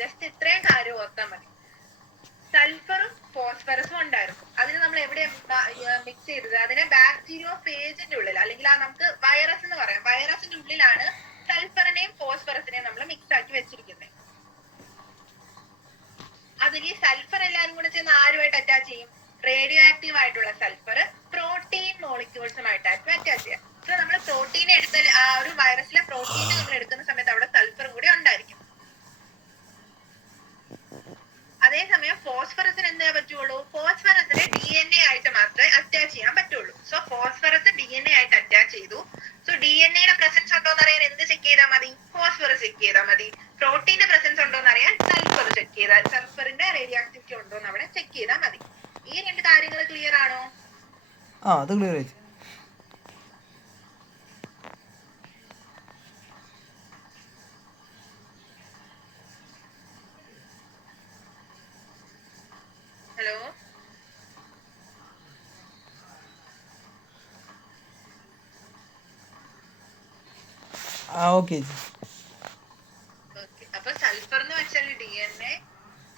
ജസ്റ്റ് ഇത്രയും കാര്യം ഓർത്താൽ മതി. സൾഫറും ഫോസ്ഫറസും ഉണ്ടായിരുന്നു. അതിന് നമ്മൾ എവിടെയാ മിക്സ് ചെയ്തത്? അതിനെ ബാക്ടീരിയ ഫേജിന്റെ ഉള്ളിൽ അല്ലെങ്കിൽ ആ നമുക്ക് വൈറസ് എന്ന് പറയാം, വൈറസിന്റെ ഉള്ളിലാണ് സൾഫറിനെയും ഫോസ്ഫറസിനെയും നമ്മൾ മിക്സ് ആക്കി വെച്ചിരിക്കുന്നത്. അതിൽ ഈ സൾഫർ എല്ലാവരും കൂടെ ചേർന്ന് ആരുമായിട്ട് അറ്റാച്ച് ചെയ്യും? റേഡിയോ ആക്റ്റീവ് ആയിട്ടുള്ള സൾഫർ പ്രോട്ടീൻ മോളിക്യൂൾസുമായിട്ട് അറ്റാച്ച് ചെയ്യാം. സോ നമ്മൾ പ്രോട്ടീൻ എടുത്ത ആ ഒരു വൈറസിലെ പ്രോട്ടീൻ നമ്മൾ എടുക്കുന്ന സമയത്ത് അവിടെ സൾഫറും കൂടി ഉണ്ടായിരിക്കും. അതേസമയം ഫോസ്ഫറസിന് എന്താ പറ്റുള്ളൂ? ഫോസ്ഫറസിന് DNA ആയിട്ട് മാത്രമേ അറ്റാച്ച് ചെയ്യാൻ പറ്റുള്ളൂ. സോ ഫോസ്ഫറസ് DNA ആയിട്ട് അറ്റാച്ച് ചെയ്തു. സോ DNAയുടെ പ്രസൻസ് ഉണ്ടോ എന്ന് അറിയാൻ എന്ത് ചെക്ക് ചെയ്താൽ മതി? ഫോസ്ഫറസ് ചെക്ക് ചെയ്താൽ മതി. പ്രോട്ടീന്റെ പ്രസൻസ് ഉണ്ടോ എന്ന് അറിയാൻ സൾഫർ ചെക്ക് ചെയ്താൽ, സൾഫറിന്റെ റേഡിയോ ആക്ടിവിറ്റി ഉണ്ടോ എന്ന് അവിടെ ചെക്ക് ചെയ്താൽ മതി. ഈ രണ്ട് കാര്യങ്ങൾ ക്ലിയർ ആണോ? അത് ക്ലിയർ ചേച്ചി. ഹലോ, ഓക്കെ ചേച്ചി. അപ്പൊ സൾഫർ എന്ന് വെച്ചാൽ DNA,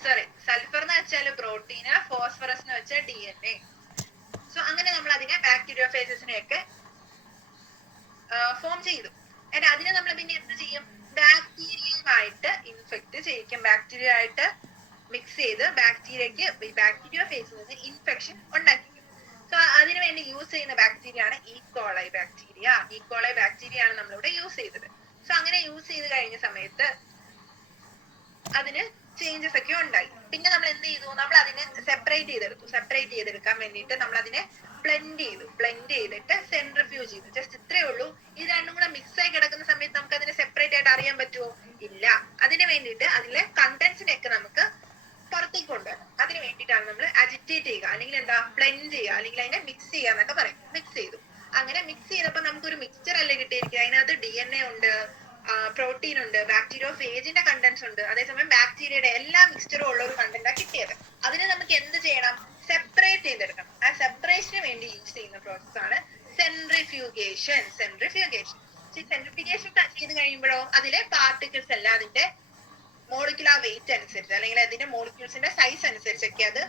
സോറി സൾഫർ എന്ന് വെച്ചാൽ പ്രോട്ടീന്, ഫോസ്ഫറസ് എന്ന് വെച്ചാൽ DNA. സോ അങ്ങനെ നമ്മൾ അതിനെ ബാക്ടീരിയ ഫേജസിനെയൊക്കെ ഫോം ചെയ്തു. അതിനെ നമ്മൾ പിന്നെ എന്ത് ചെയ്യും? ബാക്ടീരിയയുമായിട്ട് ഇൻഫെക്ട് ചെയ്യിക്കും. ബാക്ടീരിയ ആയിട്ട് മിക്സ് ചെയ്ത് ബാക്ടീരിയക്ക് ബാക്ടീരിയ ഫേസിൽ നിന്ന് ഇൻഫെക്ഷൻ ഉണ്ടാക്കിക്കും. സോ അതിനുവേണ്ടി യൂസ് ചെയ്യുന്ന ബാക്ടീരിയ ആണ് ഈക്കോളൈ ബാക്ടീരിയ. ഈക്കോളൈ ബാക്ടീരിയ ആണ് നമ്മളിവിടെ യൂസ് ചെയ്തത്. സോ അങ്ങനെ യൂസ് ചെയ്ത് കഴിഞ്ഞ സമയത്ത് അതിന് ചേഞ്ചസ് ഒക്കെ ഉണ്ടായി. പിന്നെ നമ്മൾ എന്ത് ചെയ്തു? നമ്മൾ അതിനെ സെപ്പറേറ്റ് ചെയ്തെടുത്തു. സെപ്പറേറ്റ് ചെയ്തെടുക്കാൻ വേണ്ടിയിട്ട് നമ്മൾ അതിനെ ബ്ലെൻഡ് ചെയ്തു. ബ്ലെൻഡ് ചെയ്തിട്ട് സെൻട്രിഫ്യൂജ് ചെയ്തു. ജസ്റ്റ് ഇത്രേ ഉള്ളൂ. ഇത് രണ്ടും കൂടെ മിക്സ് ആയി കിടക്കുന്ന സമയത്ത് നമുക്ക് അതിനെ സെപ്പറേറ്റ് ആയിട്ട് അറിയാൻ പറ്റുമോ? ഇല്ല. അതിന് വേണ്ടിയിട്ട് അതിലെ കണ്ടന്റ്സിനെയൊക്കെ നമുക്ക് പുറത്തേക്ക് കൊണ്ടുവരണം. അതിന് വേണ്ടിയിട്ടാണ് നമ്മൾ അജിറ്റേറ്റ് ചെയ്യുക, അല്ലെങ്കിൽ എന്താ ബ്ലെൻഡ് ചെയ്യുക, അല്ലെങ്കിൽ അതിനെ മിക്സ് ചെയ്യുക എന്നൊക്കെ പറയും. മിക്സ് ചെയ്തു. അങ്ങനെ മിക്സ് ചെയ്തപ്പോൾ നമുക്കൊരു മിക്സ്ചർ അല്ലേ കിട്ടിയിരിക്കുക. അതിനകത്ത് DNA ഉണ്ട്, പ്രോട്ടീൻ ഉണ്ട്, ബാക്ടീരിയ ഫേജിന്റെ കണ്ടന്റ്സ് ഉണ്ട്. അതേസമയം ബാക്ടീരിയയുടെ എല്ലാ മിക്സ്ചറും ഉള്ള ഒരു കണ്ടന്റാണ് കിട്ടിയത്. അതിനെ നമുക്ക് എന്ത് ചെയ്യണം? സെപ്പറേറ്റ് ചെയ്തെടുക്കണം. ആ സെപ്പറേഷന് വേണ്ടി യൂസ് ചെയ്യുന്ന പ്രോസസ് ആണ് സെൻട്രിഫ്യൂഗേഷൻ. സെൻട്രിഫ്യൂഗേഷൻ ചെയ്ത് കഴിയുമ്പോഴോ അതിലെ പാർട്ടിക്കിൾസ് എല്ലാം അതിന്റെ മോളിക്കുലാർ വെയിറ്റ് അനുസരിച്ച് അല്ലെങ്കിൽ അതിന്റെ മോളിക്യൂൾസിന്റെ സൈസ് അനുസരിച്ചൊക്കെ അത്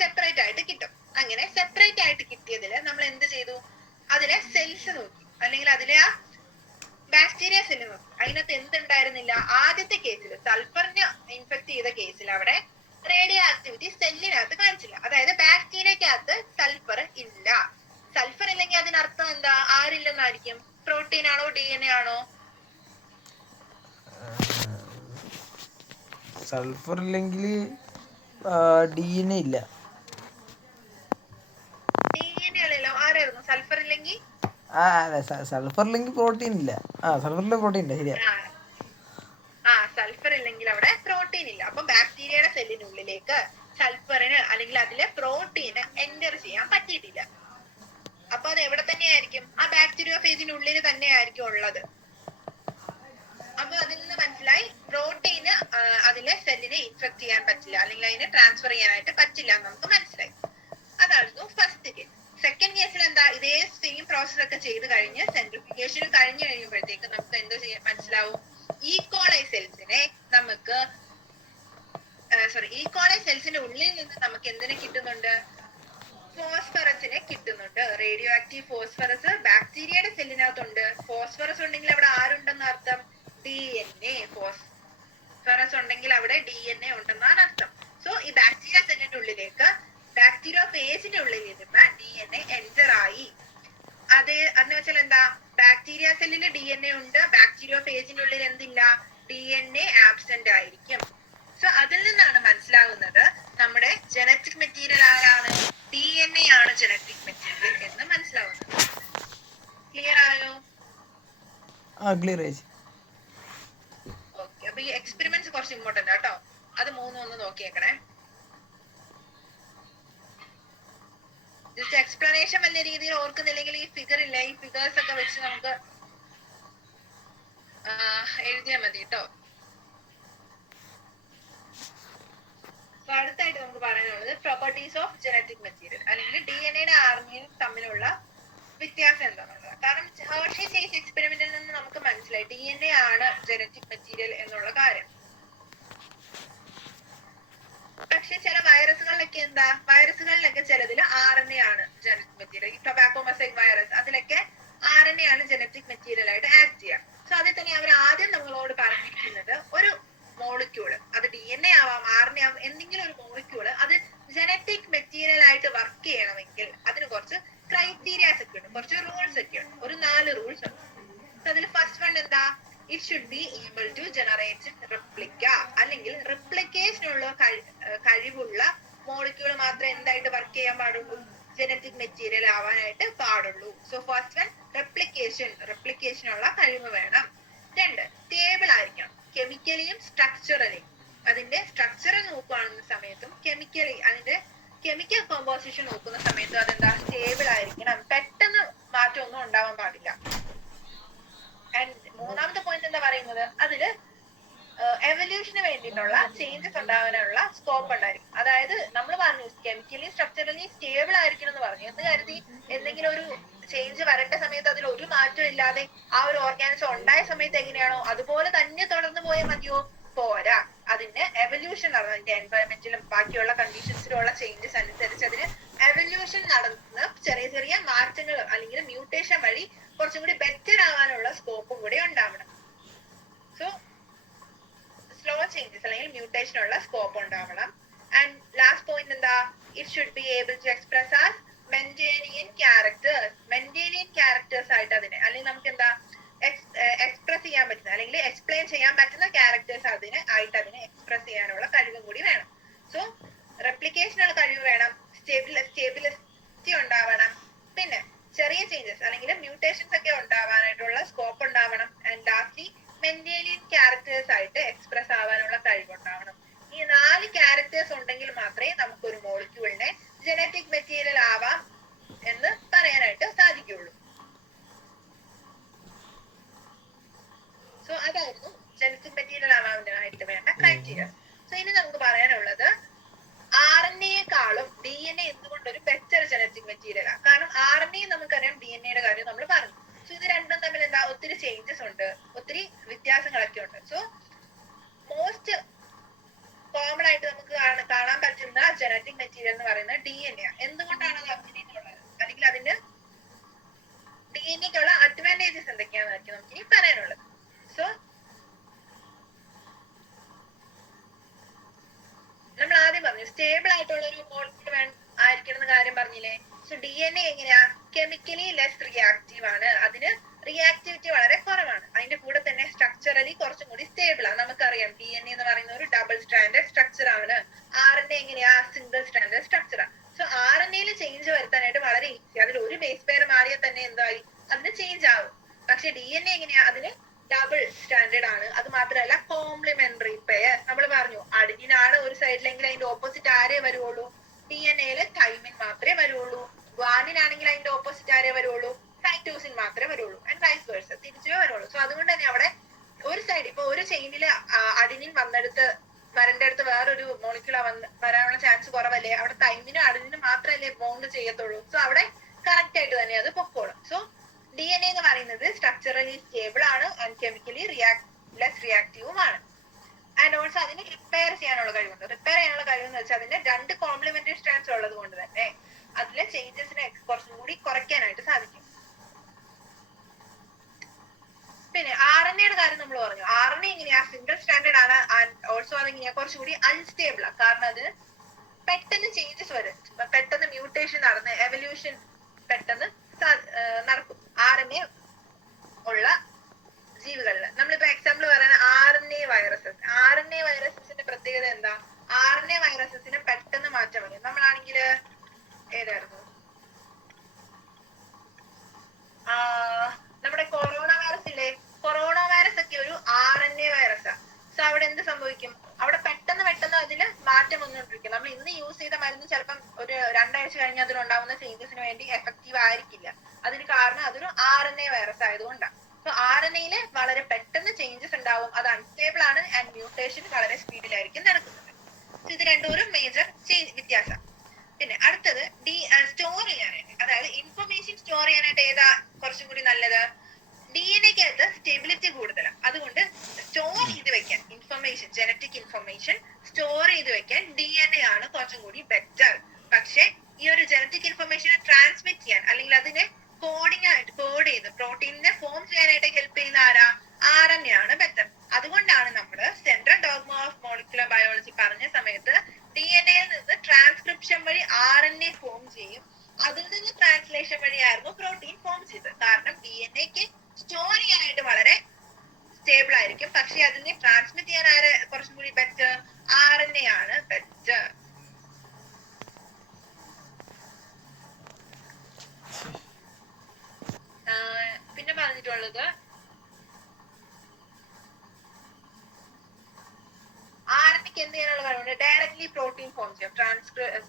സെപ്പറേറ്റ് ആയിട്ട് കിട്ടും. അങ്ങനെ സെപ്പറേറ്റ് ആയിട്ട് കിട്ടിയതിൽ നമ്മൾ എന്ത് ചെയ്തു? അതിലെ സെൽസ് നോക്കി, അല്ലെങ്കിൽ അതിലെ ആ ബാക്ടീരിയ സെല്ല് നോക്കി. അതിനകത്ത് എന്തുണ്ടായിരുന്നില്ല? ആദ്യത്തെ കേസിൽ സൾഫറിന് ഇൻഫെക്ട് ചെയ്ത കേസിൽ അവിടെ റേഡിയോ ആക്ടിവിറ്റി സെല്ലിനകത്ത് കാണിച്ചില്ല. അതായത് ബാക്ടീരിയക്കകത്ത് സൾഫർ ഇല്ല. സൾഫർ ഇല്ലെങ്കിൽ അതിനർത്ഥം എന്താ? ആരില്ലെന്നായിരിക്കും? പ്രോട്ടീൻ ആണോ DNA ആണോ? സൾഫർ ഇല്ലെങ്കിൽ DNA ഇല്ല. DNA അല്ലല്ലോ, ആരായിരുന്നു? സൾഫർ ഇല്ലെങ്കിൽ സൾഫർ ഇല്ലെങ്കിൽ പ്രോട്ടീൻ ഇല്ല. സൾഫറിലെ പ്രോട്ടീൻ ഇല്ല. ശരിയാ. സൾഫർ ഇല്ലെങ്കിൽ അവിടെ പ്രോട്ടീൻ ഇല്ല. അപ്പൊ ബാക്ടീരിയയുടെ സെല്ലിനുള്ളിലേക്ക് സൾഫറിന് അല്ലെങ്കിൽ അതിലെ പ്രോട്ടീന് എൻ്റർ ചെയ്യാൻ പറ്റിയിട്ടില്ല. അപ്പൊ അത് എവിടെ തന്നെയായിരിക്കും? ആ ബാക്ടീരിയോഫേജിനുള്ളിൽ തന്നെയായിരിക്കും ഉള്ളത്. അപ്പൊ അതിൽ നിന്ന് മനസ്സിലായി പ്രോട്ടീന് അതിലെ സെല്ലിനെ ഇൻഫെക്ട് ചെയ്യാൻ പറ്റില്ല, അല്ലെങ്കിൽ അതിനെ ട്രാൻസ്ഫർ ചെയ്യാനായിട്ട് പറ്റില്ല എന്ന് നമുക്ക് മനസ്സിലായി. അതായിരുന്നു ഫസ്റ്റ് കേസ്. സെക്കൻഡ് കേസിൽ എന്താ, ഇതേ സെയിം പ്രോസസ് ഒക്കെ ചെയ്ത് കഴിഞ്ഞ് സെൻട്രിഫിക്കേഷൻ കഴിഞ്ഞു കഴിയുമ്പോഴത്തേക്ക് നമുക്ക് എന്തോ ചെയ്യാൻ മനസ്സിലാവും, ഈക്കോളൈ സെൽസിനെ നമുക്ക് ഈക്കോളൈ സെൽസിന്റെ ഉള്ളിൽ നിന്ന് നമുക്ക് എന്തിനെ കിട്ടുന്നുണ്ട്? ഫോസ്ഫറസിനെ കിട്ടുന്നുണ്ട്. റേഡിയോ ആക്റ്റീവ് ഫോസ്ഫറസ് ബാക്ടീരിയയുടെ സെല്ലിനകത്തുണ്ട്. ഫോസ്ഫറസ് ഉണ്ടെങ്കിൽ അവിടെ ആരുണ്ടെന്ന് അർത്ഥം? DNA. ഫോസ്ഫറസ് ഉണ്ടെങ്കിൽ അവിടെ DNA ഉണ്ടെന്നാണ് അർത്ഥം. സോ ഈ ബാക്ടീരിയ സെല്ലിന്റെ ഉള്ളിലേക്ക് ബാക്ടീരിയോഫേജിന്റെ ഉള്ളിൽ ഇരുന്ന DNA എൻറ്റർ ആയി. അതെന്ന് വെച്ചാൽ എന്താ, ബാക്ടീരിയ സെല്ലിന് DNA ഉണ്ട്, ബാക്ടീരിയോഫേജിന്റെ ഉള്ളിൽ എന്തില്ല? DNA ആബ്സെന്റ് ആയിരിക്കും. സോ അതിൽ നിന്നാണ് മനസ്സിലാകുന്നത് നമ്മുടെ ജനറ്റിക് മെറ്റീരിയൽ ആരാണ്? DNA ആണ് ജനറ്റിക് മെറ്റീരിയൽ എന്ന് മനസ്സിലാവുന്നത്. ക്ലിയർ ആയോ? ക്ലിയർ ആയി. ഓക്കെ, അപ്പൊ ഈ എക്സ്പെരിമെന്റ്സ് കുറച്ച് ഇമ്പോർട്ടന്റ് കേട്ടോ. അത് മൂന്നും ഒന്ന് നോക്കിയേക്കണേ. ജസ്റ്റ് എക്സ്പ്ലനേഷൻ വലിയ രീതിയിൽ ഓർക്കുന്നില്ലെങ്കിൽ ഈ ഫിഗർ ഇല്ല, ഈ ഫിഗേഴ്സ് ഒക്കെ വെച്ച് നമുക്ക് എഴുതിയാൽ മതി കേട്ടോ. അടുത്തായിട്ട് നമുക്ക് പറയാനുള്ളത് പ്രോപ്പർട്ടീസ് ഓഫ് ജനറ്റിക് മെറ്റീരിയൽ, അല്ലെങ്കിൽ DNA-യുടെ RNA തമ്മിലുള്ള വ്യത്യാസം എന്താണെന്നുള്ളത്. കാരണം ഹെർഷി ചേസ് എക്സ്പെരിമെന്റിൽ നിന്ന് നമുക്ക് മനസ്സിലായി DNA ആണ് ജനറ്റിക് മെറ്റീരിയൽ എന്നുള്ള കാര്യം. പക്ഷെ ചില വൈറസുകളിലൊക്കെ എന്താ, വൈറസുകളിലൊക്കെ ചിലതിൽ RNA ആണ് ജനറ്റിക് മെറ്റീരിയൽ. ഈ ടൊബാക്കോ മൊസൈക്ക് വൈറസ്, അതിലൊക്കെ RNA ആണ് ജനറ്റിക് മെറ്റീരിയൽ ആയിട്ട് ആക്ട് ചെയ്യുക. സോ അതിൽ തന്നെ അവർ ആദ്യം നമ്മളോട് പറഞ്ഞിരിക്കുന്നത് ഒരു മോളിക്യൂള്, അത് DNA ആവാം, RNA ആവാം, എന്തെങ്കിലും ഒരു മോളിക്യൂള് അത് ജനറ്റിക് മെറ്റീരിയൽ ആയിട്ട് വർക്ക് ചെയ്യണമെങ്കിൽ അതിന് കുറച്ച് ക്രൈറ്റീരിയാസ് ഒക്കെ ഉണ്ട്, കുറച്ച് റൂൾസ് ഒക്കെ ഉണ്ട്. ഒരു 4 റൂൾസ് ഉണ്ട്. അതിൽ ഫസ്റ്റ് വൺ എന്താ, it should be able to generate replica, അല്ലെങ്കിൽ റിപ്ലിക്കേഷനുള്ള കഴിവുള്ള മോളിക്യൂൾ മാത്രമേ എന്തായിട്ട് വർക്ക് ചെയ്യാൻ പാടുള്ളൂ? ജനറ്റിക് മെറ്റീരിയൽ ആവാനായിട്ട് പാടുള്ളൂ. സോ ഫസ്റ്റ് വൺ റിപ്ലിക്കേഷൻ ഉള്ള കഴിവ് വേണം. 2, സ്റ്റേബിൾ ആയിരിക്കണം, കെമിക്കലിയും സ്ട്രക്ചറലിയും. അതിന്റെ സ്ട്രക്ചർ നോക്കുകയാണെന്ന സമയത്തും അതിന്റെ കെമിക്കൽ കോമ്പോസിഷൻ നോക്കുന്ന സമയത്തും അതെന്താ, സ്റ്റേബിൾ ആയിരിക്കണം, പെട്ടെന്ന് മാറ്റമൊന്നും ഉണ്ടാവാൻ പാടില്ല. ആൻഡ് മൂന്നാമത്തെ പോയിന്റ് എന്താ പറയുന്നത്, അതില് എവല്യൂഷന് വേണ്ടിയിട്ടുള്ള ചേഞ്ചസ് ഉണ്ടാകാനുള്ള സ്കോപ്പ് ഉണ്ടായിരിക്കും. അതായത് നമ്മൾ പറഞ്ഞു കെമിക്കലി സ്ട്രക്ചറലി സ്റ്റേബിൾ ആയിരിക്കണം എന്ന് പറഞ്ഞു. എന്ന് കരുതി എന്തെങ്കിലും ഒരു ചേഞ്ച് വരേണ്ട സമയത്ത് അതിൽ ഒരു മാറ്റം ഇല്ലാതെ ആ ഒരു ഓർഗാനിസം ഉണ്ടായ സമയത്ത് എങ്ങനെയാണോ അതുപോലെ തന്നെ തുടർന്ന് പോയാൽ മതിയോ? പോരാ. അതിന് എവല്യൂഷൻ നടന്നു, അതിന്റെ എൻവയോൺമെന്റിലും ബാക്കിയുള്ള കണ്ടീഷൻസിലും ഉള്ള ചേഞ്ചസ് അനുസരിച്ച് അതിന് എവല്യൂഷൻ നടന്ന് ചെറിയ ചെറിയ മാറ്റങ്ങൾ അല്ലെങ്കിൽ മ്യൂട്ടേഷൻ വഴി കുറച്ചും കൂടി ബെറ്റർ ആവാനുള്ള സ്കോപ്പും കൂടി ഉണ്ടാവണം. സോ സ്ലോ ചേഞ്ചസ് അല്ലെങ്കിൽ മ്യൂട്ടേഷൻ ഉള്ള സ്കോപ്പ് ഉണ്ടാവണം. ആൻഡ് ലാസ്റ്റ് പോയിന്റ് എന്താ, it should be able to express as Mendelian characters ആയിട്ട് അതിനെ, അല്ലെങ്കിൽ നമുക്ക് എന്താ എക്സ്പ്രസ് ചെയ്യാൻ പറ്റുന്ന അല്ലെങ്കിൽ എക്സ്പ്ലെയിൻ ചെയ്യാൻ പറ്റുന്ന ക്യാരക്ടേഴ്സ് അതിനെ എക്സ്പ്രസ് ചെയ്യാനുള്ള കഴിവും കൂടി വേണം. സോ റെപ്ലിക്കേഷനുള്ള കഴിവ് വേണം, സ്റ്റെബിലിറ്റി ഉണ്ടാവണം, പിന്നെ ചെറിയ ചേഞ്ചസ് അല്ലെങ്കിൽ മ്യൂട്ടേഷൻസ് ഒക്കെ ഉണ്ടാവാനായിട്ടുള്ള സ്കോപ്പ് ഉണ്ടാവണം. ആൻഡ് ലാസ്റ്റ്ലി മെന്റേലിയൻ ക്യാരക്ടേഴ്സ് ആയിട്ട് എക്സ്പ്രസ് ആവാനുള്ള കഴിവുണ്ടാവണം. ഈ 4 ക്യാരക്ടേഴ്സ് ഉണ്ടെങ്കിൽ മാത്രമേ നമുക്കൊരു മോളിക്യൂളിനെ ജനറ്റിക് മെറ്റീരിയൽ ആവാം എന്ന് പറയാനായിട്ട് സാധിക്കുള്ളൂ. സോ അതായിരുന്നു ജനറ്റിക് മെറ്റീരിയൽ ആവാനായിട്ട് വേണ്ട ക്രൈറ്റീരിയ. സോ ഇനി നമുക്ക് പറയാനുള്ളത് RNA-യെക്കാളും DNA എന്തുകൊണ്ടൊരു ബെറ്റർ ജനറ്റിക് മെറ്റീരിയൽ ആണ്. കാരണം RNA നമുക്കറിയാം, DNA-യുടെ കാര്യം നമ്മൾ പറഞ്ഞു. സോ ഇത് രണ്ടും തമ്മിൽ എന്താ, ഒത്തിരി ചേഞ്ചസ് ഉണ്ട്, ഒത്തിരി വ്യത്യാസങ്ങളൊക്കെ ഉണ്ട്. സോ മോസ്റ്റ് കോമൺ ആയിട്ട് നമുക്ക് കാണാൻ പറ്റുന്ന ജനറ്റിക് മെറ്റീരിയൽ എന്ന് പറയുന്നത് DNA. എന്തുകൊണ്ടാണ് അത് അങ്ങനെയുള്ളത്, അല്ലെങ്കിൽ അതിന്റെ DNA-ക്കുള്ള അഡ്വാൻറ്റേജസ് എന്തൊക്കെയാണെന്നായിരിക്കും നമുക്ക് ഇനി പറയാനുള്ളത്. സോ നമ്മൾ ആദ്യം പറഞ്ഞു സ്റ്റേബിൾ ആയിട്ടുള്ള ഒരു മോളിക്യൂൾ ആയിരിക്കണം എന്ന കാര്യം പറഞ്ഞില്ലേ. സോ DNA എങ്ങനെയാ, കെമിക്കലി ലെസ് റിയാക്റ്റീവ് ആണ്, അതിന് റിയാക്ടിവിറ്റി വളരെ കുറവാണ്. അതിന്റെ കൂടെ തന്നെ സ്ട്രക്ചറലി കുറച്ചും കൂടി സ്റ്റേബിൾ ആണ്. നമുക്കറിയാം DNA എന്ന് പറയുന്ന ഒരു ഡബിൾ സ്റ്റാൻഡേർഡ് സ്ട്രക്ചർ ആണ്. RNA എങ്ങനെയാ, സിംഗിൾ സ്റ്റാൻഡേർഡ് സ്ട്രക്ചർ ആണ്. സോ RNA-യിൽ ചേഞ്ച് വരുത്താനായിട്ട് വളരെ ഈസി. അതിൽ ഒരു ബേസ് പെയർ മാറിയാൽ തന്നെ എന്തായി, അതിന് ചേഞ്ച് ആവും. പക്ഷെ DNA എങ്ങനെയാ, അതിന് ഡബിൾ സ്റ്റാൻഡേർഡ് ആണ്. അത് മാത്രമല്ല കോംപ്ലിമെന്ററി പെയർ. നമ്മൾ പറഞ്ഞു അഡിനിൻ ആണ് ഒരു സൈഡിലെങ്കിൽ അതിന്റെ ഓപ്പോസിറ്റ് ആരേ വരുള്ളൂ, DNA-യിൽ തൈമിൻ മാത്രമേ വരുള്ളൂ. ഗ്വാനിനാണെങ്കിൽ അതിന്റെ ഓപ്പോസിറ്റ് ആരേ വരുള്ളൂ, സൈറ്റോസിൻ മാത്രമേ വരുള്ളൂ, ആൻഡ് വൈസ് വേഴ്സ, തിരിച്ചേ വരുള്ളൂ. സോ അതുകൊണ്ട് തന്നെ അവിടെ ഒരു സൈഡ് ഇപ്പൊ ഒരു ചെയിനില് അഡിനിൻ വരേണ്ട അടുത്ത് വേറൊരു മോളിക്യൂള വരാനുള്ള ചാൻസ് കുറവല്ലേ, അവിടെ തൈമിനും അഡിനിനും മാത്രമല്ലേ ബോണ്ട് ചെയ്യത്തുള്ളൂ. സോ അവിടെ കറക്റ്റ് ആയിട്ട് തന്നെ അത് പൊക്കോളും. സോ DNA എന്ന് പറയുന്നത് സ്ട്രക്ചറലി സ്റ്റേബിൾ ആണ് ആൻഡ് കെമിക്കലി ലെസ് റിയാക്റ്റീവുമാണ്. ആൻഡ് ഓൾസോ അതിന് റിപ്പയർ ചെയ്യാനുള്ള കഴിവുണ്ട്. റിപ്പയർ ചെയ്യാനുള്ള കഴിവെന്ന് വെച്ചാൽ അതിന്റെ 2 കോംപ്ലിമെന്ററി സ്ട്രാൻഡ്സ് ഉള്ളത് കൊണ്ട് തന്നെ അതിലെ ചേഞ്ചസിനെ കുറച്ചും കൂടി കുറയ്ക്കാനായിട്ട് സാധിക്കും. പിന്നെ RNA കാര്യം നമ്മൾ പറഞ്ഞു. RNA എങ്ങനെയാ, സിംഗിൾ സ്റ്റാൻഡേർഡ് ആണ് ആൻഡ് ഓൾസോ അതെങ്ങനെയാ കുറച്ചുകൂടി അൺസ്റ്റേബിൾ ആണ്. കാരണം അത് പെട്ടെന്ന് ചേഞ്ചസ് വരും, പെട്ടെന്ന് മ്യൂട്ടേഷൻ നടന്ന് എവല്യൂഷൻ പെട്ടെന്ന് നടക്കും RNA ഉള്ള ജീവികളിൽ. നമ്മളിപ്പോ എക്സാമ്പിൾ പറയുന്ന RNA വൈറസസ്. RNA വൈറസസിന്റെ പ്രത്യേകത എന്താ? RNA വൈറസസിന് പെട്ടെന്ന് മാറ്റം വരും. നമ്മളാണെങ്കിൽ ഏതായിരുന്നു, നമ്മുടെ കൊറോണ വൈറസ് ഇല്ലേ, കൊറോണ വൈറസ് ഒക്കെ ഒരു RNA വൈറസാ. സോ അവിടെ എന്ത് സംഭവിക്കും, അവിടെ പെട്ടെന്ന് അതില് മാറ്റം വന്നുകൊണ്ടിരിക്കും. നമ്മൾ ഇന്ന് യൂസ് ചെയ്ത മരുന്ന് ചിലപ്പം ഒരു 2 ആഴ്ച കഴിഞ്ഞ് അതിലുണ്ടാവുന്ന ചേഞ്ചസിന് വേണ്ടി എഫക്റ്റീവ് ആയിരിക്കില്ല. അതിന് കാരണം അതൊരു RNA വൈറസ് ആയതുകൊണ്ടാണ്. സോ RNA-യില് വളരെ പെട്ടെന്ന് ചേഞ്ചസ് ഉണ്ടാവും, അത് അൺസ്റ്റേബിൾ ആണ് ആൻഡ് മ്യൂട്ടേഷൻ വളരെ സ്പീഡിലായിരിക്കും നടക്കുന്നത്. ഇത് രണ്ടും ഒരു മേജർ വ്യത്യാസം. പിന്നെ അടുത്തത് സ്റ്റോർ ചെയ്യാനായിട്ട്, അതായത് ഇൻഫർമേഷൻ സ്റ്റോർ ചെയ്യാനായിട്ട് ഏതാ കുറച്ചും കൂടി നല്ലത്? DNA-ക്കകത്ത് സ്റ്റെബിലിറ്റി കൂടുതലാണ്. അതുകൊണ്ട് സ്റ്റോർ ചെയ്ത് വെക്കാൻ ഇൻഫർമേഷൻ, ജനറ്റിക് ഇൻഫർമേഷൻ സ്റ്റോർ ചെയ്ത് വെക്കാൻ DNA ആണ് കുറച്ചും കൂടി ബെറ്റർ. പക്ഷെ ഈ ഒരു ജനറ്റിക് ഇൻഫർമേഷനെ ട്രാൻസ്മിറ്റ് ചെയ്യാൻ അല്ലെങ്കിൽ അതിനെ കോഡ് ചെയ്ത് പ്രോട്ടീനിനെ ഫോം ചെയ്യാനായിട്ട് ഹെൽപ്പ് ചെയ്യുന്ന ആരാ? RNA ആണ് ബെറ്റർ. അതുകൊണ്ടാണ് നമ്മുടെ central dogma of molecular biology പറഞ്ഞ സമയത്ത് DNA-യിൽ നിന്ന് ട്രാൻസ്ക്രിപ്ഷൻ വഴി RNA ഫോം ചെയ്യും, അതിൽ നിന്ന് ട്രാൻസ്ലേഷൻ വഴിയായിരുന്നു പ്രോട്ടീൻ ഫോം ചെയ്തത്. കാരണം DNA-ക്ക് സ്റ്റോർ ചെയ്യാനായിട്ട് വളരെ സ്റ്റേബിൾ ആയിരിക്കും, പക്ഷെ അതിനെ ട്രാൻസ്മിറ്റ് ചെയ്യാൻ ആര് കുറച്ചും കൂടി ബെറ്റർ? RNA ആണ് ബെറ്റർ. പിന്നെ പറഞ്ഞിട്ടുള്ളത് RNA-ക്ക് എന്ത് ചെയ്യാനുള്ള കഴിവുണ്ട്? ഡയറക്ട്ലി പ്രോട്ടീൻ ഫോം ചെയ്യാം.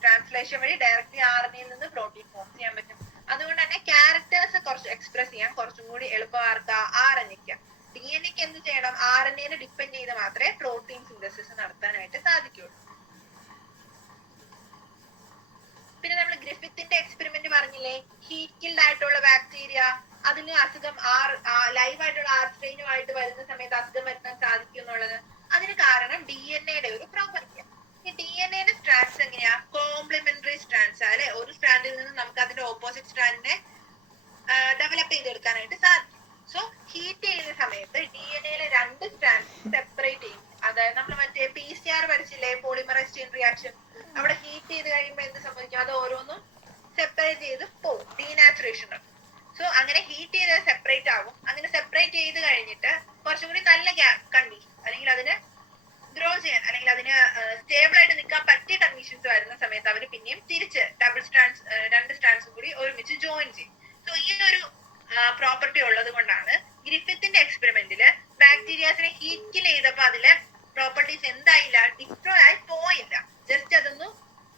ട്രാൻസ്ലേഷൻ വഴി ഡയറക്ട്ലി RNA-യിൽ നിന്ന് പ്രോട്ടീൻ ഫോം ചെയ്യാൻ പറ്റും. അതുകൊണ്ട് തന്നെ ക്യാരക്ടേഴ്സ് കുറച്ച് എക്സ്പ്രസ് ചെയ്യാൻ കുറച്ചും കൂടി എളുപ്പമാർക്കാ RNA-ക്ക്. DNA-ക്ക് എന്ത് ചെയ്യണം? RNA-നെ ഡിപ്പെൻഡ് ചെയ്ത് മാത്രമേ പ്രോട്ടീൻ സിന്തസിസ് നടത്താനായിട്ട് സാധിക്കുള്ളൂ. പിന്നെ നമ്മൾ ഗ്രിഫിത്തിന്റെ എക്സ്പെരിമെന്റ് പറഞ്ഞില്ലേ, ഹീറ്റ് കിൽഡ് ആയിട്ടുള്ള ബാക്ടീരിയ, അതിന് അസുഖം ലൈവ് ആയിട്ടുള്ള സ്ട്രെയിനുമായിട്ട് വരുന്ന സമയത്ത് അസുഖം വരുത്താൻ സാധിക്കും എന്നുള്ളത്. അതിന് കാരണം DNA-യുടെ ഒരു പ്രോപ്പർട്ടിയാണ്. ഈ DNA-യുടെ സ്ട്രാൻഡ്സ് എങ്ങനെയാ? കോംപ്ലിമെന്ററി സ്ട്രാൻഡ്സ് അല്ലെ. ഒരു സ്ട്രാൻഡിൽ നിന്ന് നമുക്ക് അതിന്റെ ഓപ്പോസിറ്റ് സ്ട്രാൻഡിനെ ഡെവലപ്പ് ചെയ്തെടുക്കാനായിട്ട് സാധിക്കും. സോ ഹീറ്റ് ചെയ്യുന്ന സമയത്ത് DNA-യിലെ 2 സ്ട്രാൻഡ്സ് സെപ്പറേറ്റ് ചെയ്യും. അതായത് നമ്മൾ മറ്റേ PCR പഠിച്ചില്ലേ, പോളിമറൈസ് ചെയിൻ റിയാക്ഷൻ. അവിടെ ഹീറ്റ് ചെയ്ത് കഴിയുമ്പോൾ എന്ത് സംഭവിക്കും? അത് ഓരോന്നും സെപ്പറേറ്റ് ചെയ്ത് പോവും, ഡീനാച്ചുറേഷൻ. സോ അങ്ങനെ ഹീറ്റ് ചെയ്ത് സെപ്പറേറ്റ് ആവും. അങ്ങനെ സെപ്പറേറ്റ് ചെയ്ത് കഴിഞ്ഞിട്ട് കുറച്ചും കൂടി നല്ല കണ്ടീഷൻ അല്ലെങ്കിൽ അതിന് ഗ്രോ ചെയ്യാൻ അല്ലെങ്കിൽ അതിന് സ്റ്റേബിൾ ആയിട്ട് നിൽക്കാൻ പറ്റിയ കണ്ടീഷൻസ് വരുന്ന സമയത്ത് അവർ പിന്നെയും തിരിച്ച് 2 സ്ട്രാൻഡ്സും കൂടി ഒരുമിച്ച് ജോയിൻ ചെയ്യും. സോ ഈ ഒരു പ്രോപ്പർട്ടി ഉള്ളത് കൊണ്ടാണ് ഗ്രിഫിത്തിന്റെ എക്സ്പെരിമെന്റില് ബാക്ടീരിയാസിനെ ഹീറ്റ് കിൽ ചെയ്തപ്പോ അതിലെ പ്രോപ്പർട്ടീസ് എന്തായില്ല, ഡിസ്ട്രോയ് ആയി പോയില്ല. ജസ്റ്റ് അതൊന്നും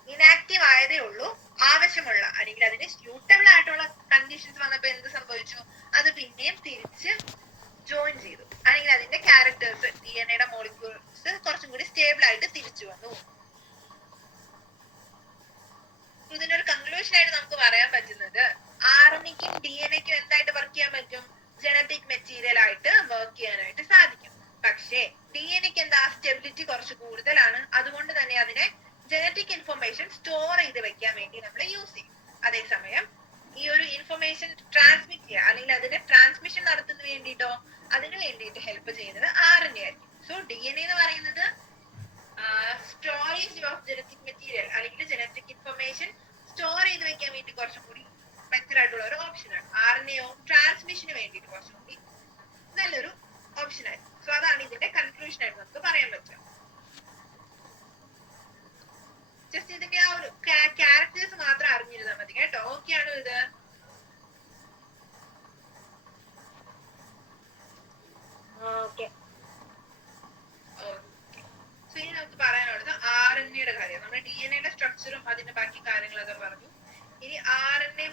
ഇനാക്റ്റീവ് ആയതേ ഉള്ളൂ. ആവശ്യമുള്ള അല്ലെങ്കിൽ അതിന് സ്യൂട്ടബിൾ ആയിട്ടുള്ള കണ്ടീഷൻസ് വന്നപ്പോ എന്ത് സംഭവിച്ചു? അത് പിന്നെയും തിരിച്ച് ജോയിൻ ചെയ്തു, അല്ലെങ്കിൽ അതിന്റെ ക്യാരക്ടേഴ്സ് DNA-യുടെ മോളിക്യൂൾസ് കുറച്ചും കൂടി സ്റ്റേബിൾ ആയിട്ട് തിരിച്ചു വന്നു. ഇതിനൊരു കൺക്ലൂഷൻ ആയിട്ട് നമുക്ക് പറയാൻ പറ്റുന്നത് RNA-ക്കും DNA-ക്കും എന്തായിട്ട് വർക്ക് ചെയ്യാൻ പറ്റും? ജനറ്റിക് മെറ്റീരിയൽ ആയിട്ട് വർക്ക് ചെയ്യാനായിട്ട് സാധിക്കും. പക്ഷേ DNA-ക്ക് എന്താ, സ്റ്റെബിലിറ്റി കുറച്ച് കൂടുതലാണ്. അതുകൊണ്ട് തന്നെ അതിനെ ജനറ്റിക് ഇൻഫർമേഷൻ സ്റ്റോർ ചെയ്ത് വെക്കാൻ വേണ്ടി നമ്മൾ യൂസ് ചെയ്യും. അതേസമയം ഈ ഒരു ഇൻഫർമേഷൻ ട്രാൻസ്മിറ്റ് ചെയ്യുക അല്ലെങ്കിൽ അതിന്റെ ട്രാൻസ്മിഷൻ നടത്തുന്ന വേണ്ടിയിട്ടോ അതിന് വേണ്ടിയിട്ട് ഹെൽപ്പ് ചെയ്യുന്നത് RNA ആയിരിക്കും. സോ DNA എന്ന് പറയുന്നത് സ്റ്റോറേജ് ഓഫ് ജനറ്റിക് മെറ്റീരിയൽ അല്ലെങ്കിൽ ജനറ്റിക് ഇൻഫർമേഷൻ സ്റ്റോർ ചെയ്ത് വെക്കാൻ വേണ്ടി കുറച്ചും കൂടി ബെറ്റർ ആയിട്ടുള്ള ഒരു ഓപ്ഷനാണ്. RNA-യോ ട്രാൻസ്മിഷന് വേണ്ടിയിട്ട് കുറച്ചും കൂടി നല്ലൊരു ഓപ്ഷൻ ആയിരിക്കും. സോ അതാണ് ഇതിന്റെ കൺക്ലൂഷൻ ആയിട്ട് നമുക്ക് പറയാൻ പറ്റുക. ജസ്റ്റ് ഇതിന്റെ ആ ഒരു ക്യാരക്ടേഴ്സ് മാത്രം അറിഞ്ഞിരുന്നാൽ മതി കേട്ടോ. ഓക്കെ ആണോ ഇത്? ഓക്കെ. സോ ഇനി നമുക്ക് പറയാനുള്ളത് RNA-യുടെ കാര്യം. നമ്മുടെ DNA-യുടെ സ്ട്രക്ചറും അതിന്റെ ബാക്കി കാര്യങ്ങളൊക്കെ പറഞ്ഞു. ഇനി RNA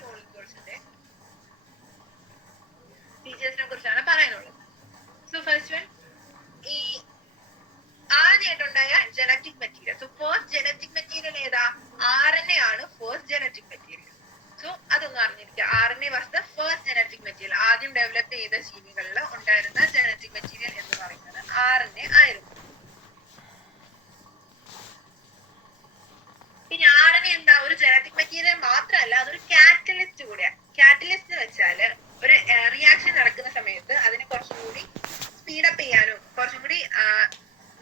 ഉണ്ടായിരുന്ന ജനറ്റിക് മെറ്റീരിയൽ എന്ന് പറയുന്നത് RNA ആയിരുന്നു. പിന്നെ RNA എന്താ, ഒരു ജനറ്റിക് മെറ്റീരിയൽ മാത്രമല്ല, അതൊരു കാറ്റലിസ്റ്റ് കൂടിയാണ്. കാറ്റലിസ്റ്റ് എന്ന് വെച്ചാല് ഒരു റിയാക്ഷൻ നടക്കുന്ന സമയത്ത് അതിനെ കുറച്ചും കൂടി സ്പീഡപ്പ് ചെയ്യാനും കുറച്ചും കൂടി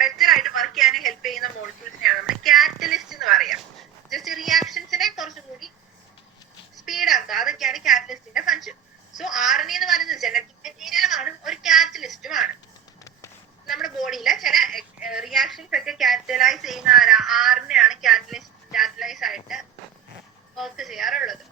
ബെറ്റർ ആയിട്ട് വർക്ക് ചെയ്യാനും ഹെൽപ്പ് ചെയ്യുന്ന മോളിക്യൂൾസിനെയാണ് നമ്മൾ കാറ്റലിസ്റ്റ് എന്ന് പറയാം. ജസ്റ്റ് റിയാക്ഷൻസിനെ കുറച്ചും കൂടി സ്പീഡ് ആക്കുക, അതൊക്കെയാണ് കാറ്റലിസ്റ്റിന്റെ ഫംഗ്ഷൻ. സോ RNA എന്ന് പറയുന്നത് ജനറ്റിക് മെറ്റീരിയലുമാണ്, ഒരു കാറ്റലിസ്റ്റുമാണ്. നമ്മുടെ ബോഡിയിലെ ചില റിയാക്ഷൻസ് ഒക്കെ കാറ്റലൈസ് ചെയ്യുന്ന ആരാ? RNA ആണ് കാറ്റലൈസ് ആയിട്ട് വർക്ക് ചെയ്യാറുള്ളത്.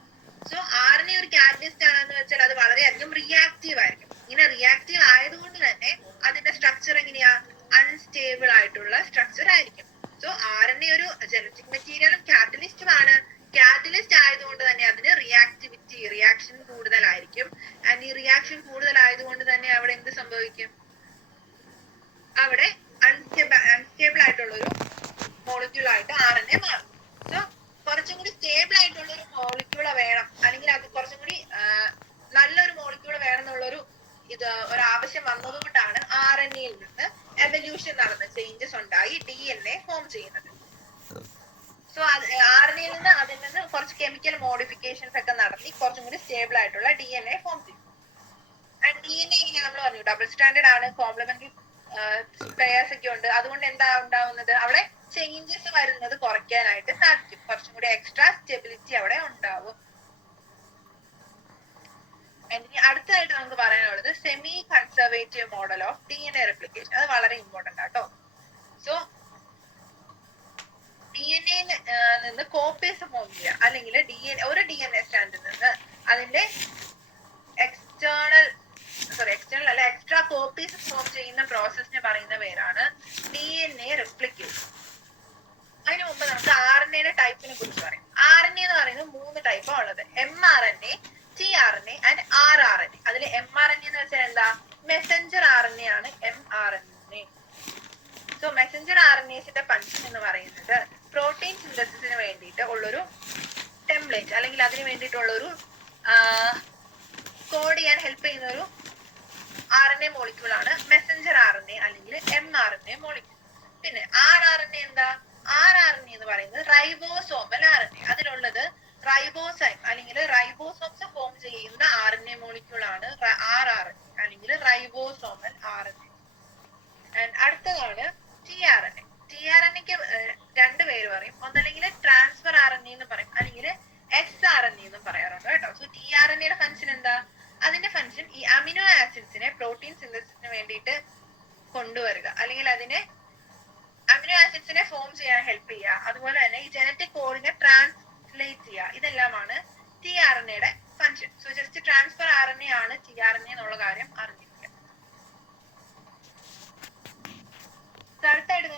സോ RNA ഒരു കാറ്റലിസ്റ്റ് ആണെന്ന് വെച്ചാൽ അത് വളരെയധികം റിയാക്റ്റീവ് ആയിരിക്കും. ഇങ്ങനെ റിയാക്റ്റീവ് ആയതുകൊണ്ട് തന്നെ അതിന്റെ സ്ട്രക്ചർ എങ്ങനെയാ? അൺസ്റ്റേബിൾ ആയിട്ടുള്ള സ്ട്രക്ചർ ആയിരിക്കും. സോ RNA ഒരു ജനറ്റിക് മെറ്റീരിയലും കാറ്റലിസ്റ്റുമാണ്. കാറ്റലിസ്റ്റ് ആയതുകൊണ്ട് തന്നെ അതിന് റിയാക്ഷൻ കൂടുതലായിരിക്കും. ആൻഡ് ഈ റിയാക്ഷൻ കൂടുതലായതുകൊണ്ട് തന്നെ അവിടെ എന്ത് സംഭവിക്കും? അവിടെ അൺസ്റ്റേബിൾ ആയിട്ടുള്ള ഒരു മോളിക്യൂൾ ആയിട്ട് RNA മാറും. സോ കുറച്ചും കൂടി സ്റ്റേബിൾ ആയിട്ടുള്ള ഒരു മോളിക്യൂള് വേണം, അല്ലെങ്കിൽ അത് കുറച്ചും കൂടി നല്ലൊരു മോളിക്യൂള് വേണം എന്നുള്ളൊരു ഒരു ആവശ്യം വന്നതുകൊണ്ടാണ് RNAയിൽ നിന്ന് എവല്യൂഷൻ നടന്ന് ചേഞ്ചസ് ഉണ്ടായി DNA ഫോം ചെയ്യുന്നത്. സോ RNAയിൽ നിന്ന് അതിൽ നിന്ന് കുറച്ച് കെമിക്കൽ മോഡിഫിക്കേഷൻസ് ഒക്കെ നടത്തി കുറച്ചും കൂടി സ്റ്റേബിൾ ആയിട്ടുള്ള DNA ഫോം ചെയ്യും. ആൻഡ് DNA ഇങ്ങനെ നമ്മൾ പറഞ്ഞു ഡബിൾ സ്റ്റാൻഡേർഡ് ആണ്, കോംപ്ലിമെന്ററി പെയർസ് ഒക്കെ ഉണ്ട്. അതുകൊണ്ട് എന്താ ഉണ്ടാവുന്നത്? അവിടെ ചേഞ്ചസ് വരുന്നത് കുറയ്ക്കാനായിട്ട് സാധിക്കും. കുറച്ചും കൂടി എക്സ്ട്രാ സ്റ്റെബിലിറ്റി അവിടെ ഉണ്ടാവും. അടുത്തതായിട്ട് നമുക്ക് പറയാനുള്ളത് semi conservative model of DNA replication. അത് വളരെ ഇമ്പോർട്ടന്റ് ആട്ടോ. സോ DNA നിന്ന് കോപ്പീസ് ഫോം ചെയ്യുക, അല്ലെങ്കിൽ ഒരു DNA സ്റ്റാൻഡിൽ നിന്ന് അതിന്റെ എക്സ്റ്റേണൽ അല്ല എക്സ്ട്രാ കോപ്പീസ് ഫോം ചെയ്യുന്ന പ്രോസസ്സിനെ പറയുന്ന പേരാണ് DNA റെപ്ലിക്കേഷൻ. അതിനു മുമ്പ് നമുക്ക് RNA ടൈപ്പിനെ കുറിച്ച് പറയാം. RNA എന്ന് പറയുന്നത് 3 ടൈപ്പാണ് ഉള്ളത്: mRNA, tRNA ആൻഡ് rRNA. അതിൽ mRNA എന്ന് വെച്ചാൽ എന്താ? മെസഞ്ചർ RNA ആണ് mRNA. സോ മെസഞ്ചർ RNAസിന്റെ ഫംഗ്ഷൻ എന്ന് പറയുന്നത് പ്രോട്ടീൻ സിന്തസിസിന് വേണ്ടിയിട്ട് ഉള്ളൊരു ടെംപ്ലേറ്റ്, അല്ലെങ്കിൽ അതിന് വേണ്ടിയിട്ടുള്ളൊരു കോഡ് ചെയ്യാൻ ഹെൽപ്പ് ചെയ്യുന്ന ഒരു RNA മോളിക്യൂൾ ആണ് മെസഞ്ചർ RNA അല്ലെങ്കിൽ mRNA മോളിക്യൂൾ. പിന്നെ rRNA എന്താ? rRNA എന്ന് പറയുന്നത് റൈബോസോമൽ RNA. അതിലുള്ളത് റൈബോസൈം അല്ലെങ്കിൽ റൈബോസോംസ് ഫോം ചെയ്യുന്ന RNA മോളിക്യൂൾ ആണ് rRNA അല്ലെങ്കിൽ റൈബോസോമൽ RNA. ആൻഡ് അടുത്തതാണ് tRNA. tRNAക്ക് 2 പേര് പറയും. ഒന്നല്ലെങ്കിൽ ട്രാൻസ്ഫർ RNA എന്ന് പറയും, അല്ലെങ്കിൽ sRNA എന്നും പറയാറുണ്ട് കേട്ടോ. സോ tRNAയുടെ ഫംഗ്ഷൻ എന്താ? അതിന്റെ ഫംഗ്ഷൻ ഈ അമിനോ ആസിഡ്സിനെ പ്രോട്ടീൻ സിന്തസിസിന് വേണ്ടിയിട്ട് കൊണ്ടുവരിക, അല്ലെങ്കിൽ അതിനെ അമിനോ ആസിഡ്സിനെ ഫോം ചെയ്യാൻ ഹെൽപ്പ് ചെയ്യുക. അതുപോലെ തന്നെ ഈ ജനറ്റിക് കോഡിനെ ട്രാൻസ്ലേറ്റ് ചെയ്യുക. ഇതെല്ലാമാണ് tRNAയുടെ function. So just transfer RNA ആണ് tRNA എന്നുള്ള കാര്യം അറിഞ്ഞിരിക്കുക. അടുത്തായിട്ട്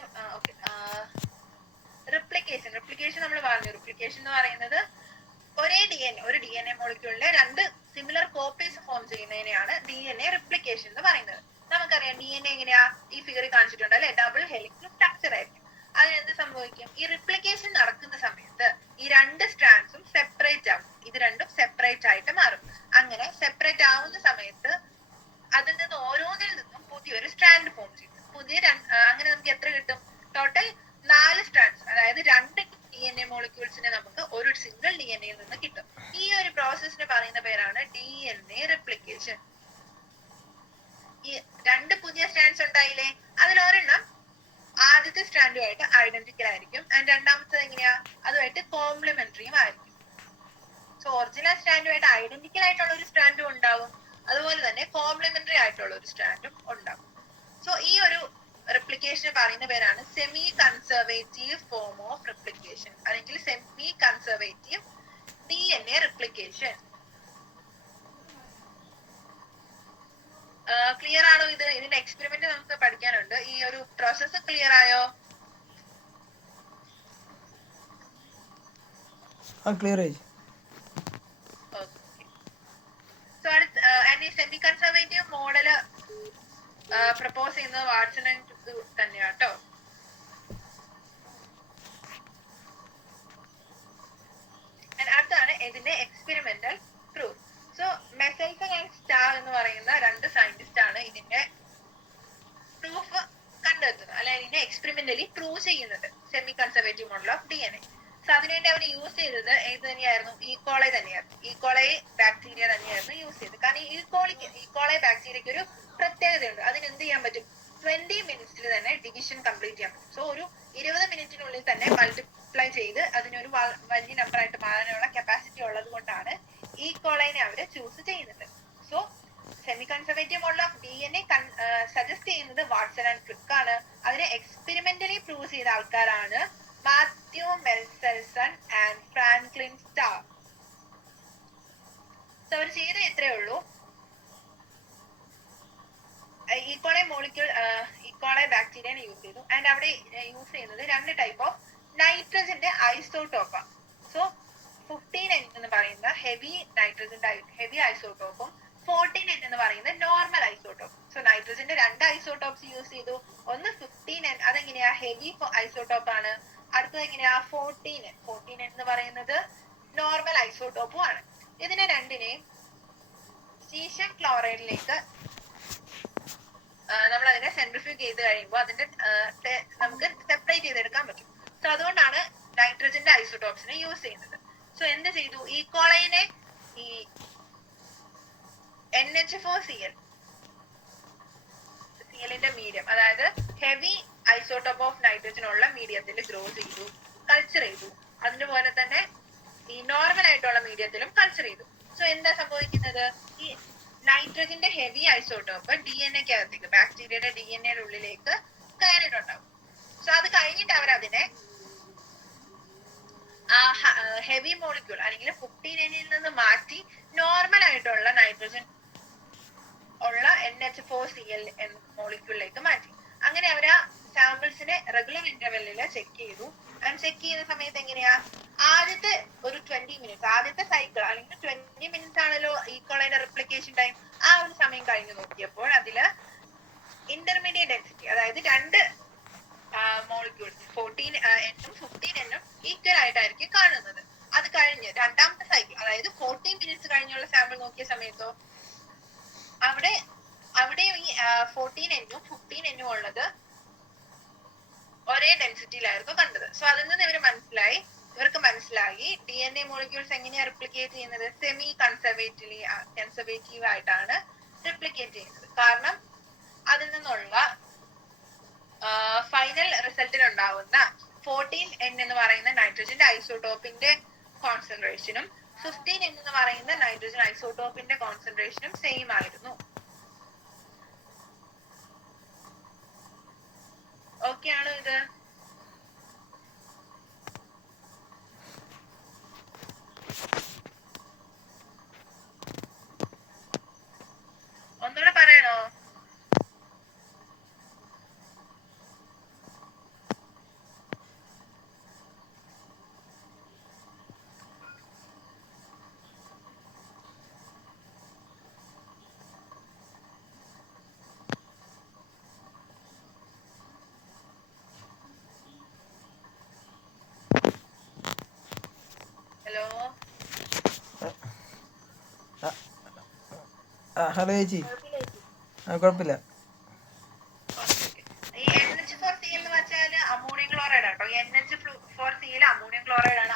റിപ്ലിക്കേഷൻ നമ്മൾ പറഞ്ഞു. റിപ്ലിക്കേഷൻ എന്ന് പറയുന്നത് ഒരു DNA മോളിക്യൂളിലെ 2 സിമിലർ കോപ്പീസ് ഫോം ചെയ്യുന്നതിനെയാണ് DNA റിപ്ലിക്കേഷൻ എന്ന് പറയുന്നത്. നമുക്കറിയാം DNA എങ്ങനെയാ? ഈ ഫിഗറിൽ കാണിച്ചിട്ടുണ്ട് അല്ലെ? ഡബിൾ ഹെലിക്സ് സ്ട്രക്ചർ ആയിരിക്കും. അതിനെന്ത് സംഭവിക്കും? ഈ റിപ്ലിക്കേഷൻ നടക്കുന്ന സമയത്ത് ഈ 2 സ്ട്രാൻഡ്സും സെപ്പറേറ്റ് ആവും. ഇത് രണ്ടും സെപ്പറേറ്റ് ആയിട്ട് മാറും. അങ്ങനെ സെപ്പറേറ്റ് ആവുന്ന സമയത്ത് അതിൽ നിന്ന് ഓരോന്നിൽ നിന്നും പുതിയൊരു സ്ട്രാൻഡ് ഫോം ചെയ്യും. അങ്ങനെ നമുക്ക് എത്ര കിട്ടും? ടോട്ടൽ 4 സ്ട്രാൻഡ്സ്, അതായത് 2 DNA മോളിക്യൂൾസിനെ നമുക്ക് ഒരു സിംഗിൾ DNAയിൽ നിന്ന് കിട്ടും. ഈ ഒരു പ്രോസസ്സിന് പറയുന്ന പേരാണ് DNA റെപ്ലിക്കേഷൻ. ഈ 2 പുതിയ സ്ട്രാൻഡ്സ് ഉണ്ടായില്ലേ? അതിലൊരെണ്ണം ആദ്യത്തെ സ്ട്രാൻഡുമായിട്ട് ഐഡന്റിക്കൽ ആയിരിക്കും, ആൻഡ് രണ്ടാമത്തത് എങ്ങനെയാ? അതുമായിട്ട് കോംപ്ലിമെന്ററിയും ആയിരിക്കും. സോ ഒറിജിനൽ സ്ട്രാൻഡുമായിട്ട് ഐഡന്റിക്കൽ ആയിട്ടുള്ള ഒരു സ്ട്രാൻഡും ഉണ്ടാവും, അതുപോലെ തന്നെ കോംപ്ലിമെന്ററി ആയിട്ടുള്ള ഒരു സ്ട്രാൻഡും ഉണ്ടാവും. സോ ഈ ഒരു റെപ്ലിക്കേഷന് പറയുന്ന പേരാണ് semi conservative form of replication, അല്ലെങ്കിൽ semi conservative DNA replication. Clear ആണോ? ഇതിന്റെ എക്സ്പെരിമെന്റ് നമുക്ക് പഠിക്കാനുണ്ട്. ഈ ഒരു പ്രോസസ് ക്ലിയർ ആയോ? ക്ലിയർ ആയി. സോ ഈ സെമി കൺസർവേറ്റീവ് മോഡല് പ്രപ്പോസ് ചെയ്യുന്നത് വാട്സൺ ആൻഡ് ക്രിക്ക് തന്നെയാട്ടോ. അടുത്താണ് ഇതിന്റെ experimental proof. So Meselson and Stahl എന്ന് പറയുന്ന 2 സയന്റിസ്റ്റ് ആണ് ഈ എക്സ്പെരിമെന്റലി പ്രൂവ് ചെയ്യുന്നത് semi conservative model of DNA. So അതിനുവേണ്ടി അവർ യൂസ് ചെയ്തത് ഏത് തന്നെയായിരുന്നു? ഈക്കോളെ തന്നെയായിരുന്നു. ഈക്കോളെ ബാക്ടീരിയ തന്നെയായിരുന്നു യൂസ് ചെയ്തത്. കാരണം ഈക്കോളെ ബാക്ടീരിയക്ക് ഒരു പ്രത്യേകതയുണ്ട്. അതിന് എന്ത് ചെയ്യാൻ പറ്റും? 20 മിനിറ്റ്സിൽ തന്നെ ഡിവിഷൻ കംപ്ലീറ്റ് ചെയ്യാൻ പറ്റും. സോ ഒരു 20 മിനിറ്റിനുള്ളിൽ തന്നെ മൾട്ടിപ്ലൈ ചെയ്ത് അതിനൊരു വലിയ നമ്പർ ആയിട്ട് മാറാനുള്ള കപ്പാസിറ്റി ഉള്ളത് കൊണ്ടാണ് ഈക്കോളൈനെ അവര് ചൂസ് ചെയ്യുന്നത്. So semi conservative model of DNA suggest ചെയ്യുന്നത് വാട്സൺ ആൻഡ് ക്രിക്ക് ആണ്. അതിനെ എക്സ്പെരിമെന്റലി പ്രൂവ് ചെയ്ത ആൾക്കാരാണ് Matthew Meselson and Franklin Stahl. So അവർ ചെയ്ത ഇത്രയേ ഉള്ളൂ. ഈക്കോളെ മോളിക്യൂൾ ഈക്കോളെ ബാക്ടീരിയനെ യൂസ് ചെയ്തു. ആൻഡ് അവിടെ യൂസ് ചെയ്യുന്നത് 2 ടൈപ്പ് ഓഫ് നൈട്രജന്റെ ഐസോട്ടോപ്പാണ്. സോ 15N എന്ന് പറയുന്ന ഹെവി ഐസോട്ടോപ്പും 14N എന്ന് പറയുന്ന നോർമൽ ഐസോട്ടോപ്പ്. സോ നൈട്രജന്റെ 2 ഐസോട്ടോപ്സ് യൂസ് ചെയ്തു. ഒന്ന് 15N, അതെങ്ങനെയാ? ഹെവി ഐസോട്ടോപ്പ് ആണ്. അടുത്തത് എങ്ങനെയാ? 14N എന്ന് പറയുന്നത് നോർമൽ ഐസോട്ടോപ്പും ആണ്. ഇതിനെ രണ്ടിനെയും സീഷ്യം ക്ലോറൈഡിലേക്ക് നമ്മൾ അതിനെ സെൻട്രിഫ്യൂഗ് ചെയ്ത് കഴിയുമ്പോൾ അതിന്റെ നമുക്ക് സെപ്പറേറ്റ് ചെയ്തെടുക്കാൻ പറ്റും. സോ അതുകൊണ്ടാണ് നൈട്രജന്റെ ഐസോട്ടോപ്സിനെ യൂസ് ചെയ്യുന്നത്. സോ എന്ത് ചെയ്തു? ഈക്കോളൈനെ ഈ NH4Clന്റെ മീഡിയം, അതായത് ഹെവി ഐസോട്ടോപ്പ് ഓഫ് നൈട്രജൻ ഉള്ള മീഡിയത്തിൽ ഗ്രോ ചെയ്തു, കൾച്ചർ ചെയ്തു. അതുപോലെ തന്നെ ഈ നോർമൽ ആയിട്ടുള്ള മീഡിയത്തിലും കൾച്ചർ ചെയ്തു. സോ എന്താ സംഭവിക്കുന്നത്? ഈ നൈട്രജന്റെ ഹെവി ഐസോട്ടോപ്പ് DNA-ക്കകത്തേക്ക്, ബാക്ടീരിയയുടെ DNA-യുടെ ഉള്ളിലേക്ക് കയറിയിട്ടുണ്ടാവും. സോ അത് കഴിഞ്ഞിട്ട് അവരതിനെ ഹെവി മോളിക്യൂൾ അല്ലെങ്കിൽ 15N നിന്ന് മാറ്റി നോർമൽ ആയിട്ടുള്ള നൈട്രജൻ ഉള്ള NH4Cl മോളിക്യൂളിലേക്ക് മാറ്റി. അങ്ങനെ അവർ ആ സാമ്പിൾസിനെ റെഗുലർ ഇന്റർവെല്ലിൽ ചെക്ക് ചെയ്തു. ആൻഡ് ചെക്ക് ചെയ്യുന്ന സമയത്ത് എങ്ങനെയാ? ആദ്യത്തെ ഒരു 20 മിനിറ്റ്സ്, ആദ്യത്തെ സൈക്കിൾ അല്ലെങ്കിൽ 20 മിനിറ്റ്സ് ആണല്ലോ ഈക്കോളൈന്റെ റിപ്ലിക്കേഷൻ ടൈം. ആ ഒരു സമയം കഴിഞ്ഞ് നോക്കിയപ്പോൾ അതില് ഇന്റർമീഡിയറ്റ് ഡെൻസിറ്റി, അതായത് 2 മോളിക്യൂൾസ് 14N-ഉം 15N-ഉം ഈക്വൽ ആയിട്ടായിരിക്കും കാണുന്നത്. അത് കഴിഞ്ഞ് രണ്ടാമത്തെ സൈക്കിൾ, അതായത് 40 മിനിറ്റ്സ് കഴിഞ്ഞുള്ള സാമ്പിൾ നോക്കിയ സമയത്തോ അവിടെ ഈ 14N-ഉം 15N-ഉം ഉള്ളത് ഒരേ ഡെൻസിറ്റിയിലായിരുന്നു കണ്ടത്. സോ അതിൽ നിന്ന് ഇവർക്ക് മനസ്സിലായി DNA മോളിക്യൂൾസ് എങ്ങനെയാ റിപ്ലിക്കേറ്റ് ചെയ്യുന്നത്? സെമി കൺസർവേറ്റീവ് ആയിട്ടാണ് റിപ്ലിക്കേറ്റ് ചെയ്യുന്നത്. കാരണം അതിൽ നിന്നുള്ള ഫൈനൽ റിസൾട്ടിൽ ഉണ്ടാവുന്ന 14N എന്ന് പറയുന്ന നൈട്രജന്റെ ഐസോട്ടോപ്പിന്റെ കോൺസെൻട്രേഷനും 15N എന്ന് പറയുന്ന നൈട്രജൻ ഐസോട്ടോപ്പിന്റെ കോൺസെൻട്രേഷനും സെയിം ആയിരുന്നു. ഓക്കെ ആണോ ഇത്? ഒന്നുകൂടെ പറയണോ? ഹലോ ഹലോ ചേച്ചി. കുഴപ്പമില്ല. ഈ NH4Cl എന്ന് വെച്ചാൽ അമോണിയം ക്ലോറൈഡ് ആട്ടോ. NH4Cl അമോണിയം ക്ലോറൈഡ് ആണ്.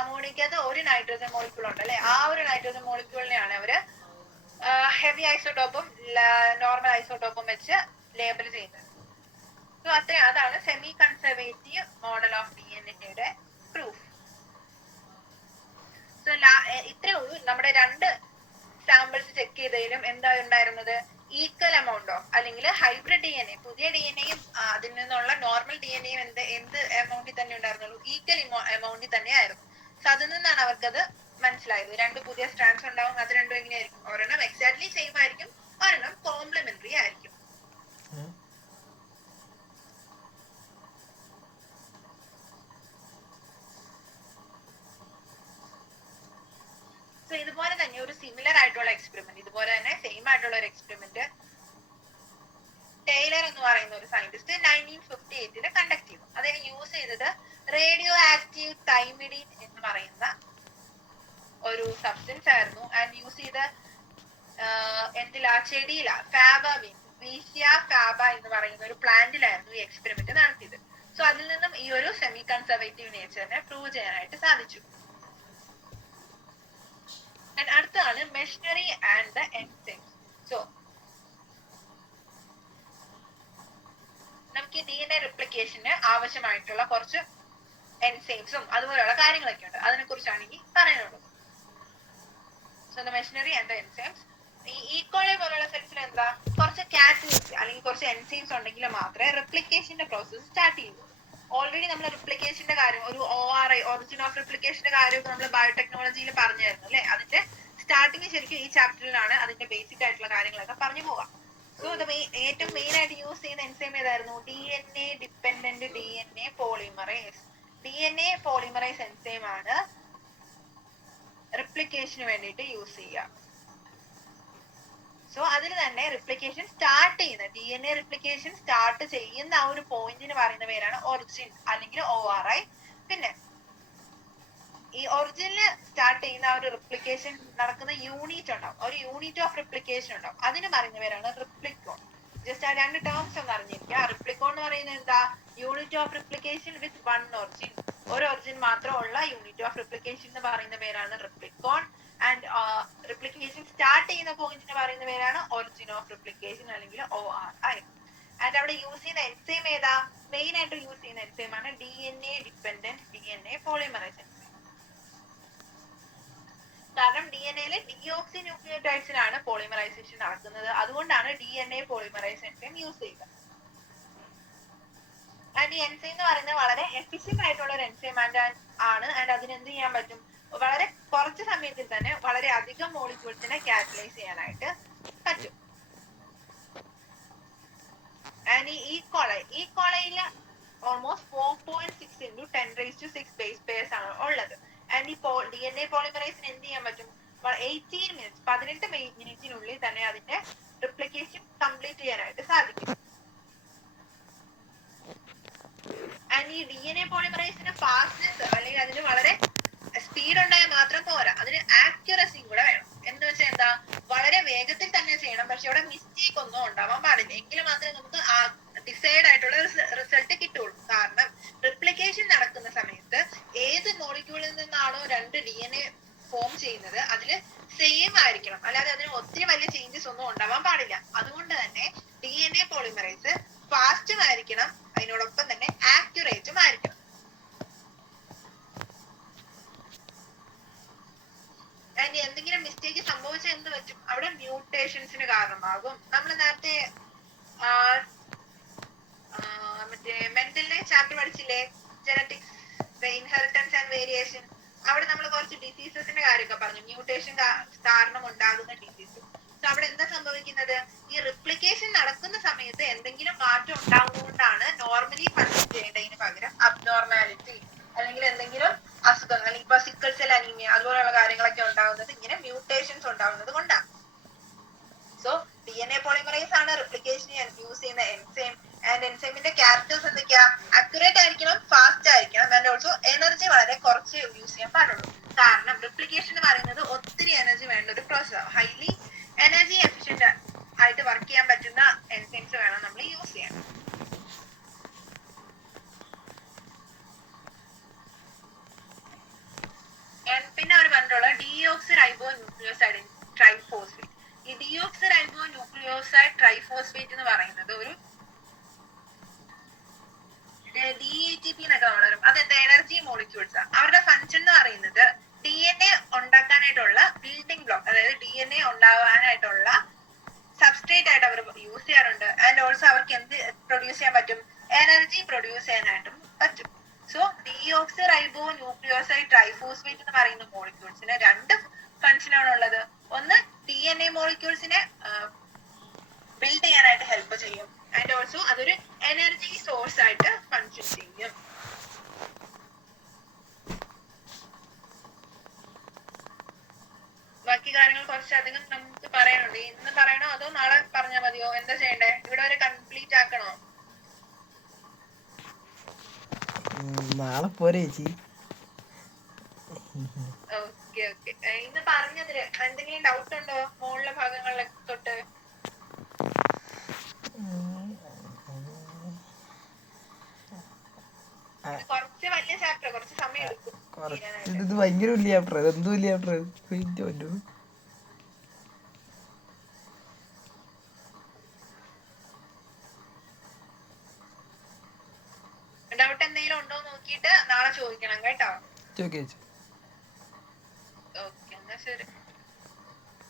അമോണിക്കകത്ത് ഒരു നൈട്രജൻ മോളിക്യൂൾ ഉണ്ട് അല്ലെ? ആ ഒരു നൈട്രജൻ മോളിക്യൂളിനെയാണ് അവര് ഹെവി ഐസോട്ടോപ്പും നോർമൽ ഐസോട്ടോപ്പും വെച്ച് ലേബൽ ചെയ്യുന്നത്. സോ അതാണ് സെമി കൺസർവേറ്റീവ് മോഡൽ ഓഫ് DNA-യുടെ പ്രൂഫ്. സോ ഇത്രേ ഉള്ളൂ. നമ്മുടെ 2 സാമ്പിൾസ് ചെക്ക് ചെയ്തതിലും എന്താ ഉണ്ടായിരുന്നത്? ഈക്വൽ എമൗണ്ട് ഓഫ്, അല്ലെങ്കിൽ ഹൈബ്രിഡ് DNA, പുതിയ DNAയും അതിൽ നിന്നുള്ള നോർമൽ DNAയും എന്ത് എമൗണ്ടിൽ തന്നെ ഉണ്ടായിരുന്നുള്ളൂ? ഈക്വൽ എമൗണ്ടിൽ തന്നെ ആയിരുന്നു. സോ അതിൽ നിന്നാണ് അവർക്കത് മനസ്സിലായത്. 2 പുതിയ സ്ട്രാൻഡ്സ് ഉണ്ടാവും. അത് രണ്ടും എങ്ങനെയായിരിക്കും? ഒരെണ്ണം എക്സാക്ട്ലി സെയിം ആയിരിക്കും, ഒരെണ്ണം കോംപ്ലിമെന്ററി ആയിരിക്കും. സോ ഇതുപോലെ തന്നെ ഒരു സിമിലർ ആയിട്ടുള്ള എക്സ്പെരിമെന്റ്, ഇതുപോലെ തന്നെ സെയിം ആയിട്ടുള്ള ഒരു എക്സ്പെരിമെന്റ് ടൈലർ എന്ന് പറയുന്ന ഒരു സയന്റിസ്റ്റ് 1958 കണ്ടക്ട് ചെയ്തു. അതിന് യൂസ് ചെയ്തത് റേഡിയോ ആക്റ്റീവ് തൈമിഡിൻ എന്ന് പറയുന്ന ഒരു സബ്സ്റ്റൻസ് ആയിരുന്നു. ആൻഡ് യൂസ് ചെയ്ത ചെടിയില ഫാബ ബീൻസ്, വീഷ്യ ഫാബ എന്ന് പറയുന്ന ഒരു പ്ലാന്റിലായിരുന്നു ഈ എക്സ്പെരിമെന്റ് നടത്തിയത്. സോ അതിൽ നിന്നും ഈ ഒരു സെമി കൺസർവേറ്റീവ് നേച്ചറിനെ പ്രൂവ് ചെയ്യാനായിട്ട് സാധിച്ചു. അടുത്താണ് machinery and the enzymes. So നമുക്ക് ഈ DNA റിപ്ലിക്കേഷന് ആവശ്യമായിട്ടുള്ള കുറച്ച് എൻസൈംസും അതുപോലെയുള്ള കാര്യങ്ങളൊക്കെ ഉണ്ട്. അതിനെ കുറിച്ചാണ് ഇനി പറയാനുള്ളത്. So the machinery and the enzymes. ഈ ഈക്കോളി പോലുള്ള സെൽസിൽ എന്താ കുറച്ച് കാറ്റലിസ്റ്റ് അല്ലെങ്കിൽ കുറച്ച് എൻസൈംസ് ഉണ്ടെങ്കിൽ മാത്രമേ റിപ്ലിക്കേഷന്റെ പ്രോസസ് സ്റ്റാർട്ട് ചെയ്യൂ. ഓൾറെഡി നമ്മൾ റിപ്ലിക്കേഷന്റെ കാര്യം ഒരു ORI ഒറിജിൻ ഓഫ് റിപ്ലിക്കേഷന്റെ കാര്യമൊക്കെ നമ്മൾ ബയോടെക്നോളജിയിൽ പറഞ്ഞായിരുന്നു അല്ലെ. അതിന്റെ സ്റ്റാർട്ടിങ് ശരിക്കും ഈ ചാപ്റ്ററിലാണ് അതിന്റെ ബേസിക് ആയിട്ടുള്ള കാര്യങ്ങളൊക്കെ പറഞ്ഞു പോകാം. സോ ഏറ്റവും മെയിൻ ആയിട്ട് യൂസ് ചെയ്യുന്ന എൻസൈം ഏതായിരുന്നു? DNA dependent DNA polymerase. DNA polymerase enzyme ആണ് റിപ്ലിക്കേഷന് വേണ്ടിയിട്ട് യൂസ് ചെയ്യുക. സോ അതിൽ തന്നെ റിപ്ലിക്കേഷൻ സ്റ്റാർട്ട് ചെയ്യുന്ന DNA റിപ്ലിക്കേഷൻ സ്റ്റാർട്ട് ചെയ്യുന്ന ആ ഒരു പോയിന്റിന് പറയുന്ന പേരാണ് ഒറിജിൻ അല്ലെങ്കിൽ ORI. പിന്നെ ഈ ഒറിജിനിൽ സ്റ്റാർട്ട് ചെയ്യുന്ന ആ ഒരു റിപ്ലിക്കേഷൻ നടക്കുന്ന യൂണിറ്റ് ഉണ്ടാവും, ഒരു യൂണിറ്റ് ഓഫ് റിപ്ലിക്കേഷൻ ഉണ്ടാവും, അതിന് പറയുന്ന പേരാണ് റിപ്ലിക്കോൺ. ജസ്റ്റ് ആ രണ്ട് ടേംസ് ഒന്ന് അറിഞ്ഞിരിക്കുക. റിപ്ലിക്കോൺ എന്ന് പറയുന്നത് എന്താ? Unit of replication with one origin. ഒരു ഒറിജിൻ മാത്രമുള്ള യൂണിറ്റ് ഓഫ് റിപ്ലിക്കേഷൻ എന്ന് പറയുന്ന പേരാണ് റിപ്ലിക്കോൺ. ആൻഡ് റിപ്ലിക്കേഷൻ സ്റ്റാർട്ട് ചെയ്യുന്ന പോയിന്റിന് പറയുന്ന പേരാണ് ഒറിജിൻ ഓഫ് റിപ്ലിക്കേഷൻ അല്ലെങ്കിൽ ORI. ആൻഡ് അവിടെ യൂസ് ചെയ്യുന്ന എൻസൈം ഏതാ? മെയിൻ ആയിട്ട് യൂസ് ചെയ്യുന്ന എൻസൈം ആണ് DNA dependent DNA polymerase enzyme. കാരണം DNA-യിൽ ഡിയോക്സി ന്യൂക്ലിയോടൈഡ്സിലാണ് പോളിമറൈസേഷൻ നടക്കുന്നത്. അതുകൊണ്ടാണ് DNA പോളിമറൈസ് എൻസൈം യൂസ് ചെയ്യുക. ആൻഡ് ഈ എൻസൈം എന്ന് പറയുന്നത് വളരെ എഫിഷ്യന്റ് ആയിട്ടുള്ള ഒരു എൻസൈം ആണ്. ആൻഡ് അതിന് എന്ത് ചെയ്യാൻ പറ്റും? വളരെ കുറച്ച് സമയത്തിൽ തന്നെ വളരെ അധികം മോളിക്യൂൾസിനെ കാറ്റലൈസ് ചെയ്യാനായിട്ട് പറ്റും. ആൻഡ് ഈ ഈക്കോളയിൽ ഓൾമോസ്റ്റ് 4.6 into 10⁻⁶ ബേസ് പെയർസ് ആണ് ഉള്ളത്. ആൻഡ് ഈ DNA പോളിമറൈസിന് എന്ത് ചെയ്യാൻ പറ്റും? 18 മിനിറ്റിനുള്ളിൽ തന്നെ അതിന്റെ റിപ്ലിക്കേഷൻ കംപ്ലീറ്റ് ചെയ്യാനായിട്ട് സാധിക്കും. ആൻഡ് ഈ DNA പോളിമറൈസിന് ഫാസ്റ്റ്നെസ് അല്ലെങ്കിൽ അതിന് വളരെ സ്പീഡ് ഉണ്ടായാൽ മാത്രം പോരാ, അതിന് ആക്യുറസിയും കൂടെ വേണം. എന്ന് വെച്ചാൽ എന്താ? വളരെ വേഗത്തിൽ തന്നെ ചെയ്യണം, പക്ഷെ അവിടെ മിസ്റ്റേക്ക് ഒന്നും ഉണ്ടാവാൻ പാടില്ല. എങ്കിൽ മാത്രമേ നമുക്ക് ആ ഡിസൈഡ് ആയിട്ടുള്ള റിസൾട്ട് കിട്ടുള്ളൂ. കാരണം റിപ്ലിക്കേഷൻ നടക്കുന്ന സമയത്ത് ഏത് മോളിക്യൂളിൽ നിന്നാണോ രണ്ട് DNA ഫോം ചെയ്യുന്നത് അതിൽ സെയിം ആയിരിക്കണം, അല്ലാതെ അതിന് ഒത്തിരി വലിയ ചേഞ്ചസ് ഒന്നും ഉണ്ടാവാൻ പാടില്ല. അതുകൊണ്ട് തന്നെ DNA പോളിമറൈസ് ഫാസ്റ്റും ആയിരിക്കണം, അതിനോടൊപ്പം തന്നെ ആക്യുറേറ്റും ആയിരിക്കണം. ആൻഡ് എന്തെങ്കിലും മിസ്റ്റേക്ക് സംഭവിച്ചാൽ എന്ത് പറ്റും? അവിടെ മ്യൂട്ടേഷൻസിന് കാരണമാകും. നമ്മൾ നേരത്തെ മറ്റേ മെന്റലിന്റെ ചാപ്റ്റർ പഠിച്ചില്ലേ, ജനറ്റിക്സ്, ഇൻഹെറിറ്റൻസ് ആൻഡ് വേരിയേഷൻ. അവിടെ നമ്മൾ കുറച്ച് ഡിസീസസിന്റെ കാര്യമൊക്കെ പറഞ്ഞു, മ്യൂട്ടേഷൻ കാരണം ഉണ്ടാകുന്ന ഡിസീസ്. സോ അവിടെ എന്താ സംഭവിക്കുന്നത്? ഈ റിപ്ലിക്കേഷൻ നടക്കുന്ന സമയത്ത് എന്തെങ്കിലും മാറ്റം ഉണ്ടാകുന്നതുകൊണ്ടാണ് നോർമലി കൺസിഡർ ചെയ്യേണ്ടതിന് പകരം അബ്നോർമാലിറ്റി അല്ലെങ്കിൽ എന്തെങ്കിലും അസുഖങ്ങൾ, ഇപ്പൊ സിക്കിൾ സെൽ അനീമിയ അതുപോലുള്ള കാര്യങ്ങളൊക്കെ ഉണ്ടാകുന്നത് ഇങ്ങനെ മ്യൂട്ടേഷൻസ് ഉണ്ടാകുന്നത് കൊണ്ടാണ്. സോ DNA പോളിമറൈസ് ആണ് റിപ്ലിക്കേഷന് യൂസ് ചെയ്യുന്ന എൻസൈം. ആൻഡ് എൻസൈമിന്റെ ക്യാരക്ടേഴ്സ് എന്തൊക്കെയാ? അക്യുറേറ്റ് ആയിരിക്കണം, ഫാസ്റ്റ് ആയിരിക്കണം, ആൻഡ് ഓൾസോ എനർജി വളരെ കുറച്ച് യൂസ് ചെയ്യാൻ പാടുള്ളൂ. കാരണം റിപ്ലിക്കേഷൻ എന്ന് പറയുന്നത് ഒത്തിരി എനർജി വേണ്ട ഒരു പ്രോസസ്. ഹൈലി എനർജി എഫിഷ്യന്റ് ആയിട്ട് വർക്ക് ചെയ്യാൻ പറ്റുന്ന എൻസൈംസ് വേണം നമ്മൾ യൂസ് ചെയ്യാൻ. പിന്നെ അവർ പറഞ്ഞിട്ടുള്ള ഡിയോക്സിറൈബോ ന്യൂക്ലിയോസൈഡ് ട്രൈഫോസ്ഫേറ്റ്. ഈ ഡിയോക്സിറൈബോ ന്യൂക്ലിയോസൈഡ് ട്രൈഫോസ്ഫേറ്റ് എന്ന് പറയുന്നത് ഒരു DATP എന്നൊക്കെ നമ്മൾ പറയും. അതെന്താ? Energy molecules. അവരുടെ ഫംഗ്ഷൻ എന്ന് പറയുന്നത് DNA ഉണ്ടാക്കാനായിട്ടുള്ള ബിൽഡിംഗ് ബ്ലോക്ക്, അതായത് DNA ഉണ്ടാകാനായിട്ടുള്ള സബ്സ്ട്രേറ്റ് ആയിട്ട് അവർ യൂസ് ചെയ്യാറുണ്ട്. ആൻഡ് ഓൾസോ അവർക്ക് എന്ത് പ്രൊഡ്യൂസ് ചെയ്യാൻ പറ്റും? എനർജി പ്രൊഡ്യൂസ് ചെയ്യാനായിട്ടും പറ്റും. സോ ഡിയോക്സിറൈബോ ന്യൂക്ലിയോസൈഡ് ട്രൈഫോസ്ഫേറ്റ് എന്ന് പറയുന്ന മോളിക്യൂൾസിന് രണ്ട് ഫംഗ്ഷൻ ആണ് ഉള്ളത്. ഒന്ന് DNA മോളിക്യൂൾസിനെ ബിൽഡ് ചെയ്യാനായിട്ട് ഹെൽപ്പ് ചെയ്യും, ആൻഡ് ഓൾസോ അതൊരു എനർജി സോഴ്സ് ആയിട്ട് ഫങ്ഷൻ ചെയ്യും. ബാക്കി കാര്യങ്ങൾ കുറച്ചധികം നമുക്ക് പറയാനുണ്ട്. ഇന്ന് പറയണോ അതോ നാളെ പറഞ്ഞാൽ മതിയോ? എന്താ ചെയ്യണ്ടേ? ഇവിടെ വരെ കംപ്ലീറ്റ് ആക്കണോ? നാളെ പോരെ ചേച്ചി? Okay okay. ഇന്ന് പറഞ്ഞതില് എന്തെങ്കിലും ഡൗട്ട് ഉണ്ടോ? മുകളിലെ ഭാഗങ്ങളിലൊക്കെ തൊട്ട് ഭയങ്കര വലിയ ചാപ്റ്റർ. അതെന്ത് വലിയ ചാപ്റ്റർ? ഡൗട്ട് എന്തെങ്കിലും ഉണ്ടോ നോക്കിയിട്ട് നാളെ ചോദിക്കണം കേട്ടോ. ചോദിക്കാം. ഓക്കെ എന്നാ ശരി.